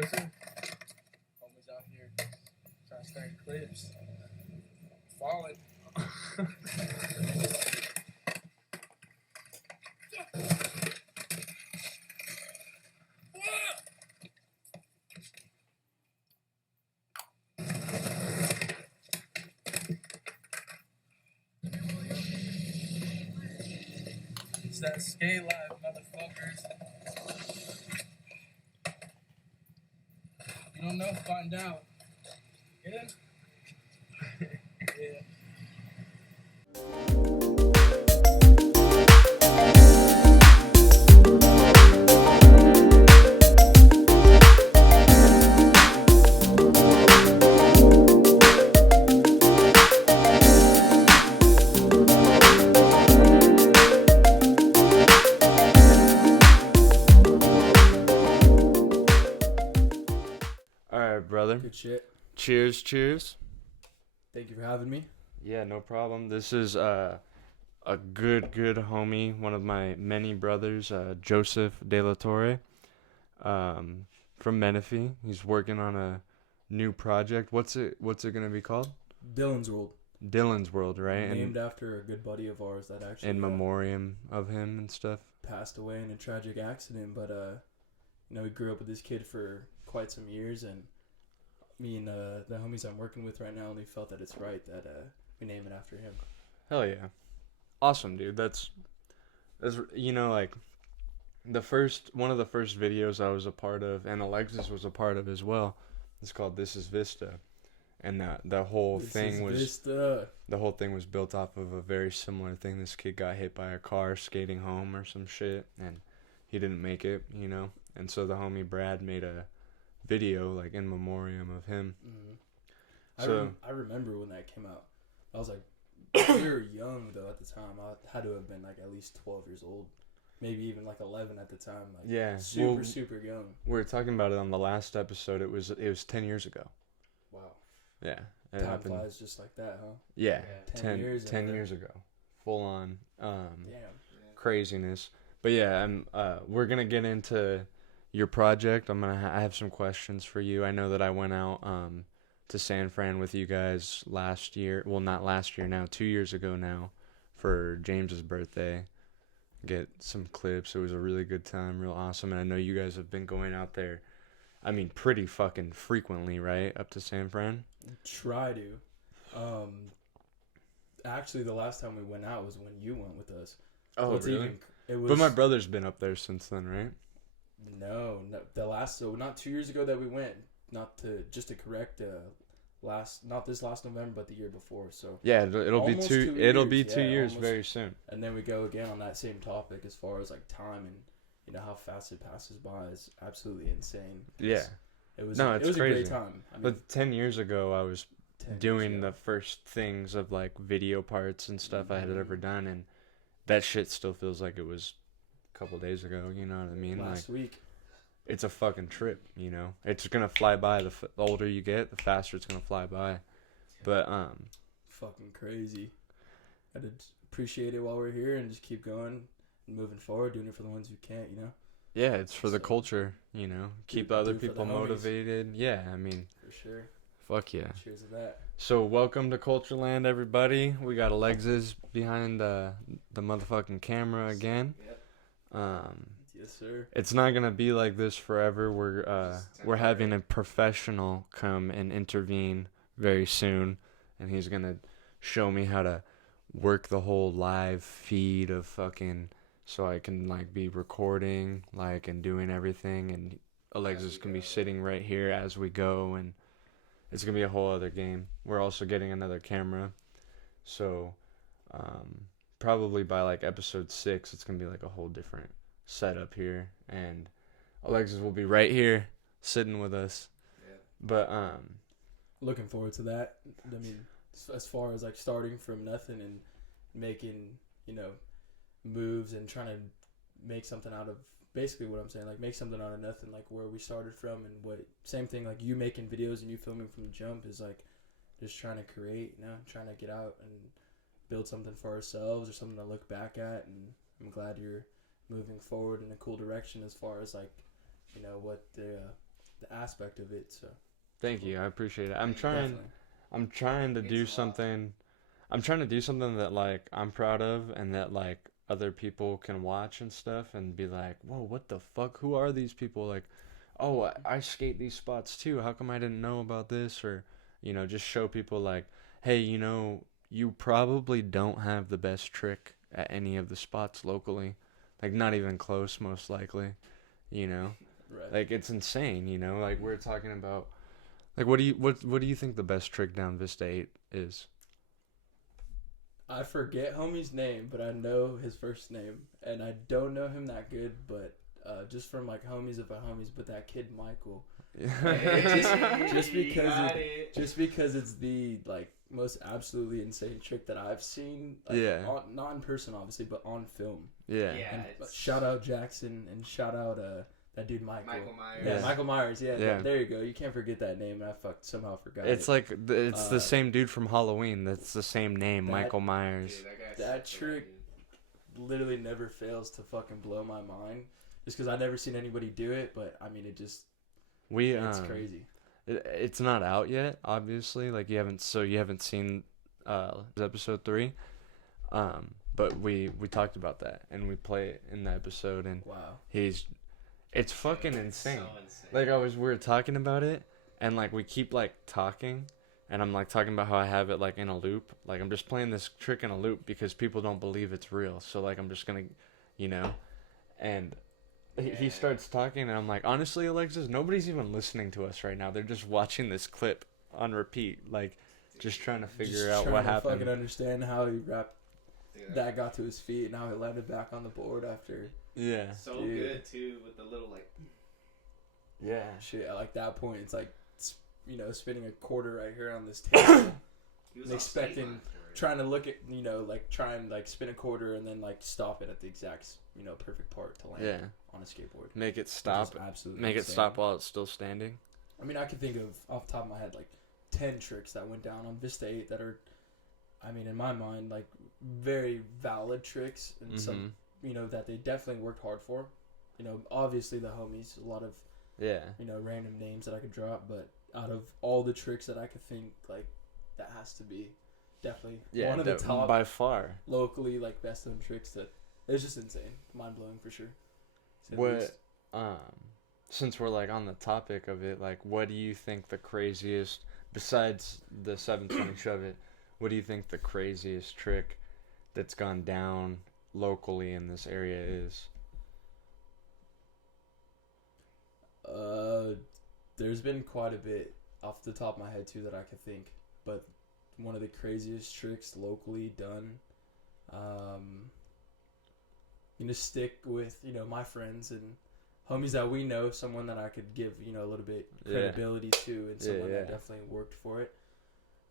Joseph. Homies out here trying to start clips. Falling. It's that skate life, motherfuckers. You don't know, find out. Yeah? Yeah. Alright, brother. Good shit. Cheers. Thank you for having me. Yeah, no problem. This is a good homie, one of my many brothers, Joseph De La Torre, from Menifee. He's working on a new project. What's it gonna be called? Dylan's World. Dylan's World, right? Named after a good buddy of ours that actually in memoriam of him and stuff. Passed away in a tragic accident, but we grew up with this kid for quite some years, and me and the homies I'm working with right now only felt that it's right that we name it after him. Hell yeah. Awesome, dude. That's like one of the first videos I was a part of, and Alexis was a part of as well. It's called This Is Vista. And the whole thing was built off of a very similar thing. This kid got hit by a car skating home or some shit, and he didn't make it, And so the homie Brad made a video like in memoriam of him. Mm-hmm. I remember when that came out. I was like, we were young though at the time. I had to have been like at least 12 years old, maybe even like 11 at the time. Like, yeah, super young. We were talking about it on the last episode. It was 10 years ago. Wow. Yeah, it happened. Flies just like that, huh? Yeah, 10 years ago, full on. Damn. Craziness. But yeah, we're gonna get into your project. I have some questions for you. I know that I went out to San Fran with you guys last year. Well, not last year now, 2 years ago now, for James's birthday. Get some clips. It was a really good time, real awesome. And I know you guys have been going out there, pretty fucking frequently, right? Up to San Fran? Try to. Actually, the last time we went out was when you went with us. Oh, really? But my brother's been up there since then, right? No, not 2 years ago that we went. Just to correct, not this last November, but the year before. So yeah, it'll be 2 years almost, very soon. And then we go again on that same topic as far as like time and how fast it passes by is absolutely insane. Yeah, it was crazy. A great time. But 10 years ago, I was doing the first things of like video parts and stuff I had ever done, and that shit still feels like it was a couple days ago. You know what I mean? Last week. It's a fucking trip, It's gonna fly by. The older you get, the faster it's gonna fly by. But fucking crazy. I'd appreciate it while we're here and just keep going and moving forward, doing it for the ones who can't, Yeah, it's for the culture, Keep other people motivated. Yeah, for sure. Fuck yeah. Cheers to that. So welcome to Cultureland, everybody. We got Alexis behind the motherfucking camera again. Yep. Yes, sir. It's not gonna be like this forever. We're having a professional come and intervene very soon, and he's gonna show me how to work the whole live feed of fucking, so I can like be recording and doing everything, and Alexis can be sitting right here as we go, and it's gonna be a whole other game. We're also getting another camera, so probably by like episode 6, it's gonna be like a whole different setup here, and Alexis will be right here sitting with us. Yeah. But looking forward to that. As far as like starting from nothing and making moves and trying to make something out of basically what I'm saying, like make something out of nothing, like where we started from, and what same thing like you making videos and you filming from the jump is like just trying to create, trying to get out and build something for ourselves or something to look back at. And I'm glad you're moving forward in a cool direction as far as like what the aspect of it. So Thank you. I appreciate it. I'm trying to do Means a lot. something. I'm trying to do something that like I'm proud of and that like other people can watch and stuff and be like, "Whoa, what the fuck? Who are these people?" Like, "Oh, I skate these spots too. How come I didn't know about this?" Or, just show people like, "Hey, you probably don't have the best trick at any of the spots locally. Like not even close most likely, you know? right. Like it's insane, Like we're talking about like what do you think the best trick down Vista 8 is? I forget homie's name, but I know his first name, and I don't know him that good, but just from like homies of our homies, but that kid Michael, just because it's the like most absolutely insane trick that I've seen, like, Yeah. not in person obviously, but on film. Yeah. Yeah. And It's- shout out Jackson and shout out that dude Michael. Michael Myers. Yeah, Yeah. Michael Myers. Yeah, Yeah. there you go. You can't forget that name, and I somehow forgot It's it. like it's the Uh, same dude from Halloween. That's the same name, that- Michael Myers. Dude, guy's That sick for trick- dude. Literally never fails to fucking blow my mind. Just because I've never seen anybody do it, but I mean, it's It's crazy. It's not out yet, obviously. Like you haven't seen episode 3. But we talked about that and we play it in the episode and Wow. it's fucking It's insane. so insane. Like we were talking about it and like we keep like talking and I'm like talking about how I have it like in a loop. Like I'm just playing this trick in a loop because people don't believe it's real. So like I'm just gonna, and he Yeah. starts talking and I'm like, honestly, Alexis, nobody's even listening to us right now. They're just watching this clip on repeat, like just trying to figure Just out trying what to happened. fucking understand how he wrapped Dude, that got to his feet and how he landed back on the board after Yeah. so Dude. good too with the little like. Yeah. shit. At like that point, it's like spinning a quarter right here on this table, He was And on expecting- stage afterwards. trying to look at like try and like spin a quarter and then like stop it at the exact perfect part to land Yeah. on a skateboard. Make it Which is stop. absolutely Make it insane. stop while it's still standing. I mean, I can think of off the top of my head like 10 tricks that went down on Vista 8 that are, I mean, in my mind, like very valid tricks and some, that they definitely worked hard for. Obviously the homies, a lot of, Yeah. random names that I could drop, but out of all the tricks that I could think, like, that has to be definitely Yeah. one of the top by far. locally, like, best known tricks that it's just insane. Mind blowing for sure. To say the What least. since we're like on the topic of it, like what do you think the craziest besides the 720 shove it, what do you think the craziest trick that's gone down locally in this area is? There's been quite a bit off the top of my head too that I could think, but one of the craziest tricks locally done, stick with my friends and homies that we know, someone that I could give a little bit Yeah. credibility to, and someone that yeah. definitely worked for it.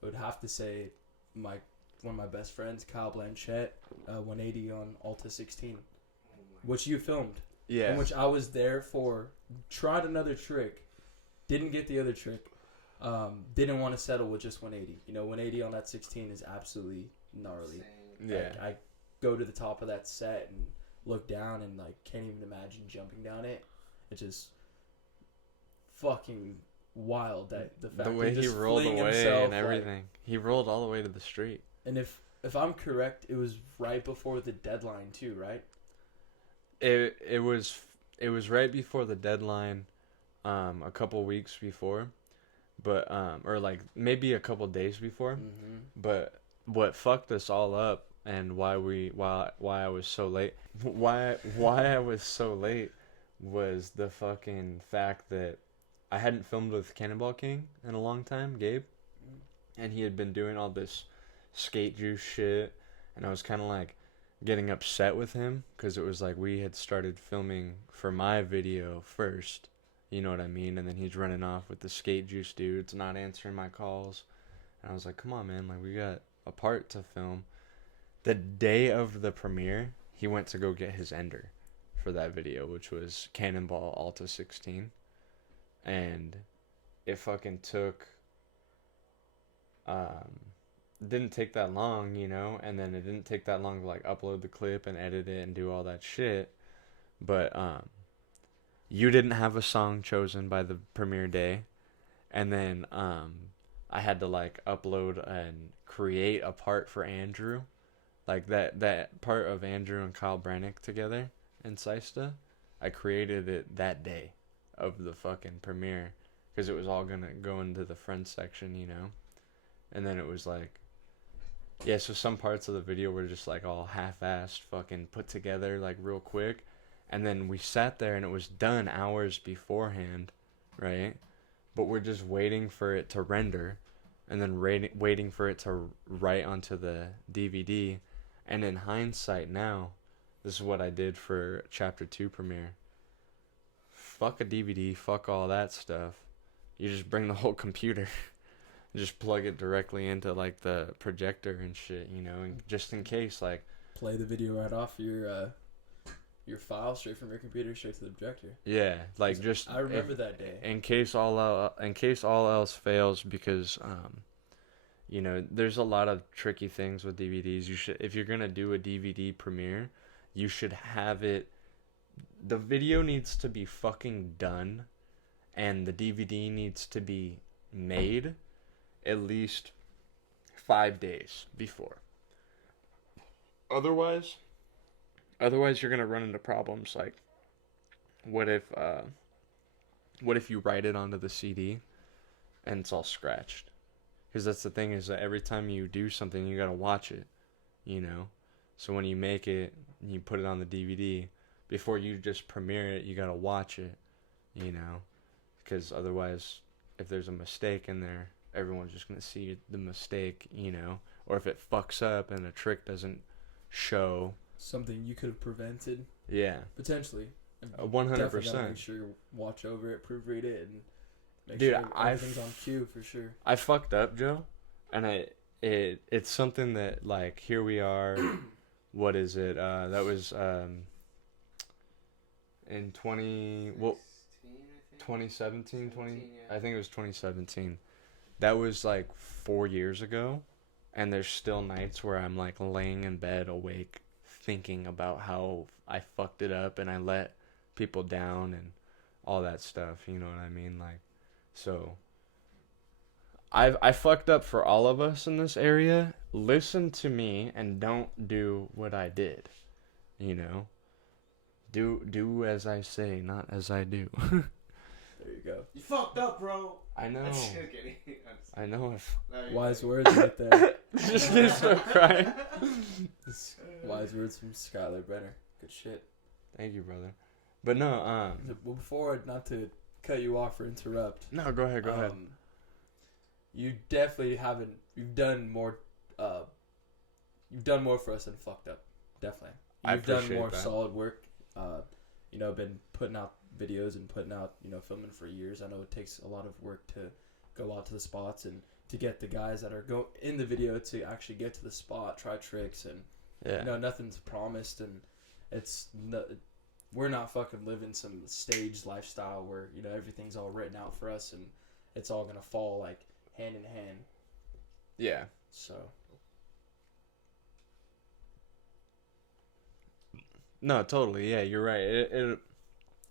I would have to say one of my best friends, Cory Blanchett, 180 on Alta 16, Oh my which you filmed. Yeah. In which I was there for. Tried another trick, didn't get the other trick, didn't want to settle with just 180. 180 on that 16 is absolutely gnarly. insane. Yeah. Like, I go to the top of that set and look down and like can't even imagine jumping down it. It's just fucking wild that the fact The way that he just rolled fling away himself, and everything. He rolled all the way to the street. and if I'm correct, it was right before the deadline too, right? It was right before the deadline, a couple weeks before, but or like maybe a couple days before. Mm-hmm. But what fucked us all up and why I was so late, why I was so late was the fucking fact that I hadn't filmed with Cannonball King in a long time, Gabe, and he had been doing all this skate juice shit, and I was kind of like getting upset with him because it was like we had started filming for my video first, you know what I mean, and then he's running off with the skate juice dudes, not answering my calls, and I was like, come on, man, like we got a part to film. The day of the premiere, he went to go get his ender for that video, which was Cannonball Alta 16, and it fucking took didn't take that long, and then it didn't take that long to like upload the clip and edit it and do all that shit. But you didn't have a song chosen by the premiere day, and then I had to like upload and create a part for Andrew, like that part of Andrew and Kyle Brannick together in Seista. I created it that day of the fucking premiere because it was all gonna go into the friends section, you know, and then it was like. Yeah, so some parts of the video were just like all half-assed, fucking put together like real quick. And then we sat there and it was done hours beforehand, right? But we're just waiting for it to render and then waiting for it to write onto the DVD. And in hindsight now, this is what I did for Chapter 2 premiere. Fuck a DVD, fuck all that stuff. You just bring the whole computer. Just plug it directly into like the projector and shit, you know, and just in case, like play the video right off your file straight from your computer straight to the projector. Yeah, like just I remember that day. In case all else fails, because you know, there's a lot of tricky things with DVDs. You should, if you're gonna do a DVD premiere, you should have it. The video needs to be fucking done, and the DVD needs to be made at least 5 days before. Otherwise you're gonna run into problems like, what if you write it onto the CD and it's all scratched? Because that's the thing, is that every time you do something, you gotta watch it, you know. So when you make it, and you put it on the DVD, before you just premiere it, you gotta watch it, you know. Because otherwise, if there's a mistake in there, everyone's just going to see the mistake, you know, or if it fucks up and a trick doesn't show. Something you could have prevented. Yeah. Potentially. 100%. Make sure you watch over it, proofread it, and make Dude, sure everything's on cue for sure. I fucked up, Joe, and it's something that, like, here we are, what is it, that was, in 2017, I think it was 2017. That was like 4 years ago, and there's still nights where I'm like laying in bed awake thinking about how I fucked it up and I let people down and all that stuff, you know what I mean? Like, so I fucked up for all of us in this area. Listen to me and don't do what I did, you know? Do as I say, not as I do. There you go. You fucked up, bro. I know. I'm just kidding. I know. Wise words right there. Just gonna start crying. Wise words from Skyler Brenner. Good shit. Thank you, brother. But no, Well, before, not to cut you off or interrupt. No, go ahead. You definitely haven't. You've done more. You've done more for us than fucked up. Definitely. I You've done appreciate more that. solid work. You know, been putting out videos and putting out, you know, filming for years. I know it takes a lot of work to go out to the spots and to get the guys that are in the video to actually get to the spot, try tricks, and Yeah. you know, nothing's promised, and we're not fucking living some staged lifestyle where, you know, everything's all written out for us and it's all gonna fall like hand in hand. Yeah. So No, totally. Yeah, you're right. It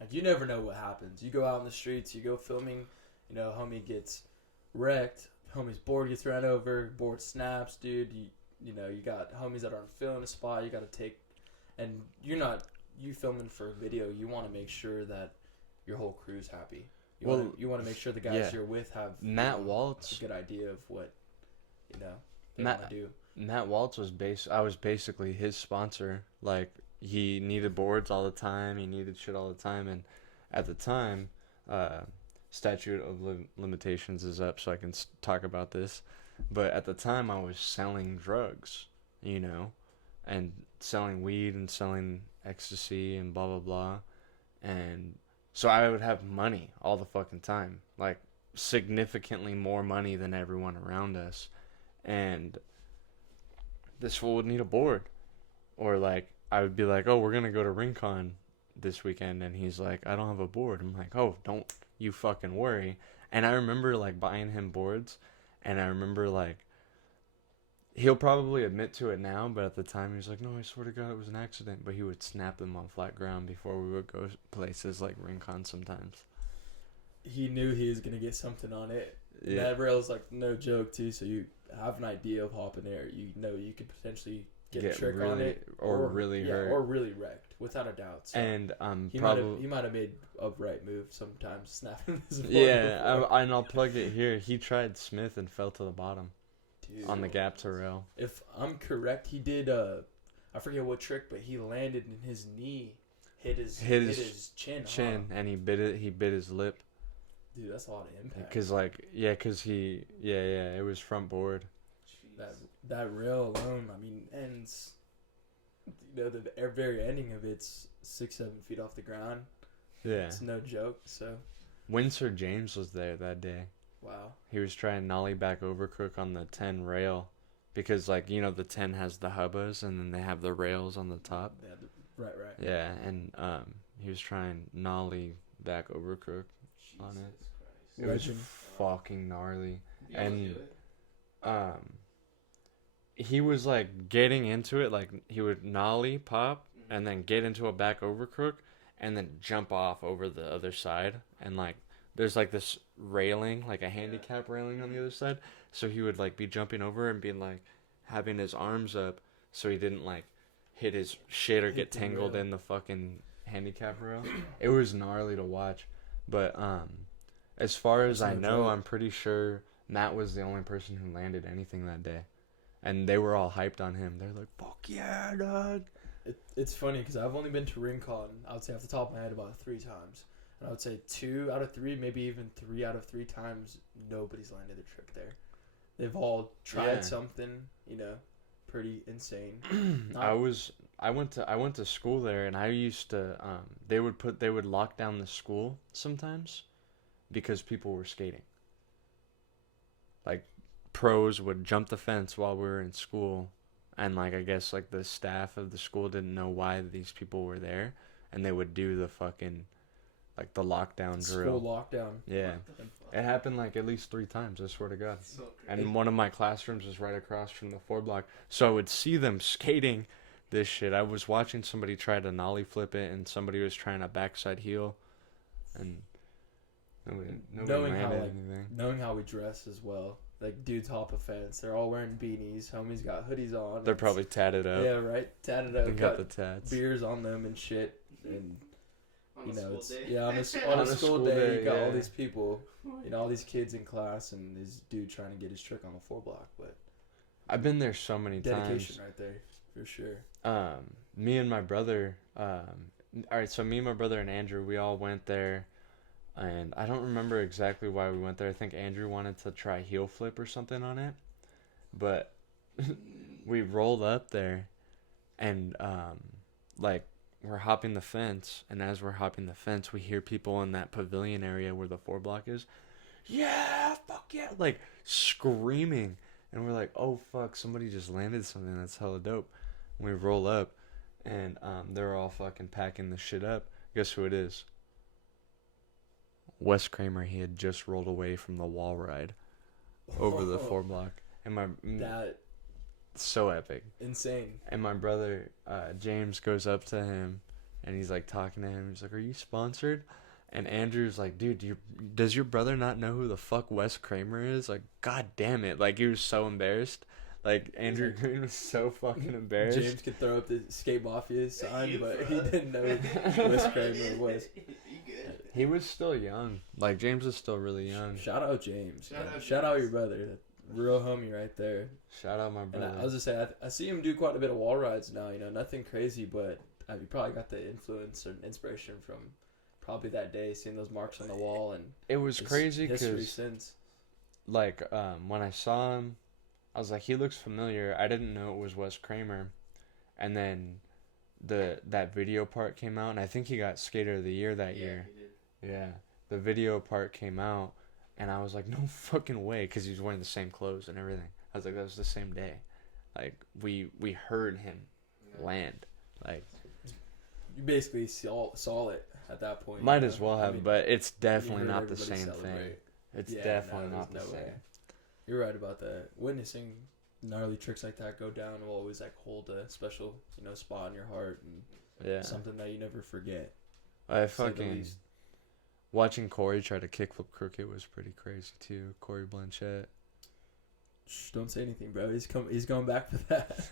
like, you never know what happens. You go out in the streets, you go filming, you know, homie gets wrecked, homie's board gets ran over, board snaps, dude. You know, you got homies that aren't filling a spot. You got to take, and you filming for a video. You want to make sure that your whole crew's happy. You want to make sure the guys you're with have Matt Waltz, a good idea of what, you know, they Matt- want to do. Matt Waltz I was basically his sponsor. Like, he needed boards all the time. He needed shit all the time. And at the time, statute of limitations is up, so I can talk about this. But at the time, I was selling drugs, you know, and selling weed and selling ecstasy and blah, blah, blah. And so I would have money all the fucking time. Like, significantly more money than everyone around us. And this fool would need a board. Or, like, I would be like, oh, we're going to go to Rincon this weekend. And he's like, I don't have a board. I'm like, oh, don't you fucking worry. And I remember, like, buying him boards. And I remember, like, he'll probably admit to it now, but at the time he was like, no, I swear to God it was an accident. But he would snap them on flat ground before we would go places like Rincon sometimes. He knew he was gonna get something on it. Yeah. That rail's like no joke too. So you have an idea of hopping there. You know you could potentially get a trick on it, or really hurt, or really wrecked, without a doubt. So and he probably might have made a right move sometimes, snapping his board yeah. before. And I'll plug it here. He tried Smith and fell to the bottom. Dude, On the gap to rail. if I'm correct, he did I forget what trick, but he landed and his knee hit his chin. Huh? And he bit his lip. Dude, that's a lot of impact. It was front board. That rail alone, I mean, ends. You know, the very ending of it's 6-7 feet off the ground. Yeah. It's no joke. So. Windsor James was there that day. Wow. He was trying nollie back overcrook on the 10 rail, because the 10 has the hubbas and then they have the rails on the top. Yeah, right. Yeah, and he was trying nollie back overcrook on it. It was fucking gnarly. And he was like getting into it, like he would nollie pop and then get into a back overcrook and then jump off over the other side, and like there's like this railing, like a handicap railing on the other side, so he would like be jumping over and be like having his arms up so he didn't like hit his shit or get tangled in the fucking handicap rail. It was gnarly to watch. But as far as I know, I'm pretty sure Matt was the only person who landed anything that day, and they were all hyped on him. They're like, fuck yeah, dog. It's funny because I've only been to Rincon, I would say off the top of my head, about 3 times. And I would say 2 out of 3, maybe even 3 out of 3 times, nobody's landed a trick there. They've all tried something, pretty insane. I went to school there, and I used to they would lock down the school sometimes because people were skating. Like pros would jump the fence while we were in school, and like I guess like the staff of the school didn't know why these people were there, and they would do the fucking like the lockdown drill. School lockdown. Yeah. It happened like at least 3 times, I swear to God. So And one of my classrooms was right across from the 4 block. So I would see them skating this shit. I was watching somebody try to nollie flip it, and somebody was trying a backside heel, and nobody landed anything. Knowing how we dress as well. Like dudes hop a fence, they're all wearing beanies, homies got hoodies on. They're probably tatted up. Yeah, right. Tatted up. They got the tats. Beers on them and shit. And on a school day. on a school day, you got all these people, all these kids in class, and this dude trying to get his trick on the 4 block. But I've been there so many dedication times. right there, for sure. Me and my brother, alright, so me and my brother and Andrew, we all went there, and I don't remember exactly why we went there. I think Andrew wanted to try heel flip or something on it, but we rolled up there, and like we're hopping the fence, and as we're hopping the fence, we hear people in that pavilion area where the 4 block is, yeah, fuck yeah, like screaming, and we're like, oh fuck, somebody just landed something that's hella dope. And we roll up, and they're all fucking packing the shit up. Guess who it is? Wes Kramer. He had just rolled away from the wall ride over the 4 block, and that so epic, insane. And my brother James goes up to him, and he's like talking to him. He's like, "Are you sponsored?" And Andrew's like, "Dude, does your brother not know who the fuck Wes Kramer is?" Like, god damn it! Like, he was so embarrassed. Like, Andrew Green was so fucking embarrassed. James could throw up the Skate Mafia sign, but he didn't know who Wes Kramer was. He was still young. Like, James is still really young. Shout out James. Shout out your brother. Real homie right there. Shout out my brother. And I was just saying, I see him do quite a bit of wall rides now. Nothing crazy, but you probably got the influence or inspiration from probably that day, seeing those marks on the wall, and it was crazy because like when I saw him, I was like, he looks familiar. I didn't know it was Wes Kramer, and then that video part came out, and I think he got Skater of the Year that year. He did. Yeah, the video part came out. And I was like, no fucking way, because he was wearing the same clothes and everything. I was like, that was the same day. Like, we heard him land. Like, you basically saw it at that point. Might as well have, but it's definitely not the same celebrate. thing. It's definitely not the same. You're right about that. Witnessing gnarly tricks like that go down will always like hold a special, spot in your heart and something that you never forget. I fucking watching Cory try to kickflip crooked was pretty crazy too. Cory Blanchett. Shh, don't say anything, bro. He's going back for that.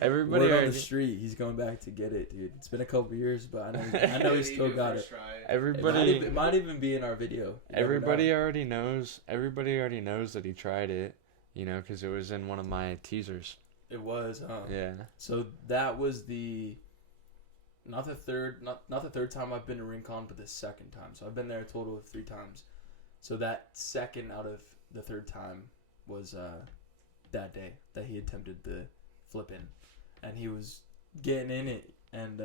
Everybody on the street, he's going back to get it, dude. It's been a couple years, but I know he's still got it. Everybody, it might even be in our video. Everybody already knows. Everybody already knows that he tried it, because it was in one of my teasers. It was, huh? Yeah. So that was not the third time I've been to Rincon, but the second time. So I've been there a total of 3 times. So that second out of the third time was that day that he attempted the flipping, and he was getting in it, and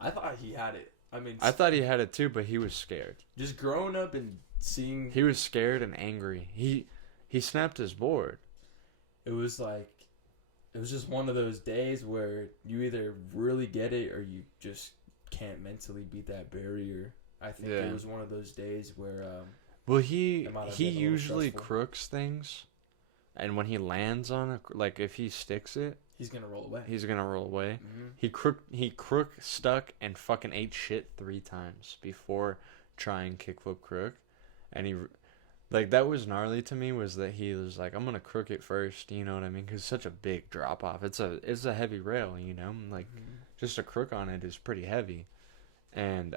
I thought he had it. I mean, I thought he had it too, but he was scared. Just growing up and seeing, he was scared and angry. He snapped his board. It was just one of those days where you either really get it or you just can't mentally beat that barrier. I think it was one of those days where well, he usually crooks things, and when he lands on it, like if he sticks it, he's gonna roll away. Mm-hmm. He crook stuck and fucking ate shit 3 times before trying kickflip crook, and he, like, that was gnarly to me, was that he was like, I'm gonna crook it first, you know what I mean? Because it's such a big drop off. It's a heavy rail, like just a crook on it is pretty heavy, and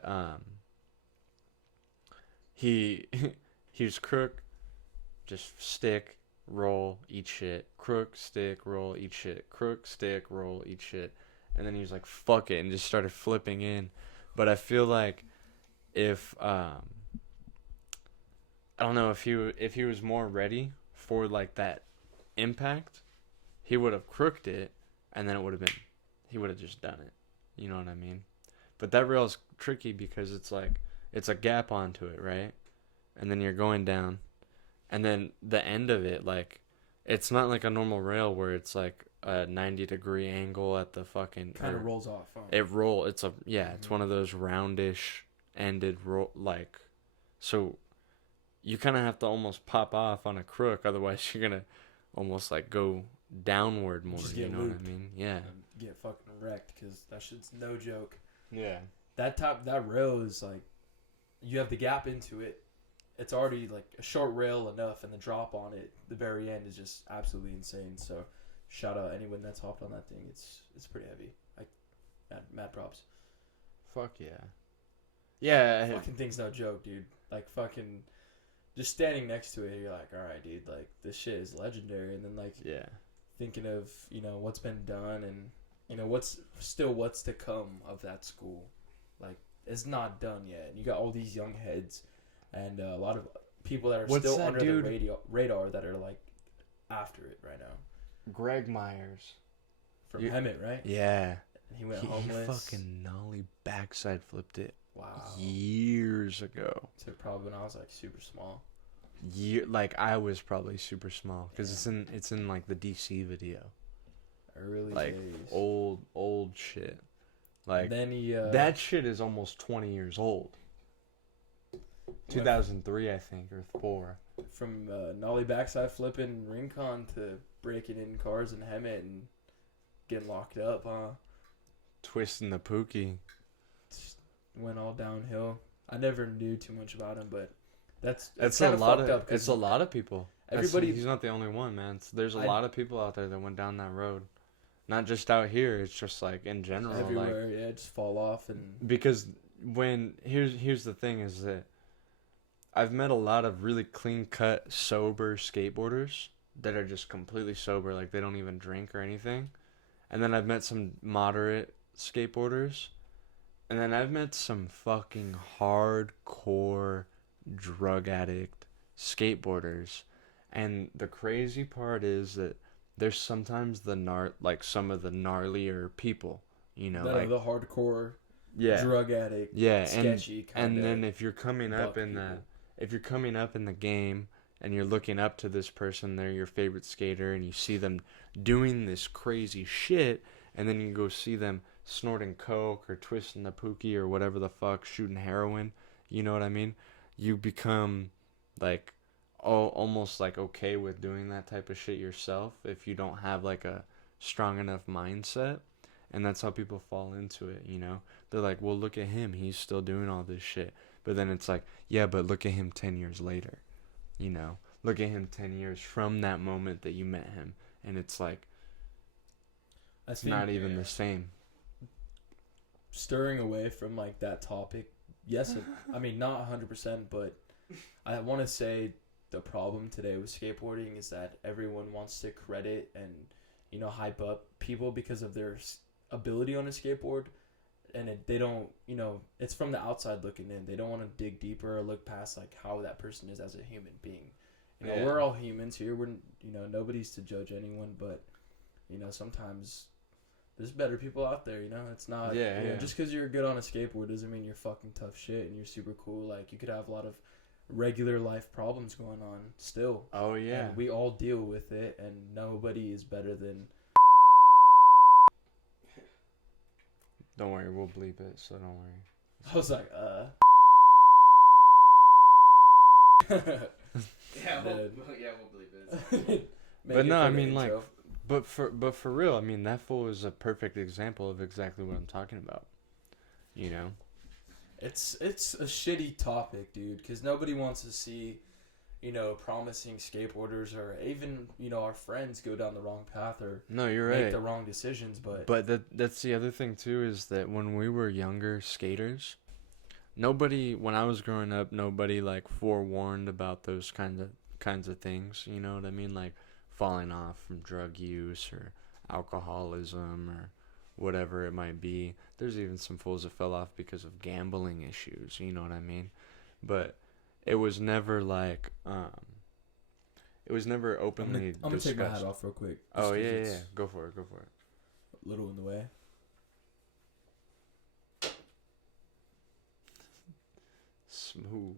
he was crook, just stick, roll, eat shit, crook, stick, roll, eat shit, crook, stick, roll, eat shit, and then he was like, fuck it, and just started flipping in. But I feel like if I don't know, if he was more ready for like that impact, he would have crooked it, and then he would have just done it. You know what I mean? But that rail's tricky because it's a gap onto it, right? And then you're going down, and then the end of it, like, it's not like a normal rail where it's like a 90-degree angle at the fucking kind of rolls off. Huh? It's one of those roundish ended roll, like, so you kind of have to almost pop off on a crook, otherwise you're gonna almost like go downward more. You know what I mean? Yeah. And get fucking wrecked, because that shit's no joke. Yeah. That rail is like, you have the gap into it. It's already like a short rail enough, and the drop on it, the very end, is just absolutely insane. So, shout out anyone that's hopped on that thing. It's pretty heavy. Mad props. Fuck yeah. Yeah. Fucking thing's no joke, dude. Like, fucking, just standing next to it, you're like, all right, dude. Like, this shit is legendary. And then, like, thinking of, what's been done, and what's to come of that school. Like, it's not done yet. And you got all these young heads, and a lot of people that are still under the radar that are like after it right now. Greg Myers from Hemet, right? Yeah. And he went homeless. He fucking nollie backside flipped it. Wow. Years ago. So probably when I was like super small. Like I was probably super small, because it's in like the DC video. Early like days. old shit. Like then he that shit is almost 20 years old. 2003, I think, or 4. From nollie backside flipping Rincon to breaking in cars in Hemet and getting locked up, huh? Twisting the Pookie. Went all downhill. I never knew too much about him, but that's a lot of it's a lot of people. Everybody, he's not the only one, man. There's a lot of people out there that went down that road. Not just out here, it's just like in general, everywhere. Like, just fall off. And because here's the thing is that I've met a lot of really clean-cut, sober skateboarders that are just completely sober, like they don't even drink or anything. And then I've met some moderate skateboarders. And then I've met some fucking hardcore drug addict skateboarders. And the crazy part is that there's sometimes some of the gnarlier people, that like the hardcore drug addict, sketchy and then if you're coming up in the game and you're looking up to this person, they're your favorite skater, and you see them doing this crazy shit, and then you go see them snorting coke or twisting the Pookie or whatever the fuck, shooting heroin, you know what I mean? You become like almost like okay with doing that type of shit yourself if you don't have like a strong enough mindset. And that's how people fall into it, you know? They're like, well, look at him. He's still doing all this shit. But then it's like, yeah, but look at him 10 years later, you know? Look at him 10 years from that moment that you met him. And it's like, it's not even the same. Stirring away from, like, that topic, yes, I mean, not 100%, but I want to say the problem today with skateboarding is that everyone wants to credit and, you know, hype up people because of their ability on a skateboard, and they don't, you know, it's from the outside looking in. They don't want to dig deeper or look past like how that person is as a human being. You know, we're all humans here. We're, you know, nobody's to judge anyone, but, you know, sometimes there's better people out there. You know, it's not you know, just because you're good on a skateboard doesn't mean you're fucking tough shit and you're super cool. Like, you could have a lot of regular life problems going on still. Oh yeah, and we all deal with it, and nobody is better than. Don't worry, we'll bleep it, so don't worry. I was like, yeah, we'll bleep it. But no, I mean, like, but for real, I mean, that fool is a perfect example of exactly what I'm talking about. You know, it's a shitty topic, dude, because nobody wants to see, you know, promising skateboarders or even, you know, our friends go down the wrong path or no, you're make right. the wrong decisions. But that's the other thing too, is that when we were younger skaters, when I was growing up, nobody like forewarned about those kinds of things. You know what I mean? Like falling off from drug use or alcoholism or whatever it might be. There's even some fools that fell off because of gambling issues. You know what I mean? But it was never like it was never openly I'm gonna discussed. take my hat off real quick. Oh yeah, go for it. A little in the way. Smooth.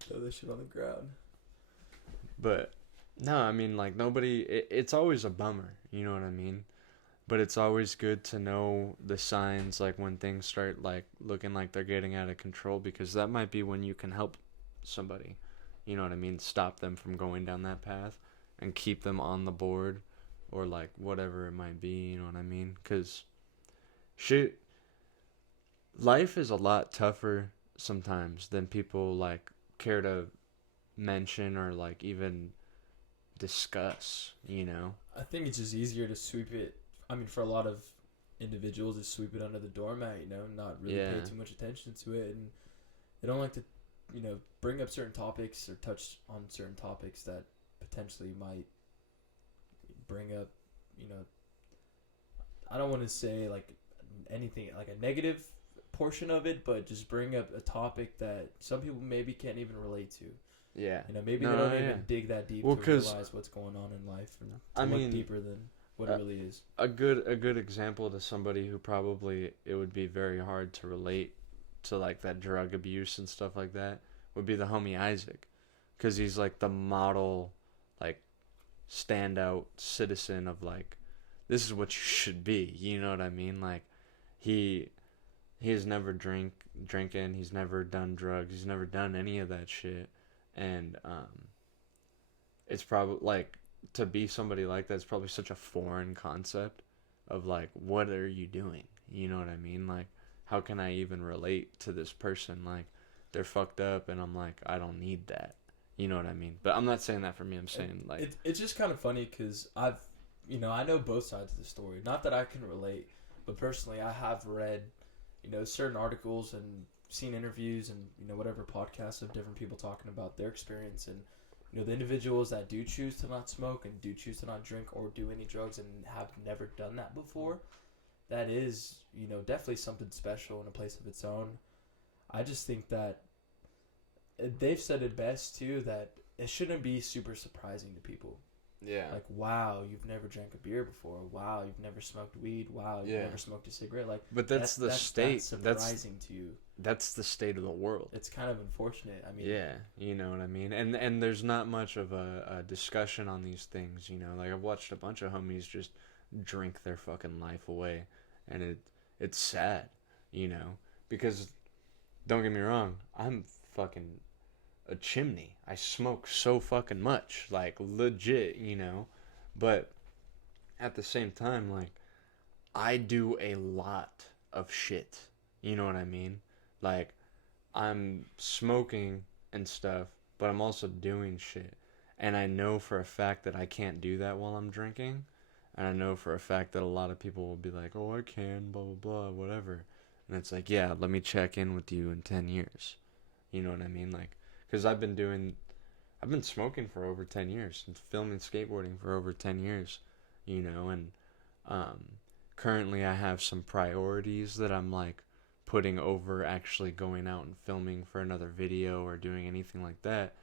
Throw this shit on the ground. But no, I mean, like, nobody, it's always a bummer, you know what I mean? But it's always good to know the signs, like when things start like looking like they're getting out of control, because that might be when you can help somebody, you know what I mean? Stop them from going down that path and keep them on the board, or like whatever it might be, you know what I mean? Because shit, life is a lot tougher sometimes than people like care to mention or like even discuss, you know? I think it's just easier to sweep it. I mean, for a lot of individuals, just sweep it under the doormat, you know, not really pay too much attention to it, and they don't like to, you know, bring up certain topics or touch on certain topics that potentially might bring up, you know, I don't want to say like anything like a negative portion of it, but just bring up a topic that some people maybe can't even relate to. Yeah. You know, maybe they don't even dig that deep to realize what's going on in life and to look deeper than what it really is. A good example to somebody who probably it would be very hard to relate to like that drug abuse and stuff like that would be the homie Isaac, because he's like the model, like standout citizen of like, this is what you should be, you know what I mean? Like he has never drinking, he's never done drugs, he's never done any of that shit, and it's probably like, to be somebody like that is probably such a foreign concept of like, what are you doing? You know what I mean? Like, how can I even relate to this person? Like, they're fucked up and I'm like, I don't need that. You know what I mean? But I'm not saying that for me. I'm saying like, it's just kind of funny because I know both sides of the story. Not that I can relate, but personally I have read, you know, certain articles and seen interviews and, you know, whatever podcasts of different people talking about their experience, and you know, the individuals that do choose to not smoke and do choose to not drink or do any drugs and have never done that before, that is, you know, definitely something special in a place of its own. I just think that they've said it best too, that it shouldn't be super surprising to people. yeah, Like, wow, you've never drank a beer before. Wow, you've never smoked weed. Wow, you've never smoked a cigarette. Like, but that's the state. That's surprising to you. That's the state of the world. It's kind of unfortunate. I mean, yeah, you know what I mean. And there's not much of a discussion on these things. You know, like I've watched a bunch of homies just drink their fucking life away, and it's sad. You know, because don't get me wrong, I'm fucking a chimney. I smoke so fucking much, like legit, but at the same time, like, I do a lot of shit. You know what I mean? Like, I'm smoking and stuff, but I'm also doing shit. And I know for a fact that I can't do that while I'm drinking. And I know for a fact that a lot of people will be like, oh, I can, blah, blah, blah, whatever. And it's like, yeah, let me check in with you in 10 years. You know what I mean? Like, because I've been smoking for over 10 years and filming skateboarding for over 10 years, and currently I have some priorities that I'm like putting over actually going out and filming for another video or doing anything like that.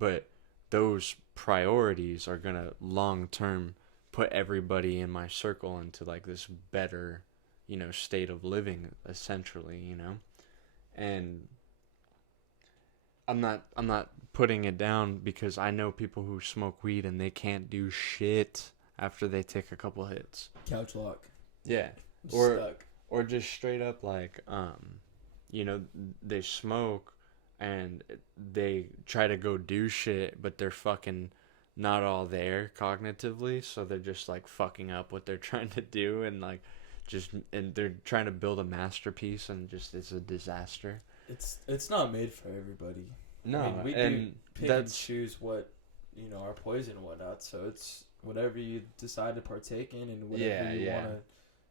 But those priorities are going to long term put everybody in my circle into like this better, state of living essentially, and I'm not putting it down because I know people who smoke weed and they can't do shit after they take a couple hits. Couch lock. Yeah. Or just straight up like they smoke and they try to go do shit, but they're fucking not all there cognitively, so they're just like fucking up what they're trying to do and like and they're trying to build a masterpiece and just it's a disaster. It's not made for everybody. No, I mean, we do pick and choose what our poison and whatnot. So it's whatever you decide to partake in and whatever you want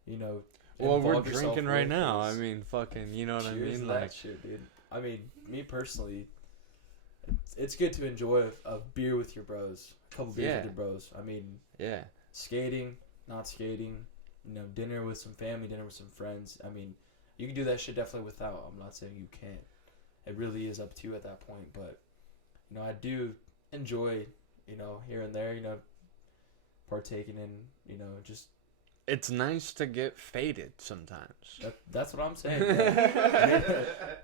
to, Well, we're drinking right now. I mean, fucking, you know what I mean? Like that shit, dude. I mean, me personally, it's good to enjoy a beer with your bros, a couple beers with your bros. I mean, skating, not skating, dinner with some family, dinner with some friends. I mean, you can do that shit definitely without. I'm not saying you can't. It really is up to you at that point. But, I do enjoy, here and there, partaking in, just... It's nice to get faded sometimes. That's what I'm saying.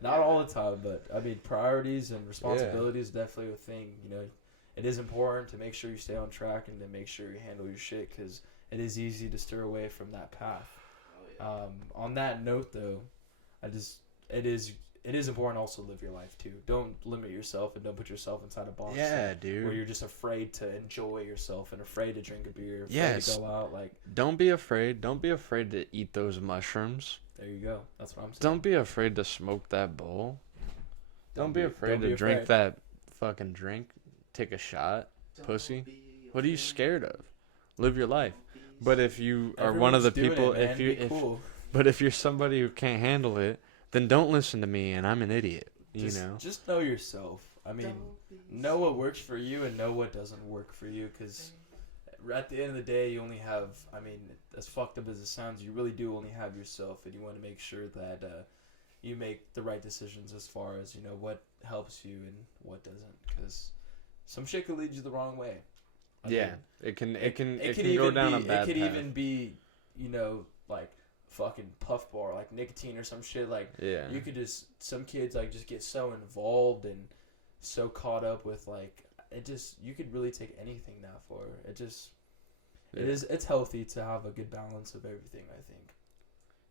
Not all the time, but, I mean, priorities and responsibilities is definitely a thing. It is important to make sure you stay on track and to make sure you handle your shit because it is easy to steer away from that path. On that note, though, it is important also to live your life too. Don't limit yourself and don't put yourself inside a box. Yeah, dude. Where you're just afraid to enjoy yourself and afraid to drink a beer, afraid to go out. Like, don't be afraid. Don't be afraid to eat those mushrooms. There you go. That's what I'm saying. Don't be afraid to smoke that bowl. Don't be afraid to drink that fucking drink. Take a shot, pussy. What are you scared of? Live your life. But if you are one of the people, but if you're somebody who can't handle it, then don't listen to me and I'm an idiot, Just know yourself. I mean, know what works for you and know what doesn't work for you because at the end of the day, you only have, I mean, as fucked up as it sounds, you really do only have yourself and you want to make sure that you make the right decisions as far as, what helps you and what doesn't because some shit could lead you the wrong way. I mean, it can go down a bad path. It could even be, like fucking puff bar, like nicotine or some shit. Like, you could some kids like just get so involved and so caught up with like you could really take anything now for it. It's healthy to have a good balance of everything. I think.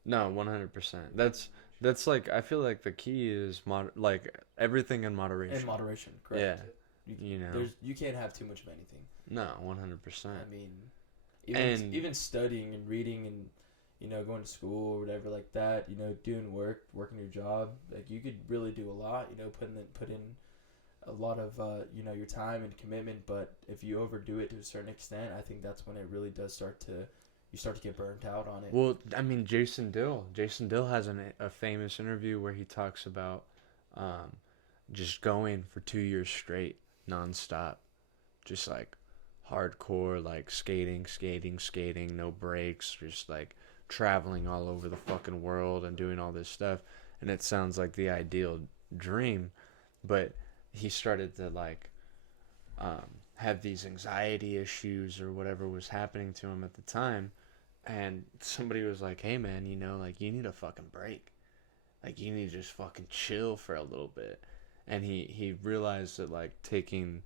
No, 100%. That's like I feel like the key is like everything in moderation. In moderation, correct. Yeah. You can't have too much of anything. No, 100%. I mean, even studying and reading and going to school or whatever like that. Doing working your job. Like you could really do a lot. Put in a lot of your time and commitment. But if you overdo it to a certain extent, I think that's when it really does start to get burnt out on it. Well, I mean, Jason Dill has a famous interview where he talks about just going for 2 years straight, nonstop, just like hardcore, like skating, no breaks, just like traveling all over the fucking world and doing all this stuff. And it sounds like the ideal dream, but he started to like have these anxiety issues or whatever was happening to him at the time. And somebody was like, hey man, like you need a fucking break. Like you need to just fucking chill for a little bit. And he realized that like taking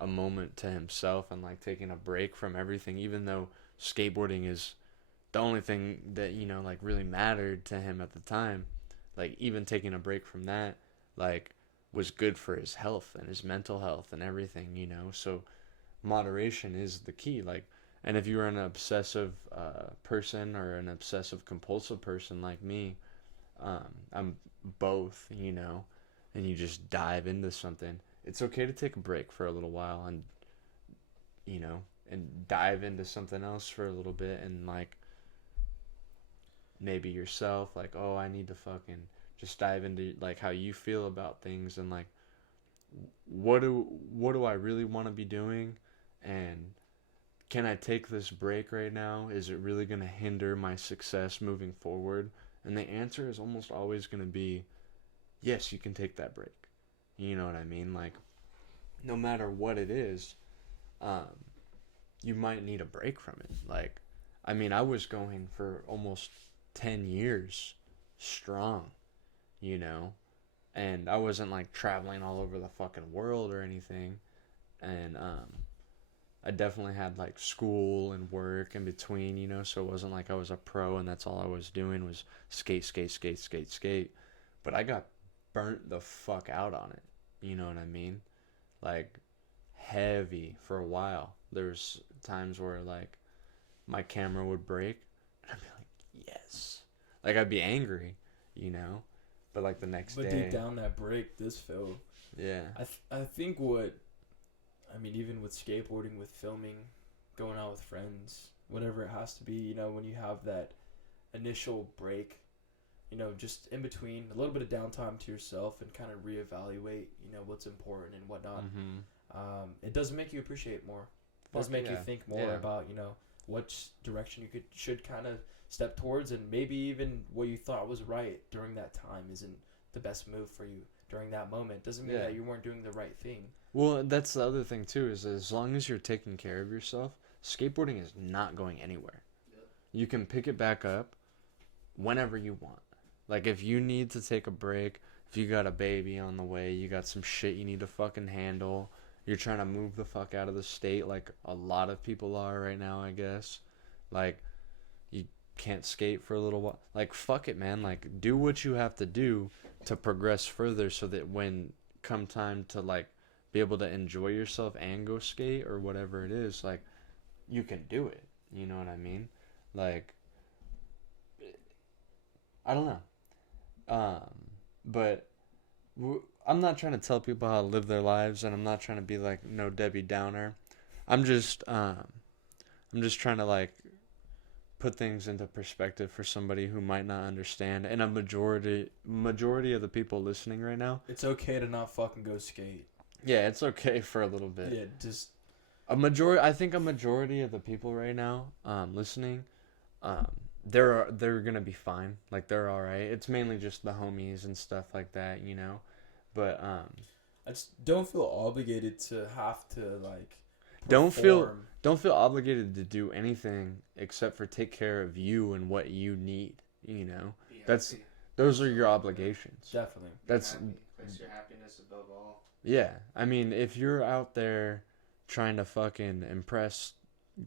a moment to himself and like taking a break from everything, even though skateboarding is the only thing that, like really mattered to him at the time, like even taking a break from that, like was good for his health and his mental health and everything, you know. So moderation is the key. Like, and if you're an obsessive person or an obsessive compulsive person like me, I'm both, you know, and you just dive into something, it's okay to take a break for a little while and, you know, and dive into something else for a little bit, and like maybe yourself, like, oh, I need to fucking just dive into like how you feel about things, and like what do I really want to be doing, and can I take this break right now? Is it really going to hinder my success moving forward? And the answer is almost always going to be yes, you can take that break. You know what I mean? Like, no matter what it is, you might need a break from it. Like, I mean, I was going for almost 10 years strong, you know, and I wasn't like traveling all over the fucking world or anything. And I definitely had like school and work in between, you know, so it wasn't like I was a pro and that's all I was doing was skate, skate, skate, skate, skate. But I got burnt the fuck out on it. You know what I mean? Like, heavy for a while. There's times where like my camera would break and I'd be like, yes. Like, I'd be angry, you know, but like the next day. But deep down, that break does feel. Yeah. I think what, I mean, even with skateboarding, with filming, going out with friends, whatever it has to be, you know, when you have that initial break, you know, just in between, a little bit of downtime to yourself and kind of reevaluate, you know, what's important and whatnot. Mm-hmm. It does make you appreciate more. It does make you think more about, you know, what direction you should kind of step towards, and maybe even what you thought was right during that time isn't the best move for you during that moment. Doesn't mean that you weren't doing the right thing. Well, that's the other thing too, is as long as you're taking care of yourself, skateboarding is not going anywhere. Yep. You can pick it back up whenever you want. Like, if you need to take a break, if you got a baby on the way, you got some shit you need to fucking handle, you're trying to move the fuck out of the state like a lot of people are right now, I guess. Like, you can't skate for a little while. Like, fuck it, man. Like, do what you have to do to progress further so that when come time to, like, be able to enjoy yourself and go skate or whatever it is, like, you can do it. You know what I mean? Like, I don't know. But I'm not trying to tell people how to live their lives, and I'm not trying to be like no Debbie Downer. I'm just trying to like put things into perspective for somebody who might not understand, and a majority of the people listening right now. It's okay to not fucking go skate. Yeah, it's okay for a little bit. Yeah, just I think a majority of the people right now listening, they're gonna be fine. Like, they're all right. It's mainly just the homies and stuff like that, you know. But I just don't feel obligated to have to like don't feel obligated to do anything except for take care of you and what you need, you know. Those are your obligations. Definitely. That's your happiness above all. Yeah. I mean, if you're out there trying to fucking impress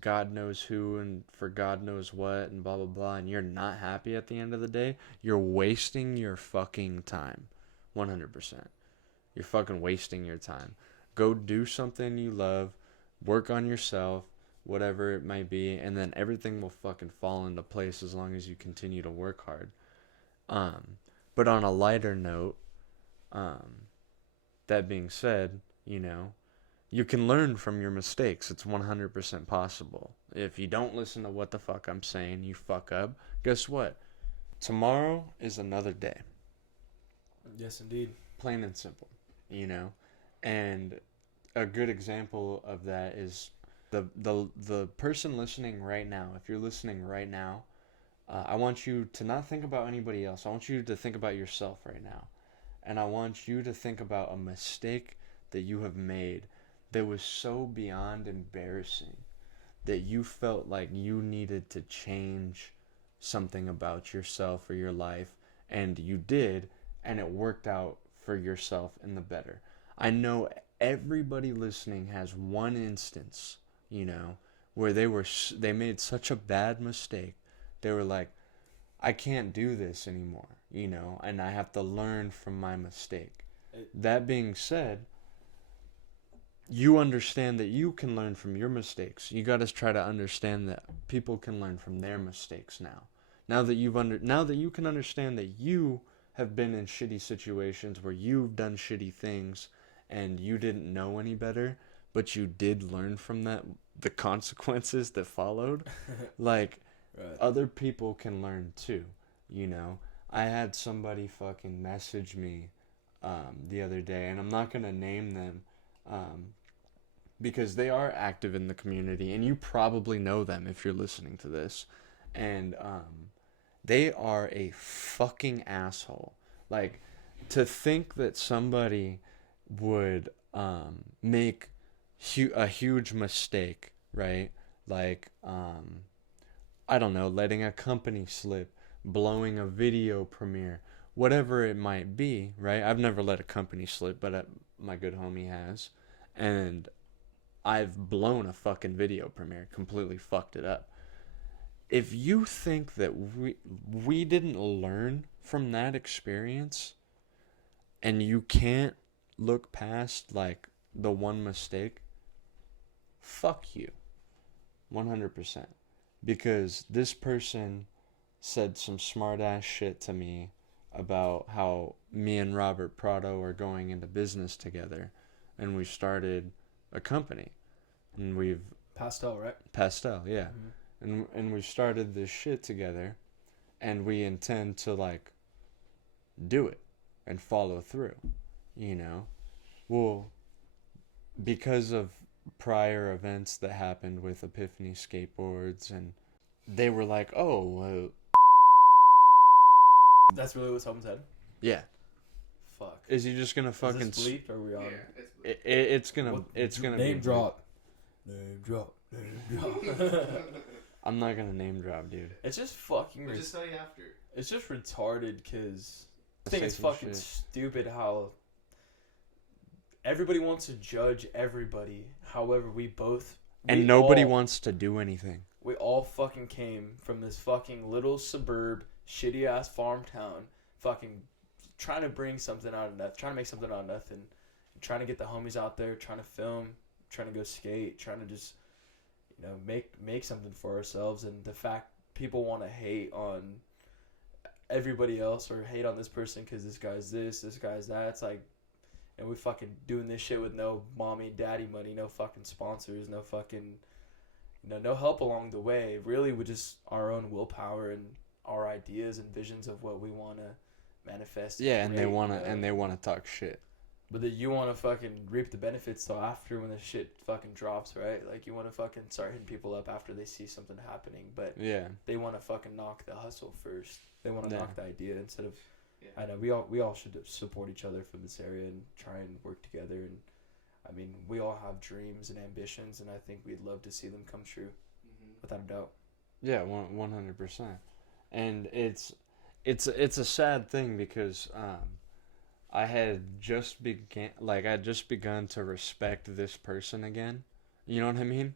God knows who and for God knows what and blah blah blah, and you're not happy at the end of the day, you're wasting your fucking time. 100%. You're fucking wasting your time. Go do something you love, work on yourself, whatever it might be, and then everything will fucking fall into place as long as you continue to work hard. But on a lighter note, that being said, you know, you can learn from your mistakes. It's 100% possible. If you don't listen to what the fuck I'm saying, you fuck up. Guess what? Tomorrow is another day. Yes, indeed. Plain and simple, you know? And a good example of that is the person listening right now. If you're listening right now, I want you to not think about anybody else. I want you to think about yourself right now. And I want you to think about a mistake that you have made that was so beyond embarrassing that you felt like you needed to change something about yourself or your life, and you did, and it worked out for yourself in the better. I know everybody listening has one instance, you know, where they made such a bad mistake. They were like, I can't do this anymore, you know, and I have to learn from my mistake. That being said, you understand that you can learn from your mistakes. You got to try to understand that people can learn from their mistakes now. Now that you can understand that you have been in shitty situations where you've done shitty things and you didn't know any better, but you did learn from that, the consequences that followed. Like, Right. other people can learn too, you know. I had somebody fucking message me the other day, and I'm not gonna name them because they are active in the community, and you probably know them if you're listening to this. And they are a fucking asshole. Like, to think that somebody would make a huge mistake, right? Like, I don't know, letting a company slip, blowing a video premiere, whatever it might be, right? I've never let a company slip, but my good homie has. And I've blown a fucking video premiere, completely fucked it up. If you think that we didn't learn from that experience, and you can't look past like the one mistake, fuck you. 100%. Because this person said some smart ass shit to me about how me and Robert Prado are going into business together, and we started a company, and we've Pastel, right? Pastel, yeah. Mm-hmm. And we started this shit together, and we intend to like do it and follow through, you know. Well, because of prior events that happened with Epiphany Skateboards, and they were like, oh, That's really what someone said? yeah. Fuck. Is he just gonna fucking? Is this bleeped or are we on? Yeah, it's It's gonna name be drop. Name drop. Name drop. I'm not gonna name drop, dude. It's just fucking. We'll just tell you after. It's just retarded because I think Say it's some fucking shit. stupid how everybody wants to judge everybody. However, And nobody wants to do anything. We all fucking came from this fucking little suburb, shitty ass farm town, fucking trying to bring something out of nothing, trying to make something out of nothing, trying to get the homies out there, trying to film, trying to go skate, trying to just, you know, make something for ourselves. And the fact people want to hate on everybody else or hate on this person because this guy's this guy's that. It's like, and we fucking doing this shit with no mommy, daddy money, no fucking sponsors, no fucking, you know, no help along the way. Really, with just our own willpower and our ideas and visions of what we want to manifest. Yeah, and they create, wanna talk shit. But then you want to fucking reap the benefits till after when the shit fucking drops, right? Like you want to fucking start hitting people up after they see something happening, but Yeah. they want to fucking knock the hustle first. They want to Yeah. knock the idea instead of. Yeah. I know we all should support each other from this area and try and work together. And I mean, we all have dreams and ambitions, and I think we'd love to see them come true, without a doubt. Yeah, 100%. And it's a sad thing because I had just begun to respect this person again. You know what I mean?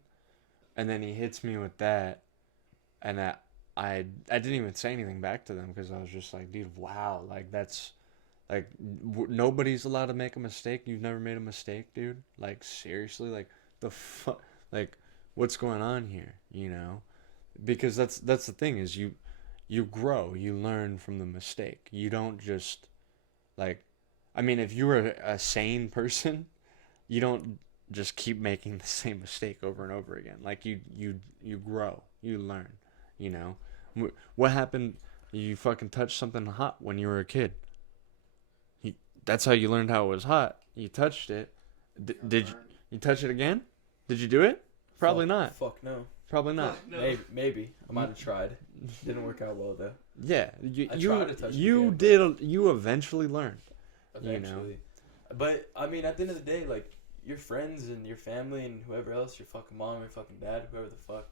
And then he hits me with that, and I didn't even say anything back to them because I was just like, dude, wow, like that's like nobody's allowed to make a mistake. You've never made a mistake, dude. Like seriously, like the fuck, like what's going on here? You know? Because that's the thing is you grow, you learn from the mistake. You don't just like, I mean, if you were a sane person, you don't just keep making the same mistake over and over again. Like you grow, you learn. You know, what happened? You fucking touched something hot when you were a kid. That's how you learned how it was hot. You touched it. Did you touch it again? Did you do it? Probably not. Fuck no. Probably not. No. Maybe. I might have tried. Didn't work out well though. Yeah, I tried to touch it you again, did. You eventually learned. Eventually. But I mean, at the end of the day, like your friends and your family and whoever else, your fucking mom, your fucking dad, whoever the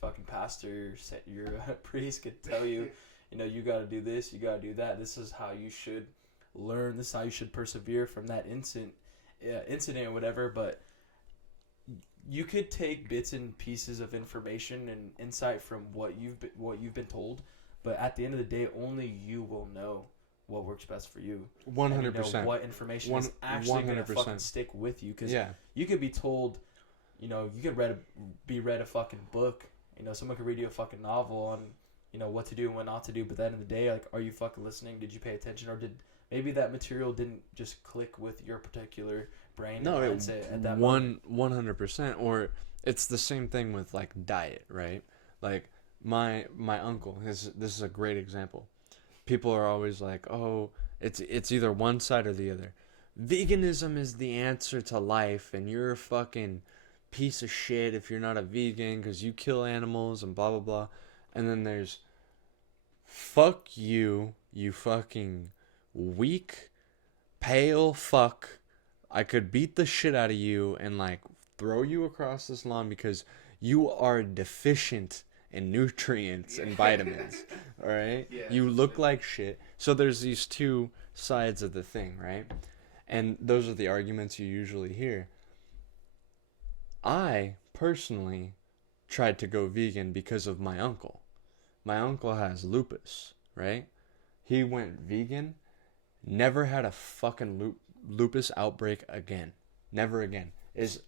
fucking pastor, your priest could tell you, you know, you got to do this, you got to do that. This is how you should learn. This is how you should persevere from that incident or whatever. But you could take bits and pieces of information and insight from what you've been told. But at the end of the day, only you will know what works best for you. 100%. What information is actually going to fucking stick with you. Because you could be told, you could be read a fucking book. Someone could read you a fucking novel on, what to do and what not to do. But at the end of the day, like, are you fucking listening? Did you pay attention? Or maybe that material didn't just click with your particular brain and mindset at that moment? 100%. Or it's the same thing with, like, diet, right? Like, my uncle, this is a great example. People are always like, oh, it's either one side or the other. Veganism is the answer to life, and you're a fucking piece of shit if you're not a vegan because you kill animals and blah, blah, blah. And then there's, fuck you, you fucking weak, pale fuck. I could beat the shit out of you and, like, throw you across this lawn because you are deficient in nutrients and vitamins. All right? Yeah, you look like shit. So there's these two sides of the thing, right? And those are the arguments you usually hear. I personally tried to go vegan because of my uncle. My uncle has lupus, right? He went vegan, never had a fucking lupus outbreak again. Never again.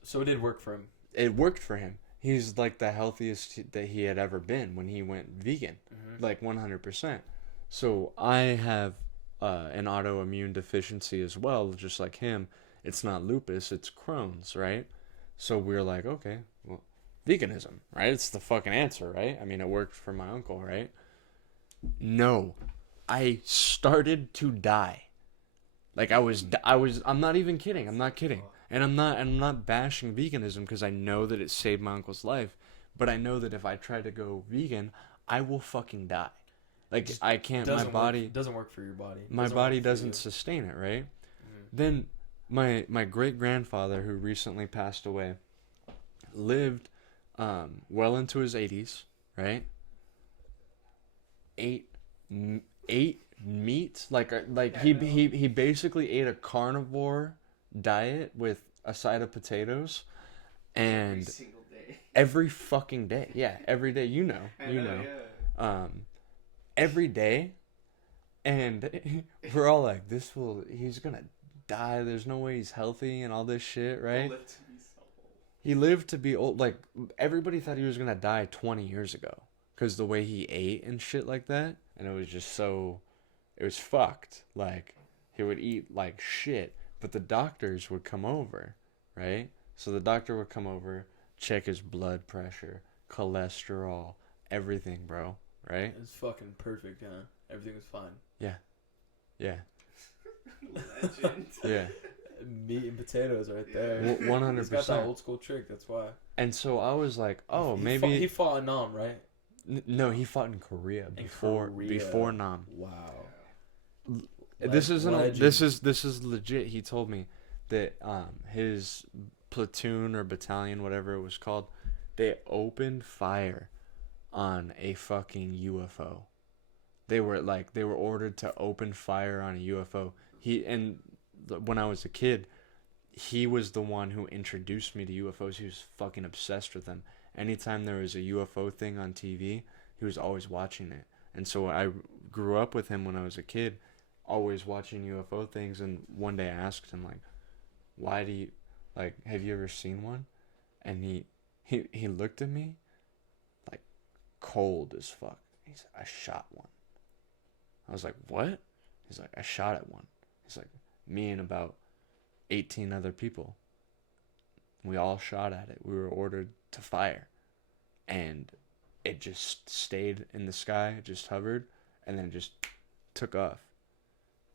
So it did work for him. It worked for him. He's like the healthiest that he had ever been when he went vegan. Mm-hmm. Like 100%. So I have an autoimmune deficiency as well, just like him. It's not lupus, it's Crohn's, right? So we're like, okay, well, veganism, right? It's the fucking answer, right? I mean, it worked for my uncle, right? No. I started to die. Like I'm not even kidding. I'm not kidding. And I'm not bashing veganism because I know that it saved my uncle's life, but I know that if I try to go vegan, I will fucking die. Like, I can't, my body doesn't work for your body. My body doesn't sustain it, right? Mm-hmm. Then my great grandfather, who recently passed away, lived well into his 80s, right? Ate meat, like he basically ate a carnivore diet with a side of potatoes, and every single day. Every fucking day, yeah, every day. Yeah. Every day, and we're all like, he's gonna die. There's no way he's healthy and all this shit, right? He lived to be old. Like, everybody thought he was gonna die 20 years ago because the way he ate and shit like that, and it was just so, it was fucked. Like, he would eat like shit, but the doctors would come over, right? So the doctor would come over, check his blood pressure, cholesterol, everything, bro. Right? It was fucking perfect, huh? Everything was fine. Yeah. Yeah. Legend. Yeah. Meat and potatoes right there. 100%. He's got that old school trick, that's why. And so I was like, oh, he fought in Nam, right? No, he fought in Korea before Nam. Wow. This is legit. He told me that his platoon or battalion, whatever it was called, they opened fire on a fucking UFO. They were ordered to open fire on a UFO. When I was a kid, he was the one who introduced me to UFOs. He was fucking obsessed with them. Anytime there was a UFO thing on TV, he was always watching it. And so I grew up with him when I was a kid, always watching UFO things. And one day I asked him, like, why do you, like, have you ever seen one? And he looked at me cold as fuck. He said, I shot one. I was like, what? He's like, I shot at one. He's like, me and about 18 other people. We all shot at it. We were ordered to fire. And it just stayed in the sky, it just hovered, and then just took off.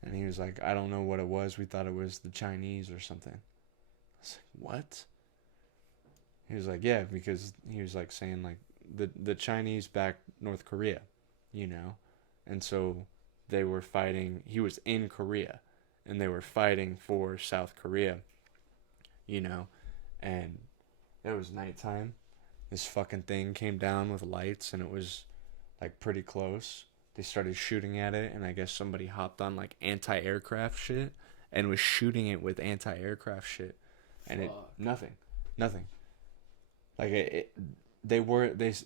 And he was like, I don't know what it was. We thought it was the Chinese or something. I was like, what? He was like, yeah, because he was like saying like, the Chinese backed North Korea, and so they were fighting. He was in Korea, and they were fighting for South Korea, and it was nighttime. This fucking thing came down with lights, and it was like pretty close. They started shooting at it, and I guess somebody hopped on like anti-aircraft shit and was shooting it with anti-aircraft shit, and nothing. Like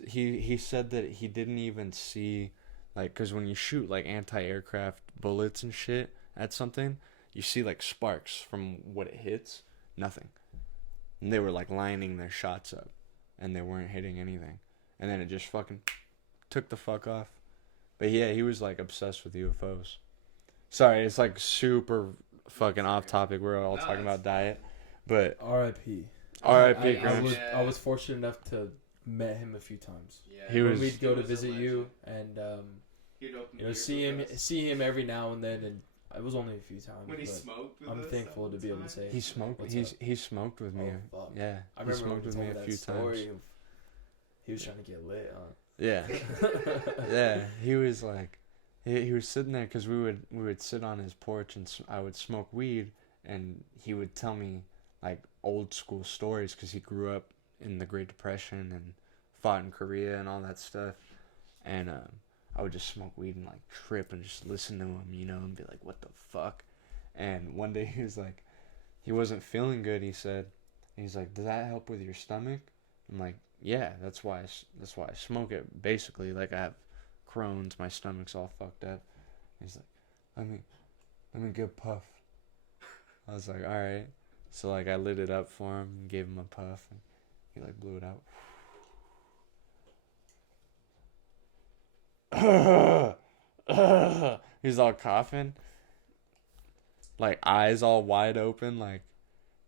he said that he didn't even see Like, because when you shoot, like, anti-aircraft bullets and shit at something, you see, like, sparks from what it hits. Nothing. And they were, like, lining their shots up. And they weren't hitting anything. And then it just fucking took the fuck off. But, yeah, he was, like, obsessed with UFOs. Sorry, it's, like, super fucking off topic. We're all talking about diet. But R.I.P. R.I.P. I Grams. was fortunate enough to met him a few times. Yeah. He was- We'd go to a visit legend. you and He'd open you know beers see with him us. every now and then, and it was only a few times. When he but smoked with I'm us thankful that to be able to time. say He smoked. What's He smoked with me. Oh, fuck. Yeah, I he remember smoked when with he me told a me few that story times. of he was trying to get lit, huh? Yeah, yeah. He was like, he was sitting there because we would sit on his porch and I would smoke weed, and he would tell me like old school stories because he grew up in the Great Depression and fought in Korea and all that stuff, and I would just smoke weed and like trip and just listen to him, you know, and be like, what the fuck? And one day he was like, he wasn't feeling good. He's like, does that help with your stomach? I'm like, yeah, that's why I smoke it. Basically, like I have Crohn's, my stomach's all fucked up. He's like, let me get a puff. I was like, all right. So like I lit it up for him and gave him a puff, and he like blew it out. He's all coughing, like eyes all wide open, like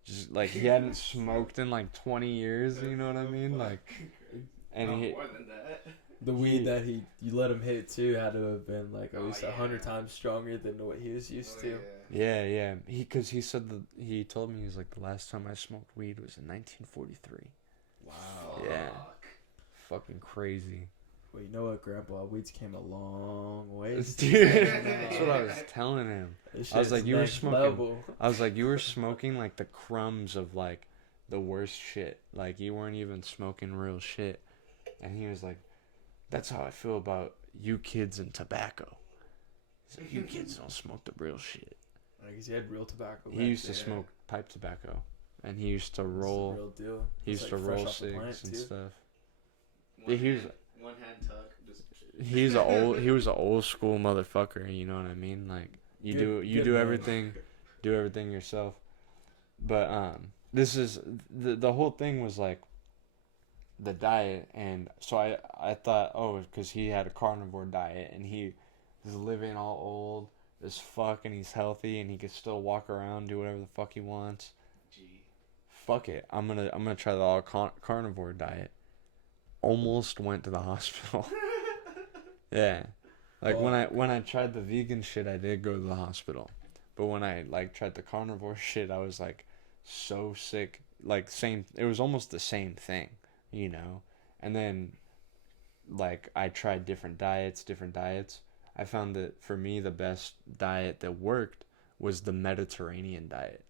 just like he hadn't smoked in like 20 years. You know what I mean? Like, and Not he more than that. The weed that you let him hit too had to have been like at Oh, least yeah. 100 times stronger than what he was used to. yeah. Because he said he told me he's like the last time I smoked weed was in 1943. Wow. Yeah. Fucking crazy. Well, you know what, Grandpa? Weeds came a long way. Dude, that's what I was telling him. This I was shit's like, you were next smoking. level. I was like, you were smoking like the crumbs of like the worst shit. Like you weren't even smoking real shit. And he was like, that's how I feel about you kids and tobacco. He's like, you kids don't smoke the real shit. Because he had real tobacco. He used to smoke pipe tobacco, and he used to This is the roll. real deal. He It's used like to fresh roll off the plant, cigs and too. stuff. One He was- hand, one hand tuck. Just He was an old school motherfucker. You know what I mean? Like you Good do man. everything yourself. But this is the whole thing was like the diet, and so I thought, oh, because he had a carnivore diet and he is living all old as fuck and he's healthy and he can still walk around, do whatever the fuck he wants. Gee. Fuck it, I'm gonna try the all carnivore diet. Almost went to the hospital. Yeah, like when I tried the vegan shit, I did go to the hospital, but when I like tried the carnivore shit, I was like so sick. Like it was almost the same thing, you know. And then like I tried different diets. I found that for me the best diet that worked was the Mediterranean diet,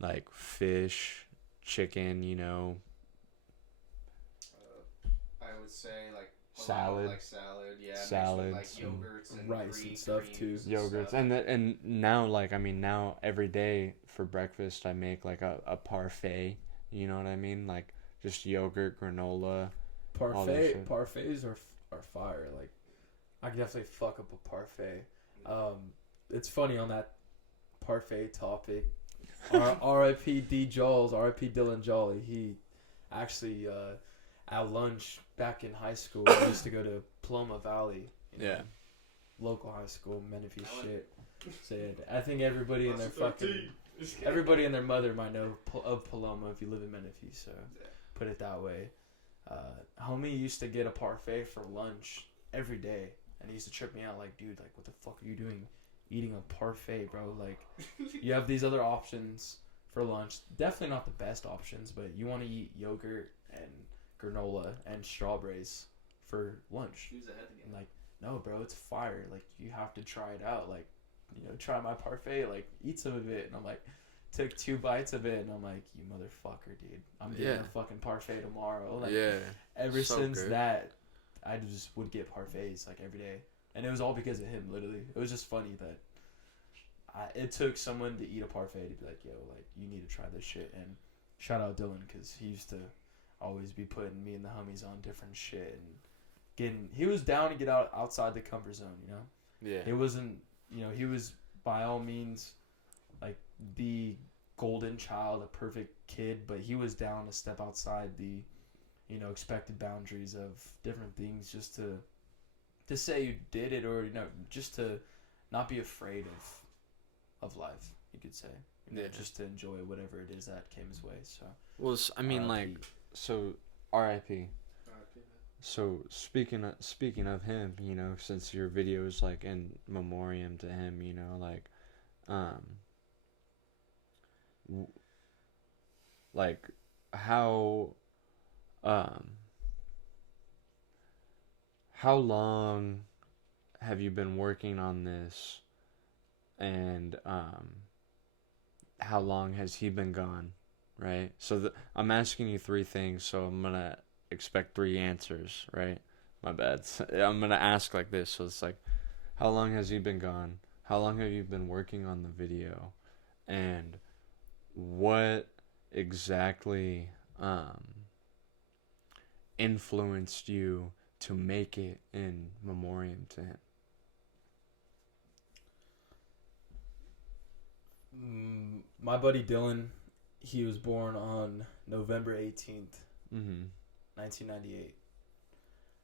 like fish, chicken, you know. I would say like a Salad. lot of, like salad, yeah, Salads mixed with, like yogurts and rice and Greek stuff, creams too. and Yogurts stuff. and now like I mean now every day for breakfast I make like a parfait, you know what I mean, like just yogurt, granola. all that shit. Parfaits are fire. Like, I can definitely fuck up a parfait. It's funny on that parfait topic. R.I.P. D. Jawls, R.I.P. Dylan Jolly. He actually at lunch back in high school, I used to go to Paloma Valley. You know, Yeah. Local high school, Menifee shit. So yeah, I think everybody in their mother might know of Paloma if you live in Menifee. So put it that way. Homie used to get a parfait for lunch every day, and he used to trip me out like, dude, like what the fuck are you doing eating a parfait, bro? Like, you have these other options for lunch, definitely not the best options, but you want to eat yogurt and granola and strawberries for lunch. Who's ahead again? I'm like, no, bro, it's fire. Like, you have to try it out. Like, you know, try my parfait. Like, eat some of it. And I'm like, took 2 bites of it, and I'm like, you motherfucker, dude. I'm getting a fucking parfait tomorrow. Like, ever so since good. that, I just would get parfaits like every day, and it was all because of him. Literally, it was just funny that it took someone to eat a parfait to be like, yo, like you need to try this shit. And shout out Dylan, because he used to always be putting me and the homies on different shit and he was down to get outside the comfort zone, you know? Yeah. It wasn't, you know, he was by all means like the golden child, a perfect kid, but he was down to step outside the, you know, expected boundaries of different things just to say you did it, or, you know, just to not be afraid of life, you could say. You know, just to enjoy whatever it is that came his way. So, well, I mean, like, so R.I.P. R.I.P. So speaking of him, you know, since your video is like in memoriam to him, you know, like, like how long have you been working on this, and how long has he been gone, right? So I'm asking you three things, so I'm gonna expect three answers, right? My bad. I'm gonna ask like this, so it's like, how long has he been gone? How long have you been working on the video? And what exactly influenced you to make it in memoriam to him? My buddy Dylan, he was born on November 18th, 1998.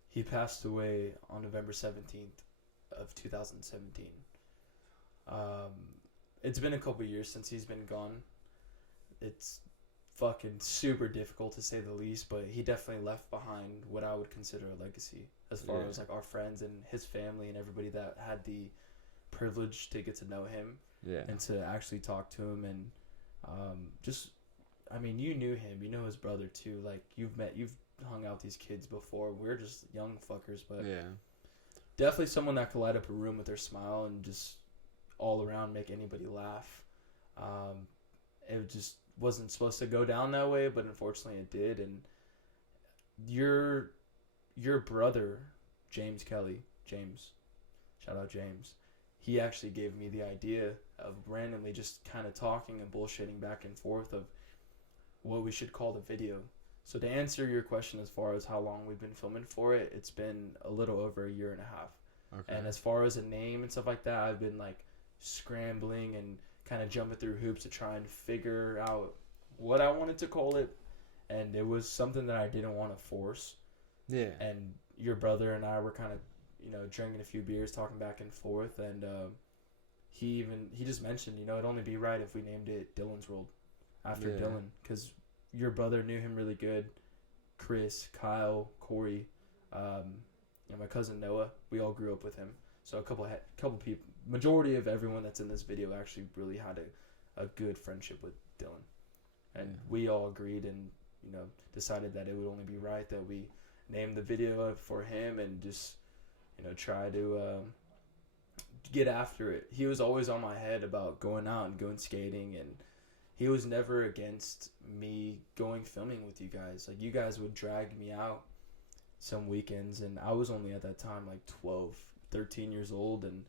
He passed away on November 17th of 2017. It's been a couple years since he's been gone. It's fucking super difficult to say the least, but he definitely left behind what I would consider a legacy as far as like our friends and his family and everybody that had the privilege to get to know him and to actually talk to him, and just, I mean, you knew him, you know his brother too, like you've hung out with these kids before. We're just young fuckers, but definitely someone that could light up a room with their smile and just all around make anybody laugh. It just wasn't supposed to go down that way, but unfortunately it did. And your brother, James Kelly, shout out James, he actually gave me the idea of randomly just kind of talking and bullshitting back and forth of what we should call the video. So to answer your question as far as how long we've been filming for it, it's been a little over a year and a half. Okay. And as far as a name and stuff like that, I've been like scrambling and kind of jumping through hoops to try and figure out what I wanted to call it. And it was something that I didn't want to force. Yeah. And your brother and I were kind of, you know, drinking a few beers, talking back and forth. And he just mentioned, you know, it'd only be right if we named it Dylan's World after Dylan. Because your brother knew him really good. Chris, Kyle, Cory, and my cousin Noah, we all grew up with him. So a couple people, majority of everyone that's in this video actually really had a good friendship with Dylan. And we all agreed and, you know, decided that it would only be right that we name the video for him and just, you know, try to get after it. He was always on my head about going out and going skating, and he was never against me going filming with you guys. Like, you guys would drag me out some weekends, and I was only at that time like 12, 13 years old, and,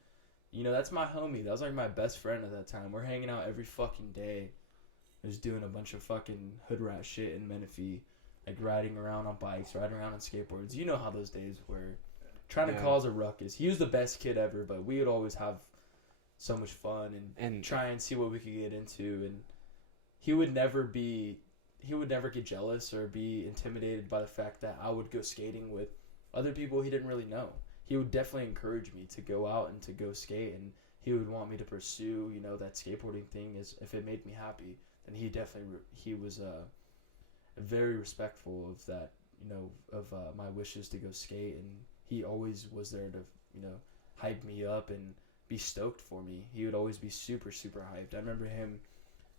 you know, that's my homie. That was like my best friend at that time. We're hanging out every fucking day. Just doing a bunch of fucking hood rat shit in Menifee, like riding around on bikes, riding around on skateboards. You know how those days were. Trying to cause a ruckus. He was the best kid ever, but we would always have so much fun and try and see what we could get into. And he would never get jealous or be intimidated by the fact that I would go skating with other people he didn't really know. He would definitely encourage me to go out and to go skate, and he would want me to pursue, you know, that skateboarding thing is if it made me happy. And he was very respectful of that, you know, of my wishes to go skate, and he always was there to, you know, hype me up and be stoked for me. He would always be super, super hyped. I remember him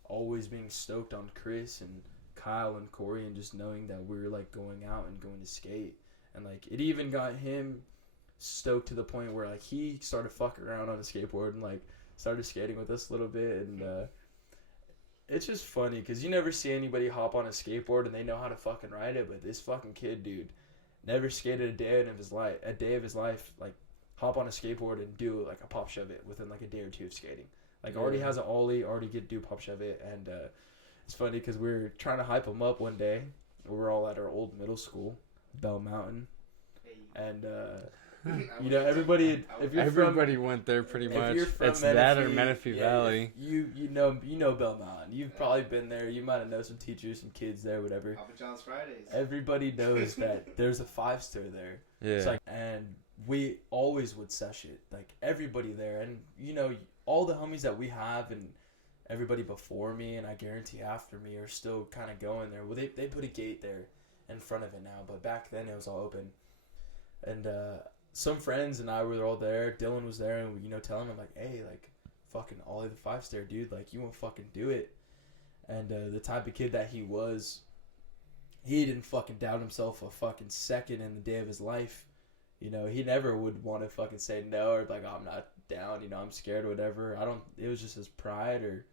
always being stoked on Chris and Kyle and Cory, and just knowing that we were like going out and going to skate, and like it even got him stoked to the point where like he started fucking around on a skateboard and like started skating with us a little bit. And it's just funny because you never see anybody hop on a skateboard and they know how to fucking ride it, but this fucking kid, dude, never skated a day of his life, like hop on a skateboard and do like a pop shove it within like a day or two of skating. Like already has an ollie, already get do pop shove it. And it's funny because we were trying to hype him up one day. We were all at our old middle school, Bell Mountain, And you know, everybody. If you're Everybody went there pretty if much. you're from It's that or Menifee, Menifee yeah, Valley. you know Bell Mountain. You've probably been there. You might have known some teachers, some kids there, whatever. Papa John's Fridays. Everybody knows that there's a 5-star there. Yeah. It's like, and we always would sesh it. Like everybody there, and you know, all the homies that we have, and everybody before me, and I guarantee after me, are still kind of going there. Well, they put a gate there in front of it now, but back then it was all open. And some friends and I were all there. Dylan was there, and we, you know, telling him like, hey, like, fucking Ollie the 5-star, dude. Like, you won't fucking do it. And the type of kid that he was, he didn't fucking doubt himself a fucking second in the day of his life. You know, he never would want to fucking say no or like, oh, I'm not down. You know, I'm scared or whatever. It was just his pride or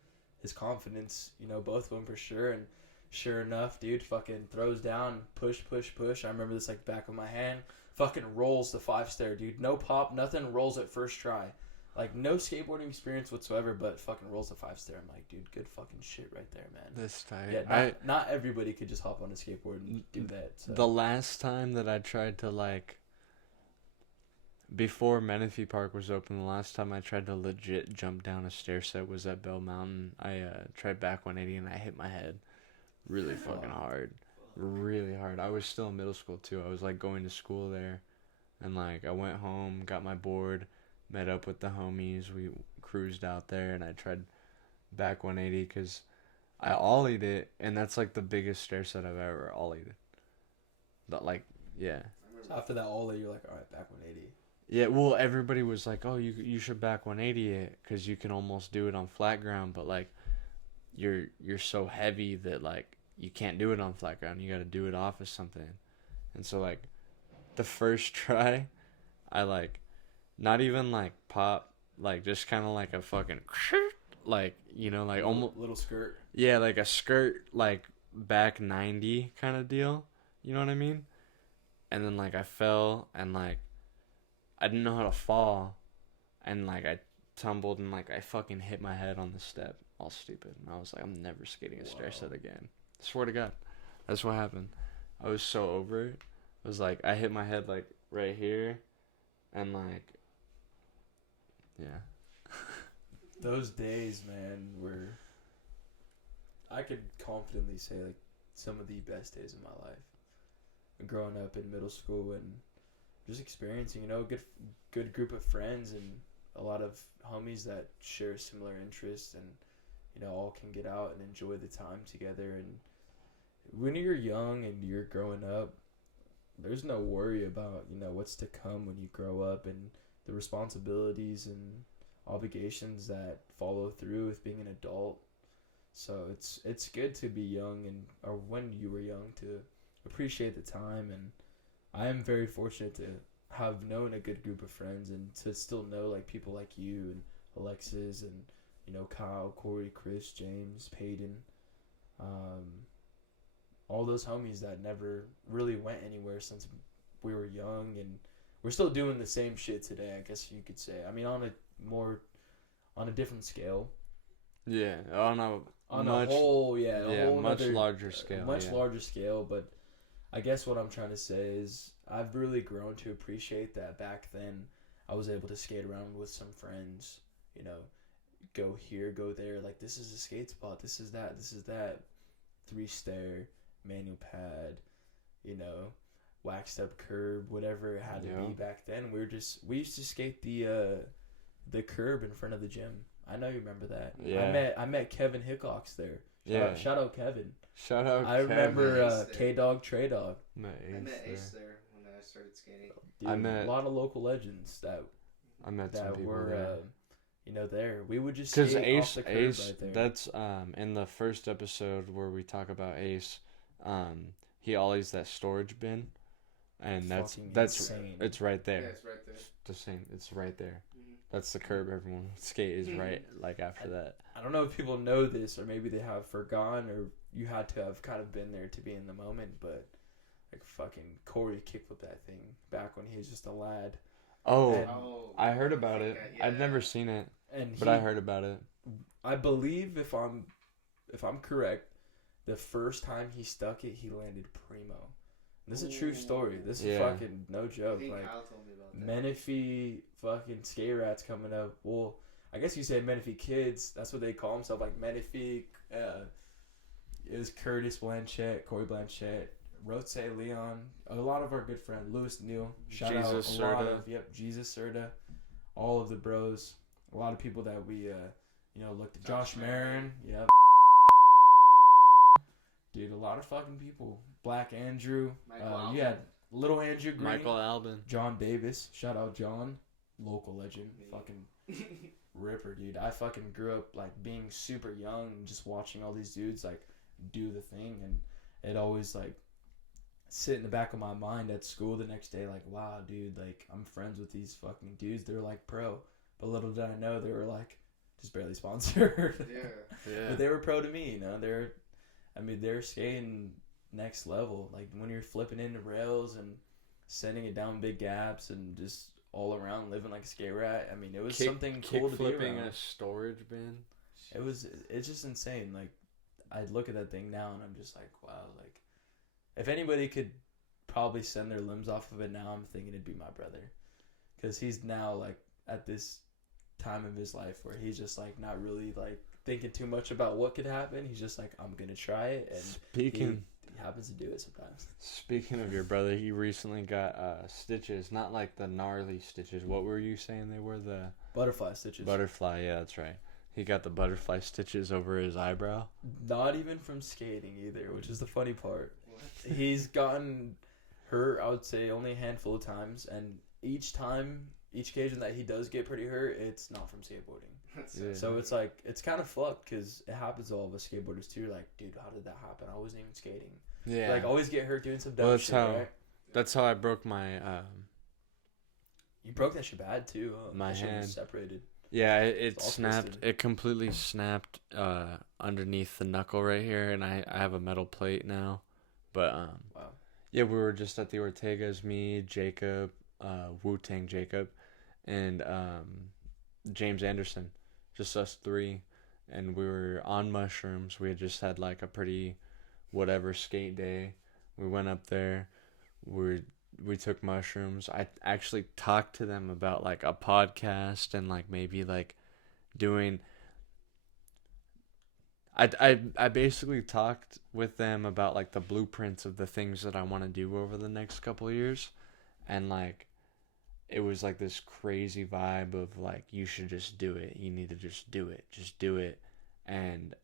his confidence. You know, both of them for sure. And sure enough, dude, fucking throws down, push. I remember this like back of my hand. Fucking rolls the 5-star, dude. No pop, nothing. Rolls it first try. Like, no skateboarding experience whatsoever, but fucking rolls the 5-star. I'm like, dude, good fucking shit right there, man. This time. Yeah, not everybody could just hop on a skateboard and do that. So. The last time that I tried to, like, before Menifee Park was open, the last time I tried to legit jump down a stair set was at Bell Mountain. I tried back 180 and I hit my head really fucking hard. Really hard. I was still in middle school too. I was like going to school there, and like I went home, got my board, met up with the homies. We cruised out there, and I tried back 180 because I ollied it, and that's like the biggest stair set I've ever ollied. But like, yeah. So after that ollie, you're like, all right, back 180. Yeah, well, everybody was like, oh, you should back 180 it because you can almost do it on flat ground, but like you're so heavy that like you can't do it on flat ground. You got to do it off of something. And so, like, the first try, I, like, not even, like, pop, like, just kind of like a fucking, like, you know, like, almost. Little skirt. Yeah, like a skirt, like, back 90 kind of deal. You know what I mean? And then, like, I fell, and, like, I didn't know how to fall. And, like, I tumbled, and, like, I fucking hit my head on the step, all stupid. And I was like, I'm never skating a stair set again. Swear to God, that's what happened. I was so over it. I was like, I hit my head like right here, and like, yeah. Those days, man, were, I could confidently say like some of the best days of my life. Growing up in middle school and just experiencing, you know, a good group of friends and a lot of homies that share similar interests and, you know, all can get out and enjoy the time together. And when you're young and you're growing up, there's no worry about, you know, what's to come when you grow up and the responsibilities and obligations that follow through with being an adult. So it's good to be young and or when you were young to appreciate the time. And I am very fortunate to have known a good group of friends and to still know like people like you and Alexis and, you know, Kyle, Corey, Chris, James, Peyton, all those homies that never really went anywhere since we were young, and we're still doing the same shit today, I guess you could say. I mean, on a different scale. Yeah, on a much larger scale. Larger scale, but I guess what I'm trying to say is I've really grown to appreciate that back then I was able to skate around with some friends, you know, go here, go there, like this is a skate spot, this is that, 3-stair, manual pad, you know, waxed up curb, whatever it had to be back then. We used to skate the curb in front of the gym. I know you remember that. Yeah. I met Kevin Hickox there. Shout out Kevin. I remember K-Dog, Trey Dog. I met Ace there when I started skating. Dude, I met a lot of local legends that some people were there. You know, there. We would just skate off the curb right there. That's in the first episode where we talk about Ace, he ollies that storage bin, and that's insane. it's right there. Yeah, it's right there. The same. It's right there. Mm-hmm. That's the curb. Everyone skate is right like after that. I don't know if people know this, or maybe they have forgotten, or you had to have kind of been there to be in the moment, but like fucking Corey kickflipped that thing back when he was just a lad. I heard about it. Yeah. I'd never seen it, but I I heard about it. I believe if I'm correct, the first time he stuck it, he landed primo. This is a true story. This is Yeah. fucking no I joke. think Like, Kyle told me about that. Menifee fucking skate rats coming up. Well, I guess you say Menifee kids. That's what they call themselves. Like Menifee. It was Curtis Blanchett, Cory Blanchett, Rote Leon, a lot of our good friends, Lewis Neal. Shout Jesus out a lot Serta. of Jesus Serta, all of the bros. A lot of people that we looked at. Josh Marin. Yep. Dude, a lot of fucking people. Black Andrew. You had Little Andrew Green. Michael Albin. John Davis. Shout out John. Local legend. Me. Fucking ripper, dude. I fucking grew up like being super young and just watching all these dudes like do the thing, and it always like sit in the back of my mind at school the next day like, wow, dude, like I'm friends with these fucking dudes. They're like pro. But little did I know they were like just barely sponsored. Yeah. But they were pro to me, you know. They're skating next level. Like when you're flipping into rails and sending it down big gaps and just all around living like a skate rat. I mean, it was something cool to be flipping around. a storage bin. It's just insane. Like I look at that thing now and I'm just like, wow. Like if anybody could probably send their limbs off of it now, I'm thinking it'd be my brother, because he's now like at this time of his life where he's just like not really like thinking too much about what could happen. He's just like, I'm gonna try it, and he happens to do it sometimes. Speaking of your brother, he recently got stitches, not like the gnarly stitches. What were you saying they were? The Butterfly stitches. butterfly, yeah, that's right. He got the butterfly stitches over his eyebrow. Not even from skating either, which is the funny part. What? He's gotten hurt, I would say, only a handful of times, and each occasion that he does get pretty hurt, it's not from skateboarding. Yeah. So it's like, it's kind of fucked, because it happens to all of us skateboarders too. You're like, dude, how did that happen? I wasn't even skating. Yeah. Like, always get hurt doing some dumb Well, that's shit, how- right? That's how I broke my You broke that shit bad too, huh? My That shit was hand. separated. yeah, it It's all snapped. twisted. It completely snapped underneath the knuckle right here, and I have a metal plate now. But Wow. yeah, we were just at the Ortegas, me, Jacob, Wu-Tang Jacob, and James Anderson, just us three, and we were on mushrooms. We had just had like a pretty whatever skate day. We went up there, we took mushrooms. I actually talked to them about like a podcast and like maybe like doing. I basically talked with them about like the blueprints of the things that I want to do over the next couple of years, and like it was like this crazy vibe of like, you should just do it. You need to just do it. And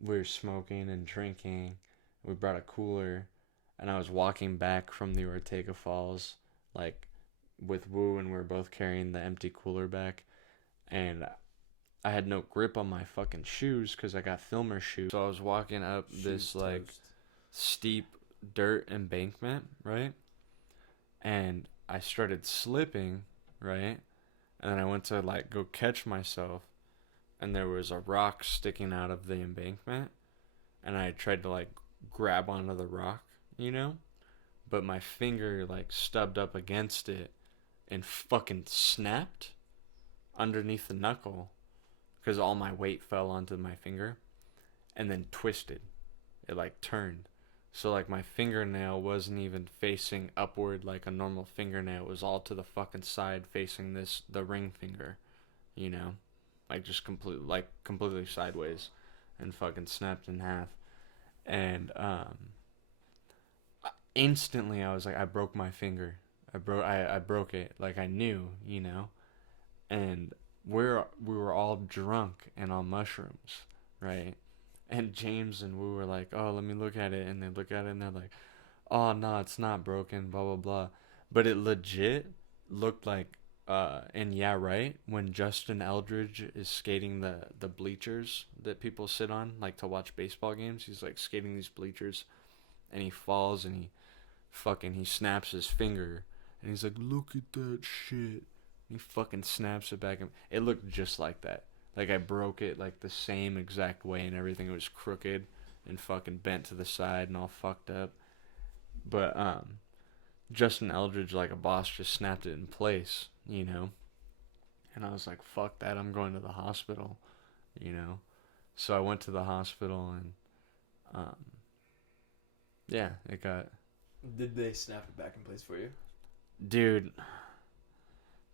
we were smoking and drinking. We brought a cooler, and I was walking back from the Ortega Falls like with Wu, and we were both carrying the empty cooler back, and I had no grip on my fucking shoes because I got filmer shoes. So I was walking up this Shoes like toast. steep dirt embankment, right? And I started slipping, right? And then I went to like go catch myself, and there was a rock sticking out of the embankment, and I tried to like grab onto the rock, you know? But my finger like stubbed up against it and fucking snapped underneath the knuckle, because all my weight fell onto my finger, and then twisted. It like turned. So like my fingernail wasn't even facing upward like a normal fingernail. It was all to the fucking side facing the ring finger, you know? Like just completely sideways, and fucking snapped in half. And instantly I was like, I broke my finger. I broke it. Like I knew, you know? And we were all drunk and on mushrooms, right? And James and Wu were like, oh, let me look at it. And they look at it and they're like, oh, no, it's not broken, blah, blah, blah. But it legit looked like, and yeah, right, when Justin Eldridge is skating the bleachers that people sit on, like to watch baseball games, he's like skating these bleachers, and he falls and he snaps his finger. And he's like, look at that shit. He fucking snaps it back. It looked just like that. Like I broke it like the same exact way and everything. It was crooked and fucking bent to the side and all fucked up. But Justin Eldridge, like a boss, just snapped it in place, you know? And I was like, fuck that, I'm going to the hospital, you know? So I went to the hospital, and Yeah, it got... Did they snap it back in place for you? Dude,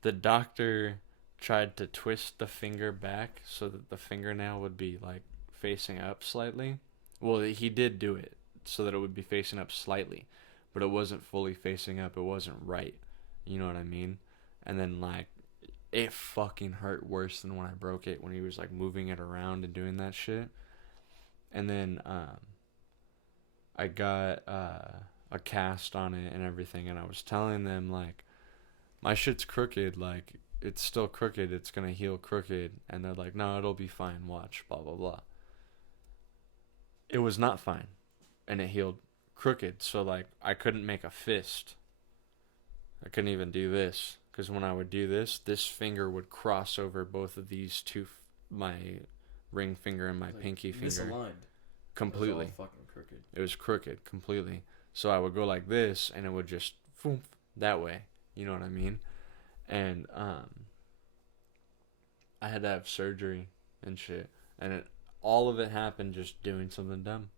the doctor tried to twist the finger back so that the fingernail would be, like, facing up slightly. Well, he did do it so that it would be facing up slightly, but it wasn't fully facing up. It wasn't right. You know what I mean? And then, like, it fucking hurt worse than when I broke it, when he was, like, moving it around and doing that shit. And then I got a cast on it and everything, and I was telling them, like, my shit's crooked, like, it's still crooked, it's gonna heal crooked. And they're like, no, it'll be fine, watch, blah, blah, blah. It was not fine, and it healed crooked. So, like, I couldn't make a fist. I couldn't even do this, because when I would do this finger would cross over both of these two, my ring finger and my Like, pinky finger. Misaligned. Completely. It was all fucking crooked. It was crooked completely. So I would go like this, and it would just boom, that way. You know what I mean? And I had to have surgery and shit, and all of it happened just doing something dumb.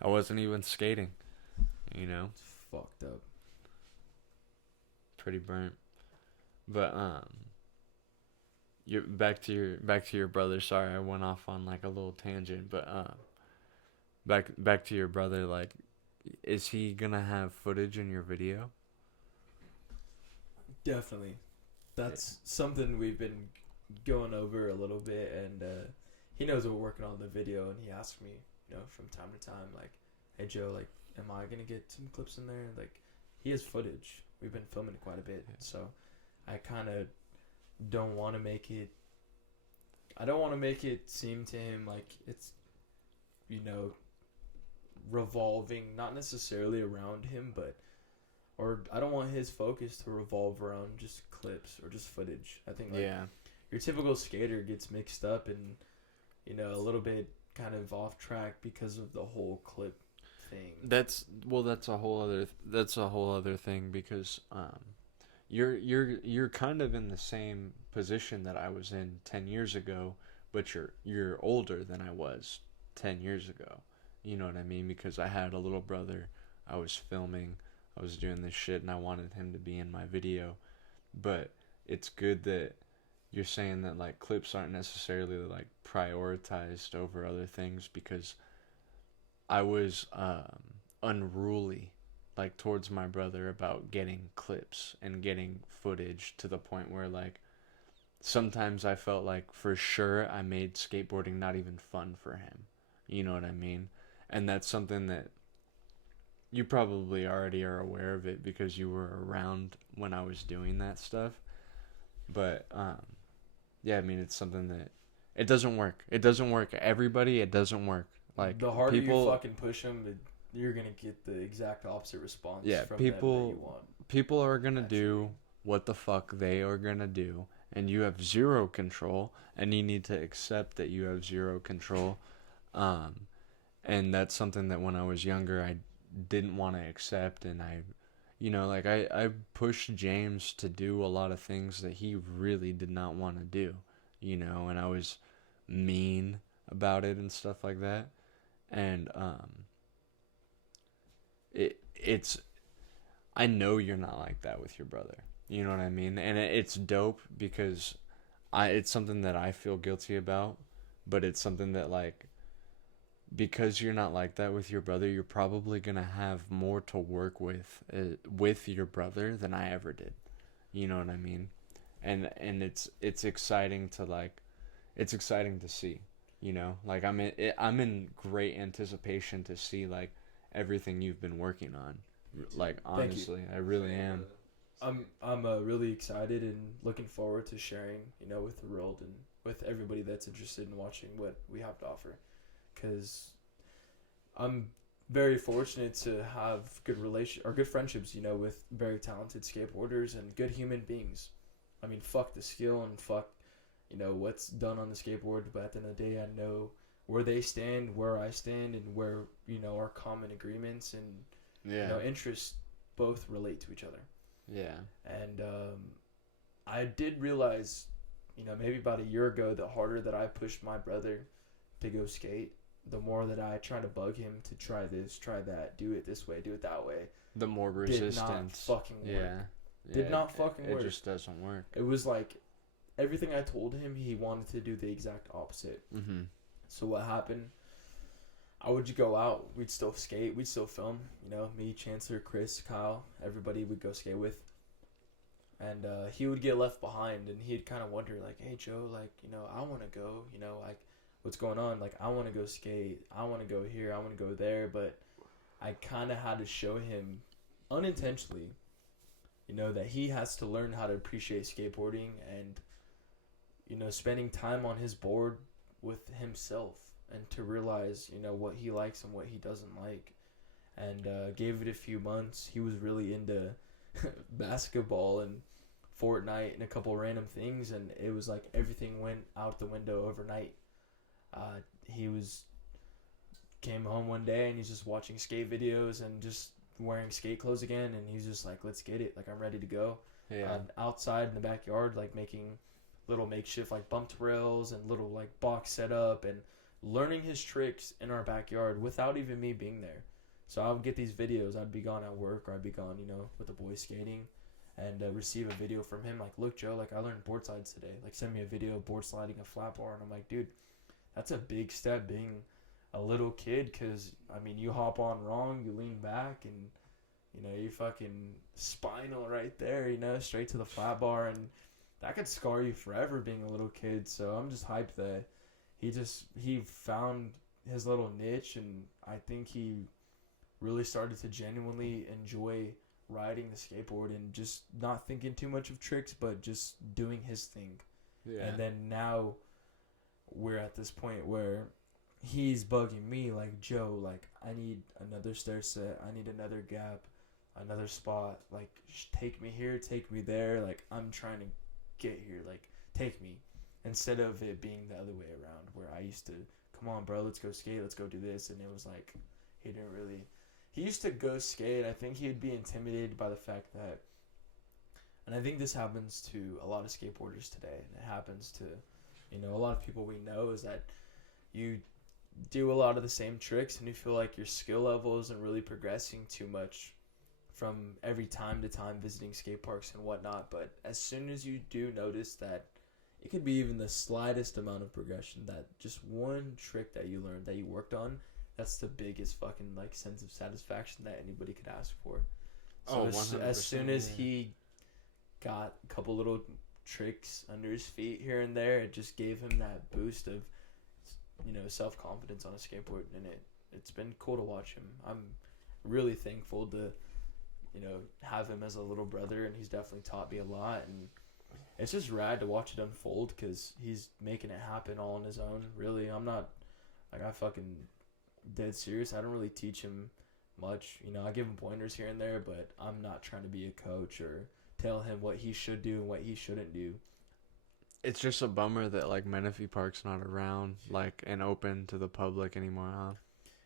I wasn't even skating, you know. It's fucked up. Pretty burnt. But you back to your brother. Sorry, I went off on like a little tangent, but back to your brother. Like, is he gonna have footage in your video? Definitely. That's something we've been going over a little bit, and he knows we're working on the video, and he asks me, you know, from time to time, like, hey Joe, like, am I gonna get some clips in there? Like, he has footage. We've been filming quite a bit, so I kind of don't want to make it. I don't want to make it seem to him like it's, you know, revolving not necessarily around him, but or I don't want his focus to revolve around just clips or just footage. I think like your typical skater gets mixed up and, you know, a little bit kind of off track because of the whole clip thing. That's a whole other thing, because you're kind of in the same position that I was in 10 years ago, but you're older than I was 10 years ago. You know what I mean? Because I had a little brother, I was filming, I was doing this shit, and I wanted him to be in my video. But it's good that you're saying that, like, clips aren't necessarily, like, prioritized over other things, because I was unruly, like, towards my brother about getting clips and getting footage, to the point where, like, sometimes I felt like for sure I made skateboarding not even fun for him. You know what I mean? And that's something that you probably already are aware of it, because you were around when I was doing that stuff. But yeah, I mean, it's something that it doesn't work. It doesn't work. Everybody, it doesn't work. Like, the harder you fucking push them, you're gonna get the exact opposite response. Yeah, from them that you want. People are gonna do what the fuck they are gonna do, and you have zero control, and you need to accept that you have zero control. And that's something that when I was younger I didn't want to accept, and I pushed James to do a lot of things that he really did not want to do, you know, and I was mean about it and stuff like that. And it's I know you're not like that with your brother. You know what I mean? And it's dope, because it's something that I feel guilty about, but it's something that, like, because you're not like that with your brother, you're probably gonna have more to work with your brother than I ever did. You know what I mean? And it's exciting to, like, it's exciting to see. You know, like, I'm in great anticipation to see, like, everything you've been working on. Like, honestly, I really am. I'm really excited and looking forward to sharing, you know, with the world and with everybody that's interested in watching what we have to offer. Because I'm very fortunate to have good friendships, you know, with very talented skateboarders and good human beings. I mean, fuck the skill and fuck, you know, what's done on the skateboard, but at the end of the day, I know where they stand, where I stand, and where, you know, our common agreements and you know, interests both relate to each other. Yeah. And I did realize, you know, maybe about a year ago, the harder that I pushed my brother to go skate, the more that I try to bug him to try this, try that, do it this way, do it that way, The more did resistance. not fucking work. Yeah. Did not fucking work. It just doesn't work. It was like everything I told him, he wanted to do the exact opposite. Mm-hmm. So what happened? I would go out. We'd still skate. We'd still film. You know, me, Chancellor, Chris, Kyle, everybody would go skate with. And he would get left behind, and he'd kind of wonder, like, hey, Joe, like, you know, I want to go. You know, like, what's going on? Like, I want to go skate. I want to go here. I want to go there. But I kind of had to show him unintentionally, you know, that he has to learn how to appreciate skateboarding and, you know, spending time on his board with himself and to realize, you know, what he likes and what he doesn't like. And gave it a few months. He was really into basketball and Fortnite and a couple random things, and it was like everything went out the window overnight. He came home one day and he's just watching skate videos and just wearing skate clothes again, and he's just like, let's get it, like, I'm ready to go. Yeah. Outside in the backyard, like making little makeshift like bumped rails and little like box setup and learning his tricks in our backyard without even me being there. So I would get these videos. I'd be gone at work, or I'd be gone, you know, with the boys skating, and receive a video from him like, look, Joe, like, I learned board sides today. Like, send me a video of board sliding a flat bar. And I'm like, dude, that's a big step being a little kid, because, I mean, you hop on wrong, you lean back, and, you know, you fucking spinal right there, you know, straight to the flat bar, and that could scar you forever being a little kid. So I'm just hyped that he found his little niche, and I think he really started to genuinely enjoy riding the skateboard and just not thinking too much of tricks, but just doing his thing. Yeah. And then now we're at this point where he's bugging me like, Joe, like, I need another stair set, I need another gap, another spot, like, take me here, take me there, like, I'm trying to get here, like, take me, instead of it being the other way around, where I used to, come on, bro, let's go skate, let's go do this, and it was like, he used to go skate. I think he'd be intimidated by the fact that, and I think this happens to a lot of skateboarders today, and it happens to, you know, a lot of people we know, is that you do a lot of the same tricks and you feel like your skill level isn't really progressing too much from every time to time visiting skate parks and whatnot. But as soon as you do notice that it could be even the slightest amount of progression, that just one trick that you learned, that you worked on, that's the biggest fucking, like, sense of satisfaction that anybody could ask for. So as soon as he got a couple little tricks under his feet here and there, it just gave him that boost of, you know, self-confidence on a skateboard, and it's been cool to watch him. I'm really thankful to, you know, have him as a little brother, and he's definitely taught me a lot, and it's just rad to watch it unfold, because he's making it happen all on his own. Really, I'm not, like, I fucking dead serious. I don't really teach him much, you know. I give him pointers here and there, but I'm not trying to be a coach or tell him what he should do and what he shouldn't do. It's just a bummer that, like, Menifee Park's not around, like, and open to the public anymore, huh?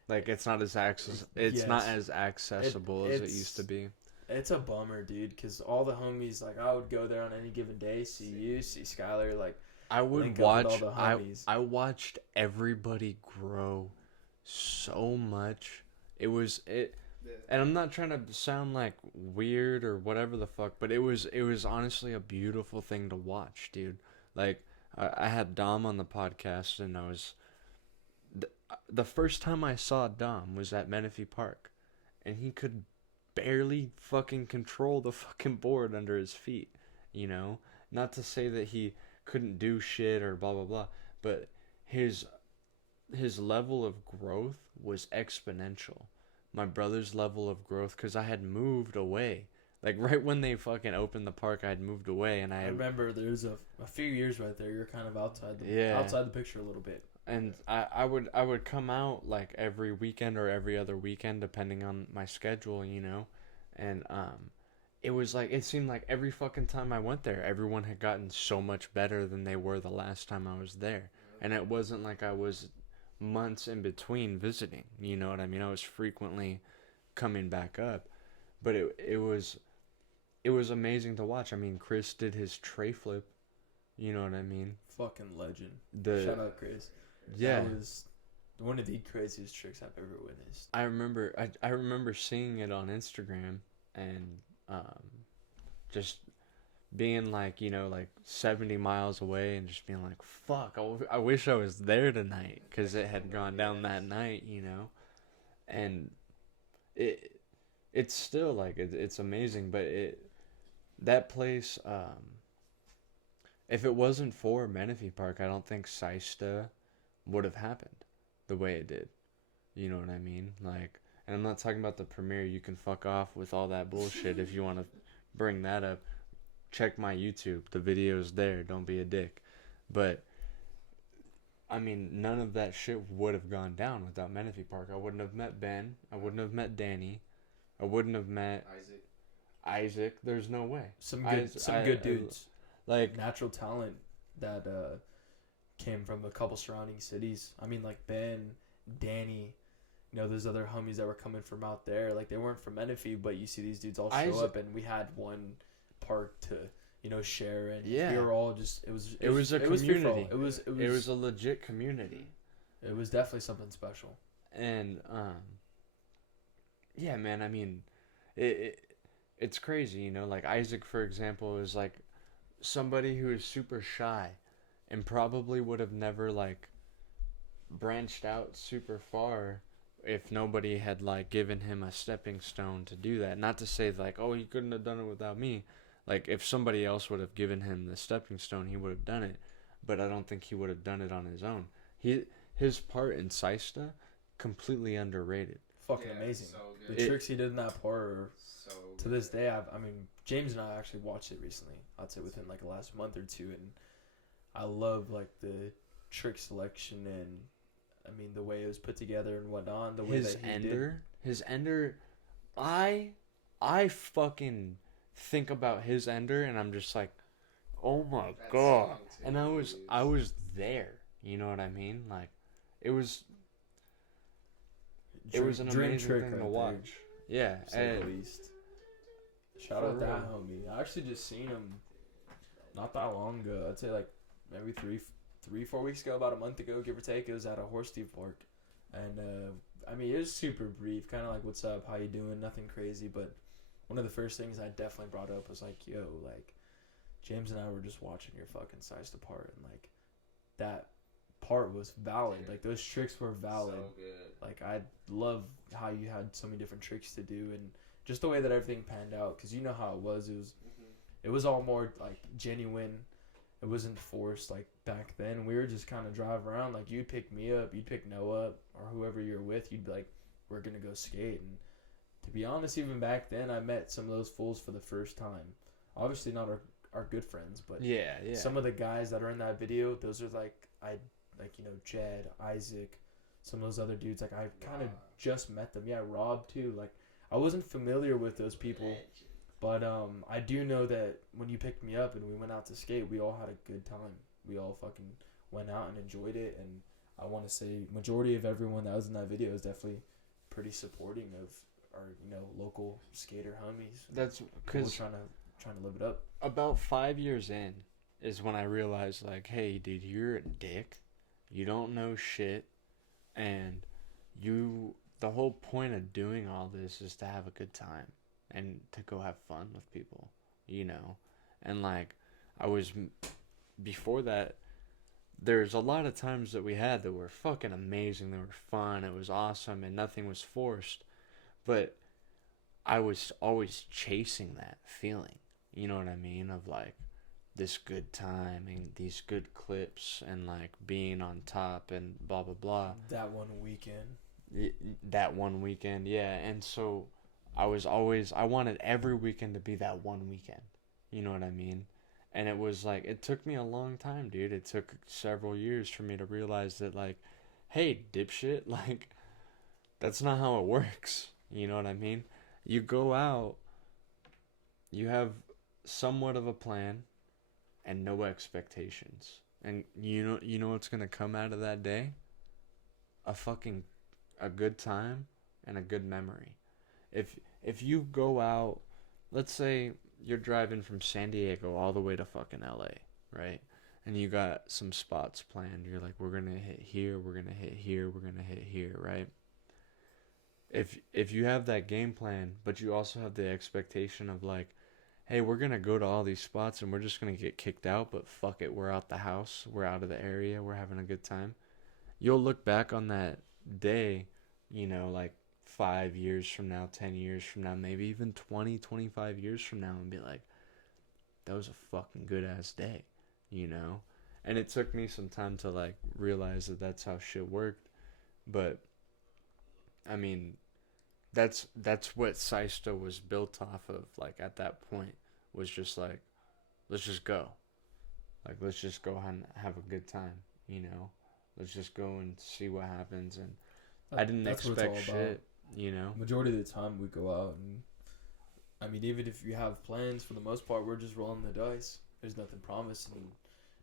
Like, it's not as not as accessible as it used to be. It's a bummer, dude, because all the homies, like, I would go there on any given day, see you, see Skyler, like, I would watch, I watched everybody grow so much. And I'm not trying to sound like weird or whatever the fuck, but it was honestly a beautiful thing to watch, dude. Like, I had Dom on the podcast, and I was the first time I saw Dom was at Menifee Park, and he could barely fucking control the fucking board under his feet, you know? Not to say that he couldn't do shit or blah blah blah, but his level of growth was exponential. My brother's level of growth, because I had moved away. Like, right when they fucking opened the park, I had moved away, and I remember there's a few years right there, you're kind of outside the picture a little bit. And I would come out, like, every weekend or every other weekend, depending on my schedule, you know? And it was like, it seemed like every fucking time I went there, everyone had gotten so much better than they were the last time I was there. And it wasn't like I was months in between visiting, you know what I mean? I was frequently coming back up, but it was amazing to watch. I mean, Chris did his tray flip, you know what I mean? Fucking legend. Shout out Chris. Yeah, one of the craziest tricks I've ever witnessed. I remember seeing it on Instagram and just being like, you know, like 70 miles away and just being like, fuck, I wish I was there tonight because it had gone down that night, you know. And it's still like it's amazing, but that place, if it wasn't for Menifee Park, I don't think Seista would have happened the way it did. You know what I mean? Like, and I'm not talking about the premiere. You can fuck off with all that bullshit if you want to bring that up. Check my YouTube. The video's there. Don't be a dick. But, I mean, none of that shit would have gone down without Menifee Park. I wouldn't have met Ben. I wouldn't have met Danny. I wouldn't have met Isaac. There's no way. Some good dudes. Like, natural talent that came from a couple surrounding cities. I mean, like Ben, Danny, you know, there's other homies that were coming from out there. Like, they weren't from Menifee, but you see these dudes all show up, and we had one park to, you know, share, and we were all just it was a community. It was a legit community. It was definitely something special. And yeah, man, I mean, it's crazy, you know, like Isaac, for example, is like somebody who is super shy and probably would have never like branched out super far if nobody had like given him a stepping stone to do that. Not to say like, oh, he couldn't have done it without me. Like, if somebody else would have given him the stepping stone, he would have done it. But I don't think he would have done it on his own. His part in Seista, completely underrated. Fucking amazing. So the tricks he did in that part are, to this day, I mean, James and I actually watched it recently. I'd say within like the last month or two, and I love like the trick selection and, I mean, the way it was put together and whatnot. The way his ender, I fucking think about his ender and I'm just like, oh my god. And I was there. You know what I mean? Like, it was an amazing thing to watch. Yeah, at least. Shout out that homie. I actually just seen him not that long ago. I'd say like maybe 3-4 weeks ago, about a month ago, give or take. It was at a horse thief park, and I mean, it was super brief, kind of like, what's up, how you doing, nothing crazy. But one of the first things I definitely brought up was like, yo, like, James and I were just watching your fucking Seista part, and like, that part was valid. Like, those tricks were valid. So good. Like, I love how you had so many different tricks to do, and just the way that everything panned out, because you know how it was. It was all more like genuine. It wasn't forced like back then. We were just kind of drive around. Like, you'd pick me up, you'd pick Noah up, or whoever you're with. You'd be like, we're gonna go skate. And to be honest, even back then, I met some of those fools for the first time. Obviously not our good friends, but yeah. Some of the guys that are in that video, those are like, you know, Jed, Isaac, some of those other dudes. Like, I kind of just met them. Yeah, Rob too. Like, I wasn't familiar with those people, but I do know that when you picked me up and we went out to skate, we all had a good time. We all fucking went out and enjoyed it, and I want to say majority of everyone that was in that video is definitely pretty supporting of our, you know, local skater homies. That's because trying to live it up. About 5 years in is when I realized, like, hey, dude, you're a dick. You don't know shit, and the whole point of doing all this is to have a good time and to go have fun with people, you know. And like, before that, there's a lot of times that we had that were fucking amazing, they were fun, it was awesome, and nothing was forced. But I was always chasing that feeling, you know what I mean, of like this good time and these good clips and like being on top and blah blah blah. That one weekend, yeah. And so I wanted every weekend to be that one weekend, you know what I mean. And it was like, it took me a long time, dude. It took several years for me to realize that, like, hey, dipshit, like, that's not how it works, you know what I mean. You go out, you have somewhat of a plan and no expectations, and you know what's gonna come out of that day? A good time and a good memory. If you go out, let's say you're driving from San Diego all the way to fucking LA, right? and you got some spots planned. You're like, we're gonna hit here, we're gonna hit here, we're gonna hit here, right? If you have that game plan, but you also have the expectation of like, hey, we're gonna go to all these spots and we're just gonna get kicked out, but fuck it, we're out the house, we're out of the area, we're having a good time. You'll look back on that day, like 5 years from now, 10 years from now, maybe even 20, 25 years from now, and be like, that was a fucking good ass day, And it took me some time to like realize that that's how shit worked, but I mean, that's what Seisto was built off of. Like at that point, was just like, let's just go, like let's just go and have a good time, Let's just go and see what happens. And I didn't expect shit, Majority of the time we go out, and I mean, even if you have plans, for the most part, we're just rolling the dice. There's nothing promised and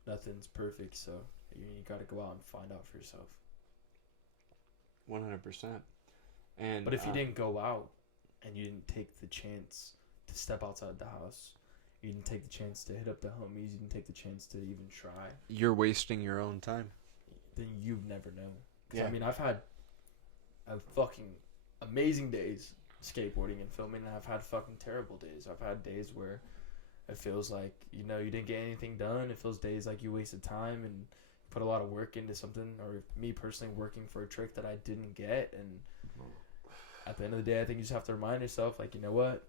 nothing's perfect, so you gotta go out and find out for yourself. 100%. But if you didn't go out and you didn't take the chance to step outside the house, you didn't take the chance to hit up the homies, you didn't take the chance to even try, you're wasting your own time. Then you'd never know. Yeah. I mean, I've had fucking amazing days skateboarding and filming, and I've had fucking terrible days. I've had days where it feels like, you didn't get anything done. It feels days like you wasted time and put a lot of work into something, or me personally working for a trick that I didn't get. And at the end of the day, I think you just have to remind yourself, like, you know what?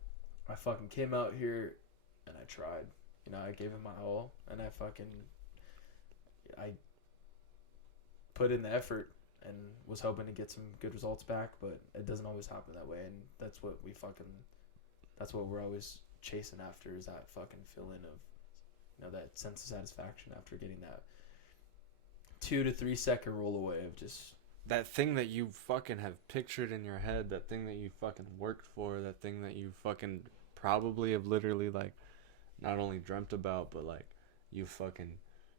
I fucking came out here and I tried. I gave it my all, and I put in the effort and was hoping to get some good results back, but it doesn't always happen that way. And that's what we're always chasing after, is that fucking feeling of, that sense of satisfaction after getting that 2 to 3 second roll away of just that thing that you fucking have pictured in your head, that thing that you fucking worked for, that thing that you fucking probably have literally, like, not only dreamt about, but, like, you fucking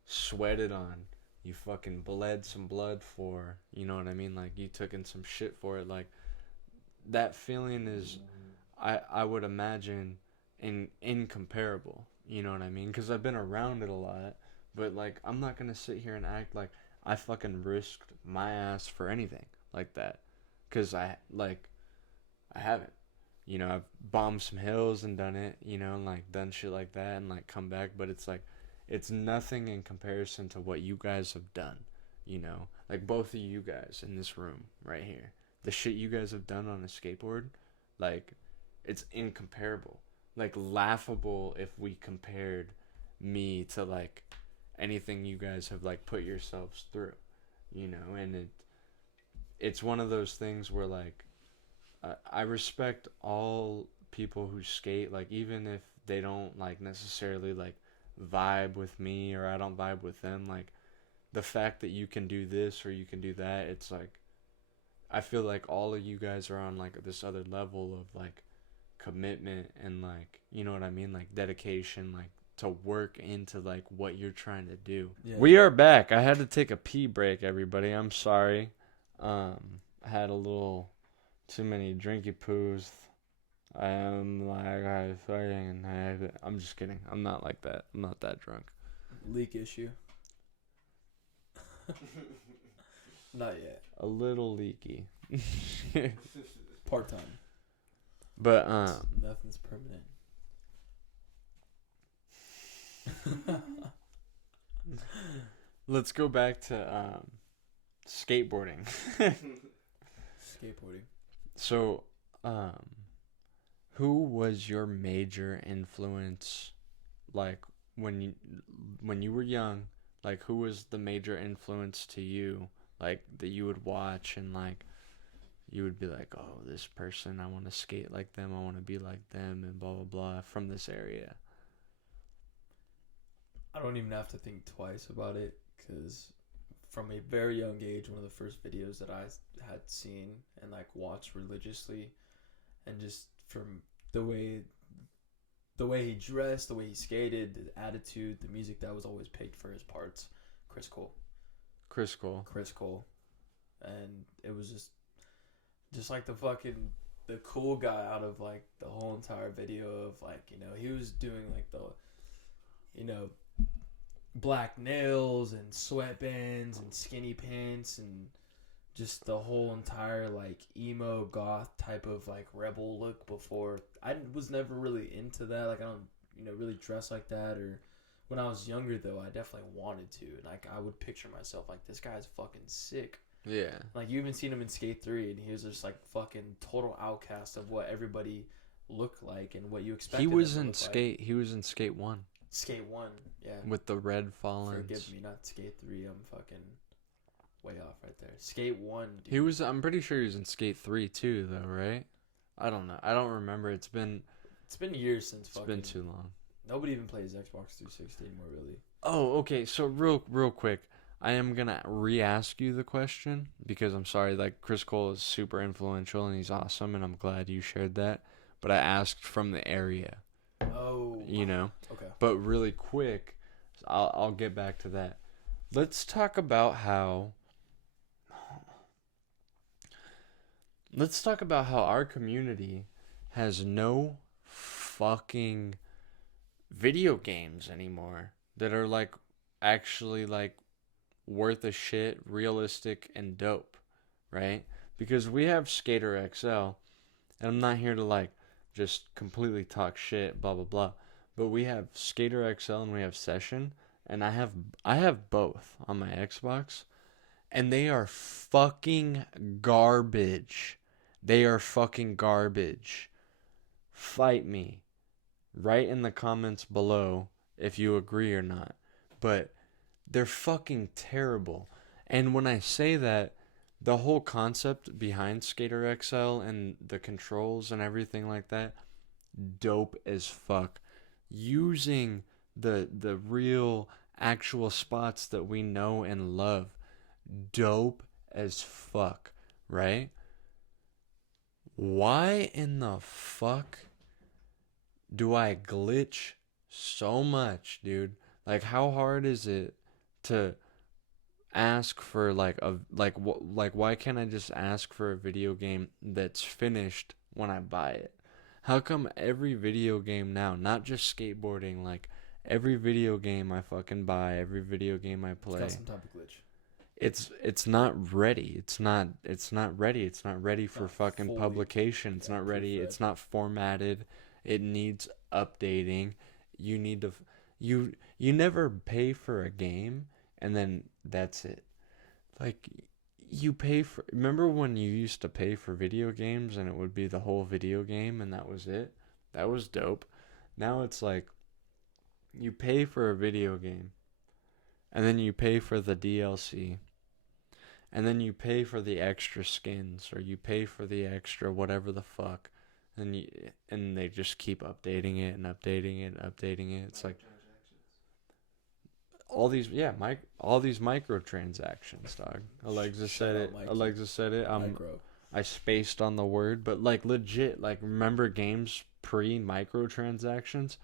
sweated on, you fucking bled some blood for, you know what I mean? Like, you took in some shit for it. Like, that feeling is, I would imagine, incomparable, you know what I mean? Because I've been around it a lot, but, like, I'm not going to sit here and act like I fucking risked my ass for anything like that, because I haven't, I've bombed some hills and done it, and like done shit like that and like come back, but it's like, it's nothing in comparison to what you guys have done, like both of you guys in this room right here, the shit you guys have done on a skateboard, like, it's incomparable, like laughable if we compared me to like anything you guys have like put yourselves through, and it's one of those things where like I respect all people who skate, like even if they don't like necessarily like vibe with me, or I don't vibe with them, like the fact that you can do this or you can do that, it's like I feel like all of you guys are on like this other level of like commitment and like, you know what I mean, like dedication, like to work into like what you're trying to do. Yeah. We are back. I had to take a pee break, everybody. I'm sorry. I had a little too many drinky poos. I'm just kidding. I'm not like that. I'm not that drunk. Leak issue. Not yet. A little leaky. Part-time. But nothing's permanent. Let's go back to skateboarding. Skateboarding. So, who was your major influence, like when you were young? Like, who was the major influence to you, like that you would watch and like you would be like, oh, this person, I want to skate like them, I want to be like them, and blah blah blah, from this area? I don't even have to think twice about it, because from a very young age, one of the first videos that I had seen and like watched religiously, and just from the way he dressed, the way he skated, the attitude, the music that was always picked for his parts, Chris Cole. And it was just like the cool guy out of like the whole entire video of like, he was doing like the, black nails and sweatbands and skinny pants and just the whole entire like emo goth type of like rebel look before. I was never really into that. Like I don't, really dress like that. Or when I was younger though, I definitely wanted to. And like I would picture myself like this guy's fucking sick. Yeah. Like you even seen him in Skate 3 and he was just like fucking total outcast of what everybody looked like and what you expected. He was in Skate. He was in Skate 1. Skate 1, yeah. With the red fallings. Forgive me, not Skate 3. I'm fucking way off right there. Skate 1, dude. He was. I'm pretty sure he was in Skate 3 too, though, right? I don't know. I don't remember. It's been years since. It's been too long. Nobody even plays Xbox 360 anymore, really. Oh, okay. So real quick, I am gonna re-ask you the question because I'm sorry. Like Chris Cole is super influential and he's awesome, and I'm glad you shared that. But I asked from the area. Oh. Okay. But really quick, I'll get back to that. Let's talk about how. Let's talk about how our community has no fucking video games anymore that are like actually like worth a shit, realistic and dope, right? Because we have Skater XL, and I'm not here to like just completely talk shit, blah blah blah, but we have Skater XL and we have Session, and I have both on my Xbox, and they are fucking garbage. They are fucking garbage. Fight me. Write in the comments below if you agree or not. But they're fucking terrible. And when I say that, the whole concept behind Skater XL and the controls and everything like that, dope as fuck. Using the real actual spots that we know and love, dope as fuck, right? Why in the fuck do I glitch so much, dude? Like, how hard is it to ask for why can't I just ask for a video game that's finished when I buy it? How come every video game now, not just skateboarding, like every video game I fucking buy, every video game I play, It's got some type of glitch. It's not ready. It's not ready. It's not ready for fucking fully, publication. It's not ready. It's not formatted. It needs updating. You need to you never pay for a game and then that's it. Like you pay for, remember when you used to pay for video games and it would be the whole video game and that was it? That was dope. Now it's like you pay for a video game and then you pay for the DLC. And then you pay for the extra skins, or you pay for the extra whatever the fuck, and they just keep updating it and updating it and updating it. It's like all these microtransactions, dog. Alexa said it. I spaced on the word, but like legit, like remember games pre microtransactions?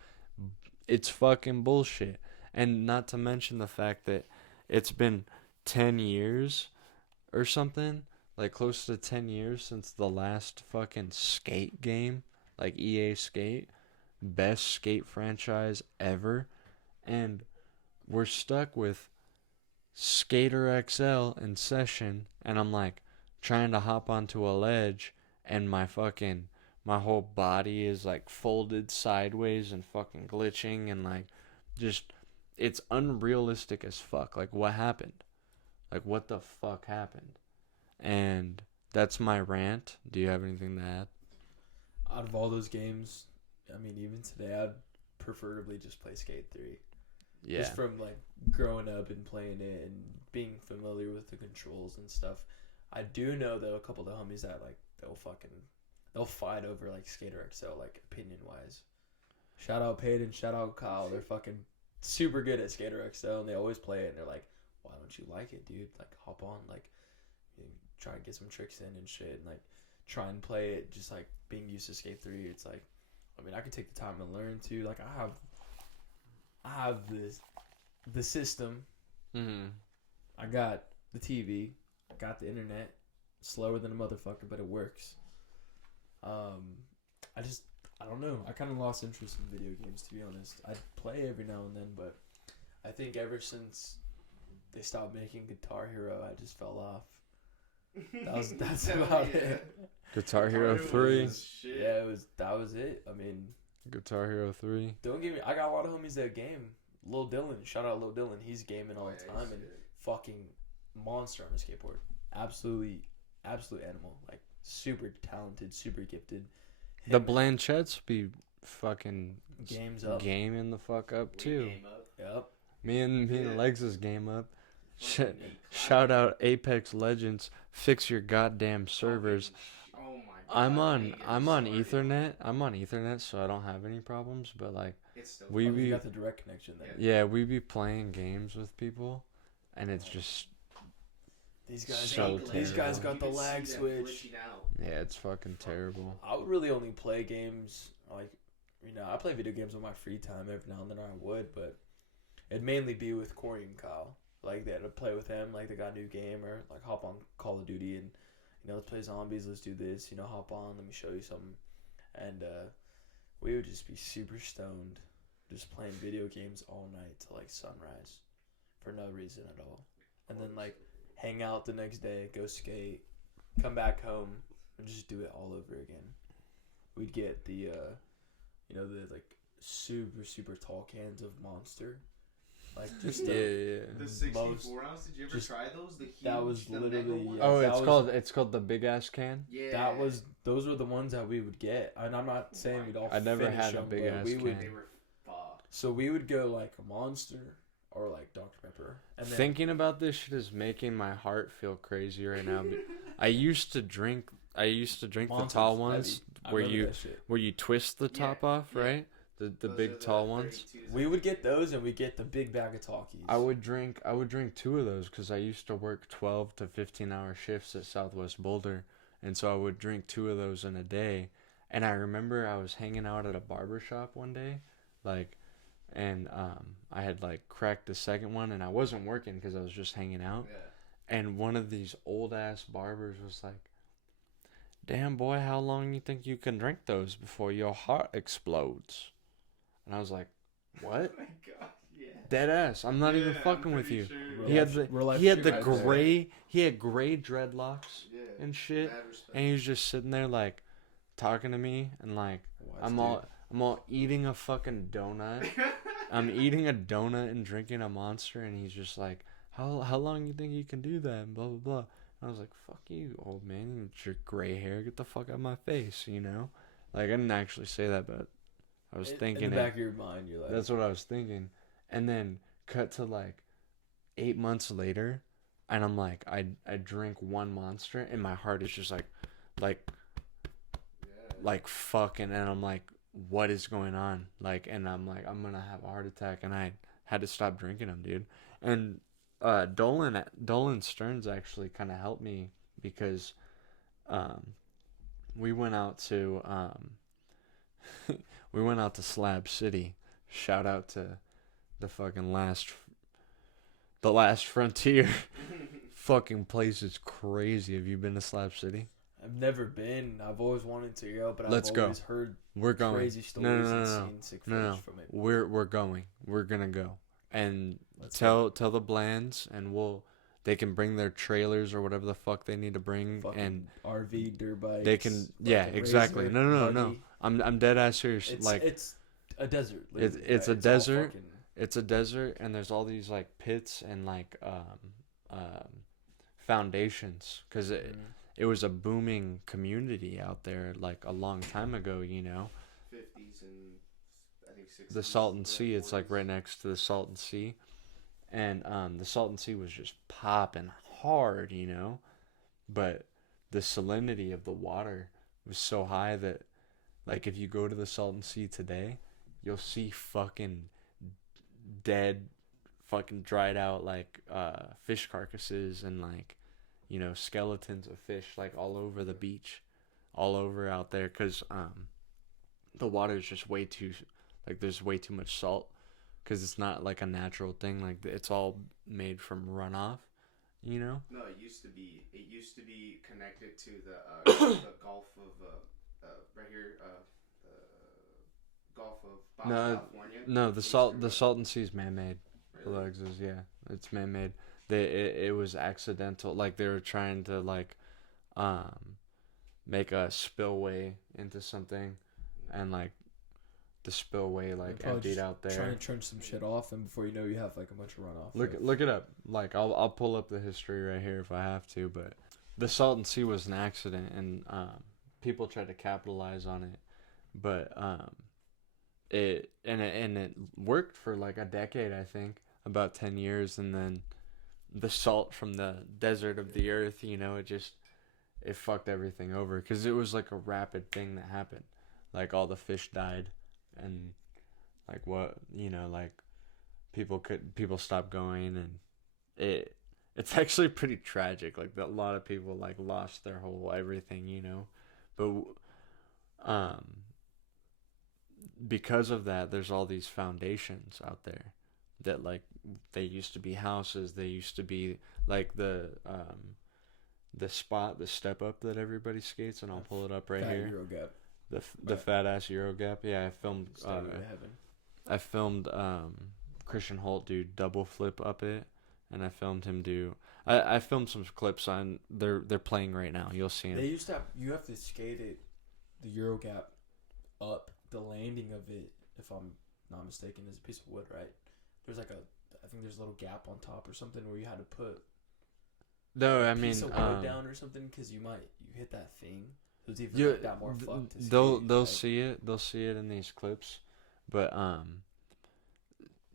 It's fucking bullshit. And not to mention the fact that it's been 10 years or something, like close to 10 years since the last fucking skate game, like EA Skate, best skate franchise ever, and we're stuck with Skater XL and Session, and I'm like trying to hop onto a ledge and my whole body is like folded sideways and fucking glitching and like just it's unrealistic as fuck. Like what happened? Like, what the fuck happened? And that's my rant. Do you have anything to add? Out of all those games, I mean, even today, I'd preferably just play Skate 3. Yeah. Just from, like, growing up and playing it and being familiar with the controls and stuff. I do know, though, a couple of the homies that, like, they'll fight over, like, Skater XL, like, opinion-wise. Shout out Peyton, shout out Kyle. They're fucking super good at Skater XL, and they always play it, and they're like, why don't you like it, dude? Like, hop on, like, try to get some tricks in and shit, and, like, try and play it, just, like, being used to Skate 3. It's, like, I mean, I can take the time to learn, too. Like, I have the system. Mm-hmm. I got the TV. I got the internet. Slower than a motherfucker, but it works. I don't know. I kind of lost interest in video games, to be honest. I play every now and then, but I think ever since they stopped making Guitar Hero, I just fell off. That's about it. Guitar Hero 3. Yeah, that was it. I mean, Guitar Hero 3. don't get me. I got a lot of homies that game. Lil Dylan, shout out Lil Dylan. He's gaming all the time and fucking monster on a skateboard. Absolute animal. Like super talented, super gifted. The Blanchetts be fucking games up, gaming the fuck up too. Game up. Yep. Me and Alexis game up. Shout out Apex Legends. Fix your goddamn servers. Oh my I'm God, on Ethernet. I'm on Ethernet, so I don't have any problems. But like, it's still we you got the direct connection there. yeah, we be playing games with people, and it's just These guys, so these guys got the You can lag see them switch. glitching out. yeah, it's fucking terrible. I would really only play games like, I play video games on my free time every now and then. I would, but it'd mainly be with Cory and Kyle. Like they had to play with them, like they got a new game, or like hop on Call of Duty and let's play zombies, let's do this, hop on, let me show you something. And we would just be super stoned, just playing video games all night till like sunrise, for no reason at all. And then like hang out the next day, go skate, come back home, and just do it all over again. We'd get the the like super tall cans of Monster. Like just Yeah. The 64 ounce. Did you ever try those? The huge. that was the literally- mega ones? yeah. Oh, that it's called the big ass can. Yeah. Those were the ones that we would get, and I'm not saying we'd all. I never finish had a them, big but ass we would. can. They were fucked. So we would go like a Monster or like Dr Pepper. And then, Thinking about this shit is making my heart feel crazy right now. I used to drink the Monster's tall heavy. ones I where remember you that shit. twist the top off, yeah. right? The Those are big tall ones. 32s. We would get those, and we get the big bag of Talkies. I would drink 2 of those because I used to work 12 to 15-hour shifts at Southwest Boulder, and so I would drink 2 of those in a day. And I remember I was hanging out at a barber shop one day, and I had like cracked the second one, and I wasn't working because I was just hanging out. Yeah. And one of these old ass barbers was like, "Damn boy, how long you think you can drink those before your heart explodes?" And I was like, "What?" Oh my God. Yeah. Dead ass. I'm not even Yeah, fucking I'm with you. pretty sure. Real He had life- the real life he had shit the right there. gray dreadlocks Yeah. and shit, Mad respect. and he was just sitting there like talking to me, and like Wes, I'm all eating a fucking donut. I'm eating a donut and drinking a Monster, and he's just like, how long you think you can do that? And blah blah blah. And I was like, fuck you, old man, you with your gray hair, get the fuck out of my face, Like I didn't actually say that, but I was thinking in the it. back of your mind, you're like, That's what I was thinking. And then cut to like 8 months later, and I'm like, I drink one Monster, and my heart is just like fucking, and I'm like, what is going on? Like, and I'm like, I'm gonna have a heart attack, and I had to stop drinking them, dude. And Dolan Stearns actually kind of helped me because we went out to Slab City. Shout out to the fucking last frontier. Fucking place is crazy. Have you been to Slab City? I've never been. I've always wanted to go, but Let's I've go. always heard We're going. crazy stories and seen sick footage from it. We're going. We're gonna go. And Let's tell the Blands, and they can bring their trailers or whatever the fuck they need to bring, Fucking and RV, dirt bikes. they can. Yeah, fucking exactly. razor, No. buggy. I'm dead ass serious. It's, like it's a desert. It's literally, a all desert. fucking- it's a desert, and there's all these like pits and like foundations, because it was a booming community out there like a long time ago. 50s and I think 60s. The Salton Sea. It's like 40s. right next to the Salton Sea, and the Salton Sea was just popping hard, but the salinity of the water was so high that, like, if you go to the Salton Sea today, you'll see fucking dead, fucking dried out like fish carcasses and like skeletons of fish like all over the beach, all over out there, because the water is just way too, like, there's way too much salt, because it's not like a natural thing, like it's all made from runoff. No, it used to be. It used to be connected to the the Gulf of right here, Gulf of Baja No, California. No, the Salton Sea is man-made. The legs is, yeah, it's man-made. It was accidental. Like they were trying to like make a spillway into something, and like the spillway like emptied out there. Trying to turn some shit off, and before you know, you have like a bunch of runoff. Look it up. Like I'll pull up the history right here if I have to. But the Salton Sea was an accident, and people tried to capitalize on it, but it worked for like a decade, I think, about 10 years, and then the salt from the desert of the earth, you know, it fucked everything over because it was like a rapid thing that happened. Like all the fish died, and like what, you know, like people stopped going, and it's actually pretty tragic. Like a lot of people like lost their whole everything, you know, but because of that, there's all these foundations out there that like they used to be houses. They used to be like the step up that everybody skates, and I'll pull it up right here. Euro gap. The fat ass Euro gap. Yeah, I filmed Christian Holt do double flip up it, and I filmed him do. I filmed some clips on. They're playing right now. You'll see them. They used to you have to skate it, the Euro gap, up. The landing of it, if I'm not mistaken, is a piece of wood, right? There's like I think there's a little gap on top or something where you had to put a piece of wood down or something because you hit that thing. So it's even like that more fucked. They'll see it. They'll see it in these clips, but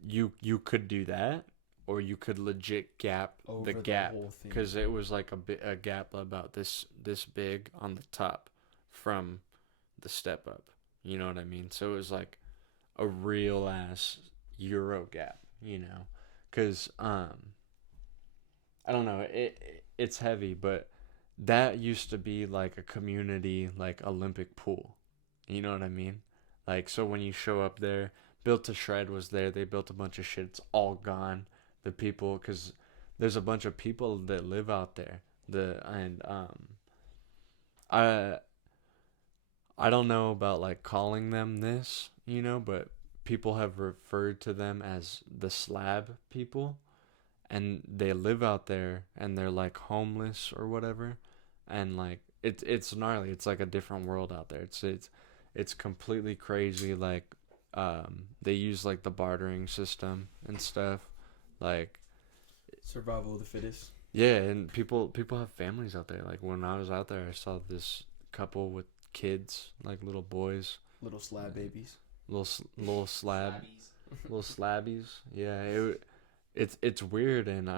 you could do that, or you could legit gap over the gap thing because it was like a gap about this big on the top from the step up. You know what I mean? So it was like a real ass Euro gap, you know, because I don't know, it's heavy, but that used to be like a community like Olympic pool. You know what I mean? Like, so when you show up there, Built to Shred was there. They built a bunch of shit. It's all gone. The people, because there's a bunch of people that live out there. I don't know about like calling them this, you know, but people have referred to them as the slab people, and they live out there, and they're like homeless or whatever, and like it's gnarly. It's like a different world out there. It's completely crazy. Like they use like the bartering system and stuff, like survival of the fittest. Yeah, and people have families out there. Like when I was out there, I saw this couple with kids, like little boys, little slab babies, little slab, little slabbies. Yeah, it's weird, and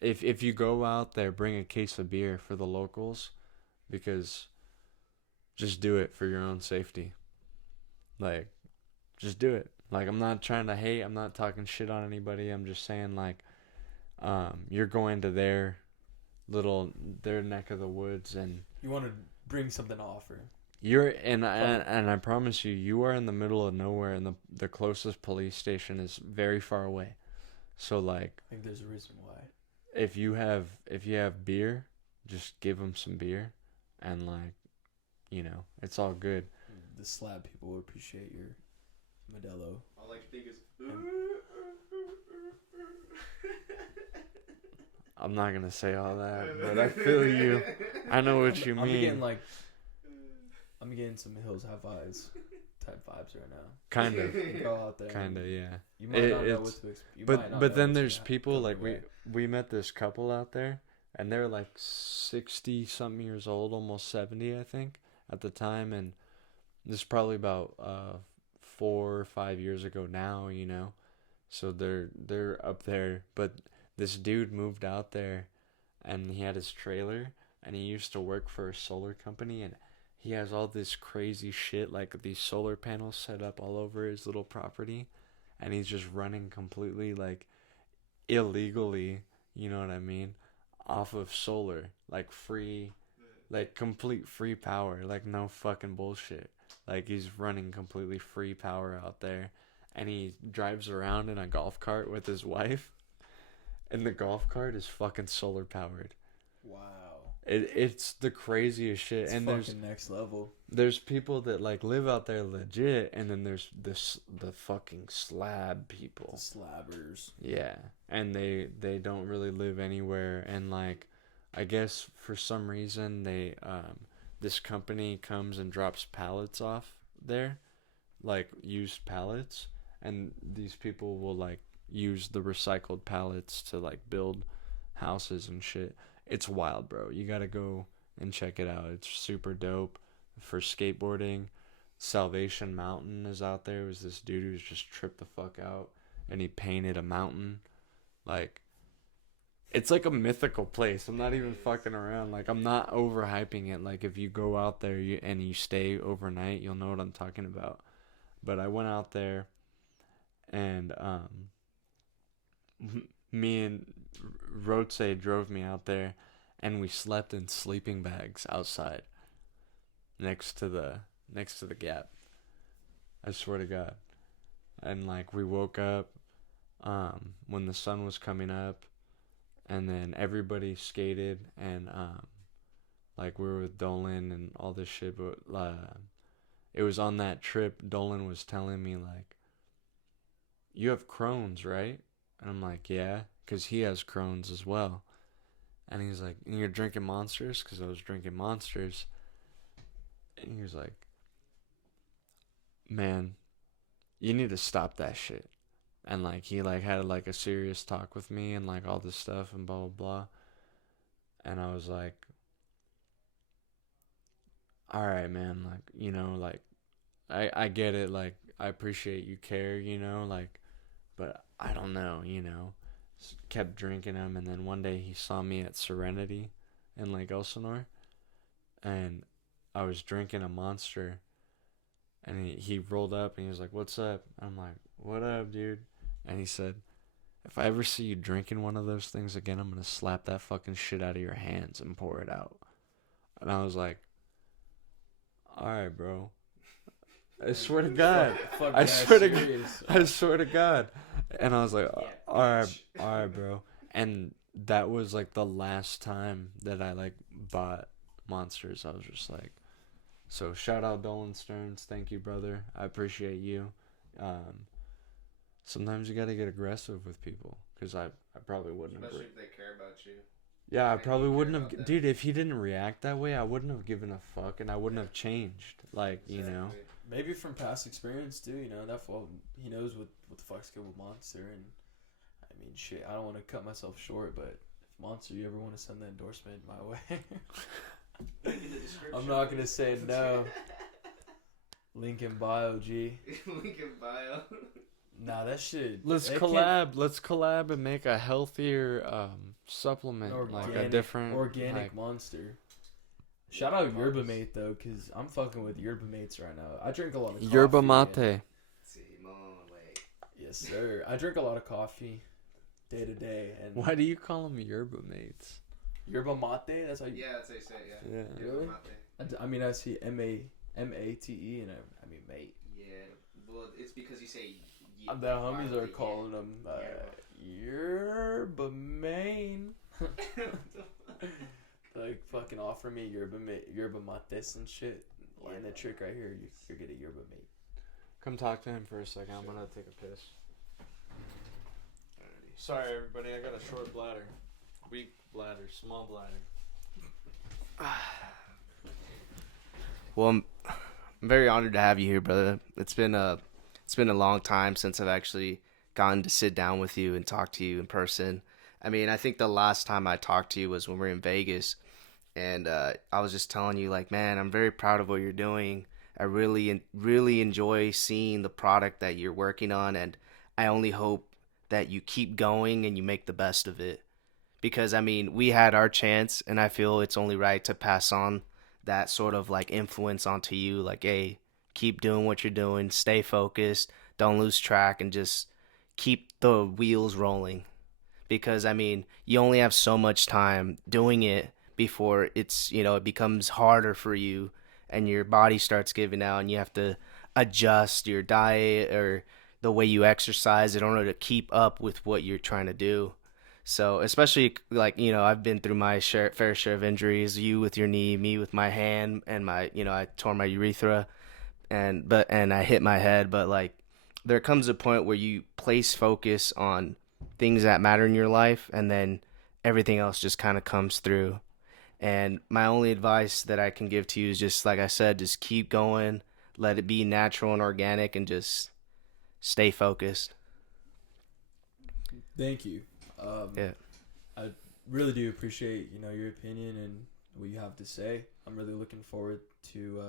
if you go out there, bring a case of beer for the locals, because just do it for your own safety. Like, just do it. Like, I'm not trying to hate. I'm not talking shit on anybody. I'm just saying, like, you're going to their neck of the woods, and you want to bring something to offer. And I promise you are in the middle of nowhere, and the closest police station is very far away. So like, I think there's a reason why. If you have beer, just give them some beer, and like, you know, it's all good. The slab people will appreciate your Modelo. All I can think is. I'm not gonna say all that, but I feel you. I know what you mean. I'm getting some Hills Have Eyes type vibes right now. Kind of. Go out there. Kind of, yeah. You might not know what to expect. But then there's people like we met this couple out there, and they're like 60 something years old, almost 70, I think, at the time, and this is probably about 4 or 5 years ago now, you know. So they're up there, but this dude moved out there, and he had his trailer, and he used to work for a solar company, and he has all this crazy shit, like these solar panels set up all over his little property, and he's just running completely like illegally, you know what I mean, off of solar, like free, like complete free power, like no fucking bullshit. Like he's running completely free power out there, and he drives around in a golf cart with his wife, and the golf cart is fucking solar powered. Wow. It's the craziest shit. It's And fucking next level. there's people that like live out there legit, and then there's the fucking slab people. The slabbers. Yeah, and they don't really live anywhere, and like I guess for some reason they this company comes and drops pallets off there, like used pallets, and these people will like use the recycled pallets to like build houses and shit. It's wild, bro. You gotta go and check it out. It's super dope for skateboarding. Salvation Mountain is out there. It was this dude who's just tripped the fuck out, and he painted a mountain. Like, it's like a mythical place. I'm not even fucking around. Like, I'm not overhyping it. Like, if you go out there and you stay overnight, you'll know what I'm talking about. But I went out there, and me and Rotse drove me out there, and we slept in sleeping bags outside next to the gap. I swear to God. And like we woke up when the sun was coming up, and then everybody skated, and like we were with Dolan and all this shit. But it was on that trip Dolan was telling me like, you have Crohn's, right? And I'm like, yeah, because he has Crohn's as well. And he's like, and you're drinking Monsters? Because I was drinking Monsters. And he was like, man, you need to stop that shit. And like he like had like a serious talk with me and like all this stuff and blah blah blah. And I was like, all right, man, like, you know, like I get it, like I appreciate you care, you know, like, but I don't know, you know. Kept drinking him, and then one day he saw me at Serenity in Lake Elsinore, and I was drinking a Monster, and he rolled up and he was like, what's up? I'm like, what up, dude? And he said, if I ever see you drinking one of those things again, I'm gonna slap that fucking shit out of your hands and pour it out. And I was like, alright, bro. I swear to God. I swear to God. And I was like, all right, bro. And that was like the last time that I like bought Monsters. I was just like, so shout out Dolan Stearns. Thank you, brother. I appreciate you. Sometimes you got to get aggressive with people, because I probably wouldn't have. Especially if they care about you. Yeah, I probably wouldn't have. Dude, if he didn't react that way, I wouldn't have given a fuck, and I wouldn't have changed. Like, you know. Maybe from past experience too, you know, that he knows what the fuck's good with Monster. And I mean, shit, I don't want to cut myself short, but if Monster, you ever want to send the endorsement my way, I'm not gonna say no. Link in bio, G. Link in bio. Nah, that shit. Let's collab and make a healthier supplement, like a different organic like, Monster. Shout out Yerba Mate though, cause I'm fucking with Yerba Mates right now. I drink a lot of coffee. Yerba Mate. Yes, sir. I drink a lot of coffee, day to day. And why do you call them Yerba Mates? Yerba Mate. That's how you. Yeah, that's how you say it. Yeah. Really? I mean, I see MATE, and I mean mate. Yeah. Well, it's because you say. The homies are calling them Yerba Main. Like fucking offer me yerba mates and shit. Line the trick right here. You're getting yerba mate. Come talk to him for a second. I'm gonna take a piss. Sorry, everybody. I got a short bladder, weak bladder, small bladder. Well, I'm very honored to have you here, brother. It's been a long time since I've actually gotten to sit down with you and talk to you in person. I mean, I think the last time I talked to you was when we were in Vegas. And I was just telling you, like, man, I'm very proud of what you're doing. I really enjoy seeing the product that you're working on. And I only hope that you keep going and you make the best of it. Because, I mean, we had our chance, and I feel it's only right to pass on that sort of, like, influence onto you. Like, hey, keep doing what you're doing. Stay focused. Don't lose track, and just keep the wheels rolling. Because, I mean, you only have so much time doing it before it's, you know, it becomes harder for you and your body starts giving out and you have to adjust your diet or the way you exercise in order to keep up with what you're trying to do. So especially like, you know, I've been through my fair share of injuries, you with your knee, me with my hand, and my, you know, I tore my urethra and I hit my head. But like there comes a point where you place focus on things that matter in your life, and then everything else just kind of comes through. And my only advice that I can give to you is just, like I said, just keep going, let it be natural and organic, and just stay focused. Thank you. Yeah. I really do appreciate, you know, your opinion and what you have to say. I'm really looking forward to,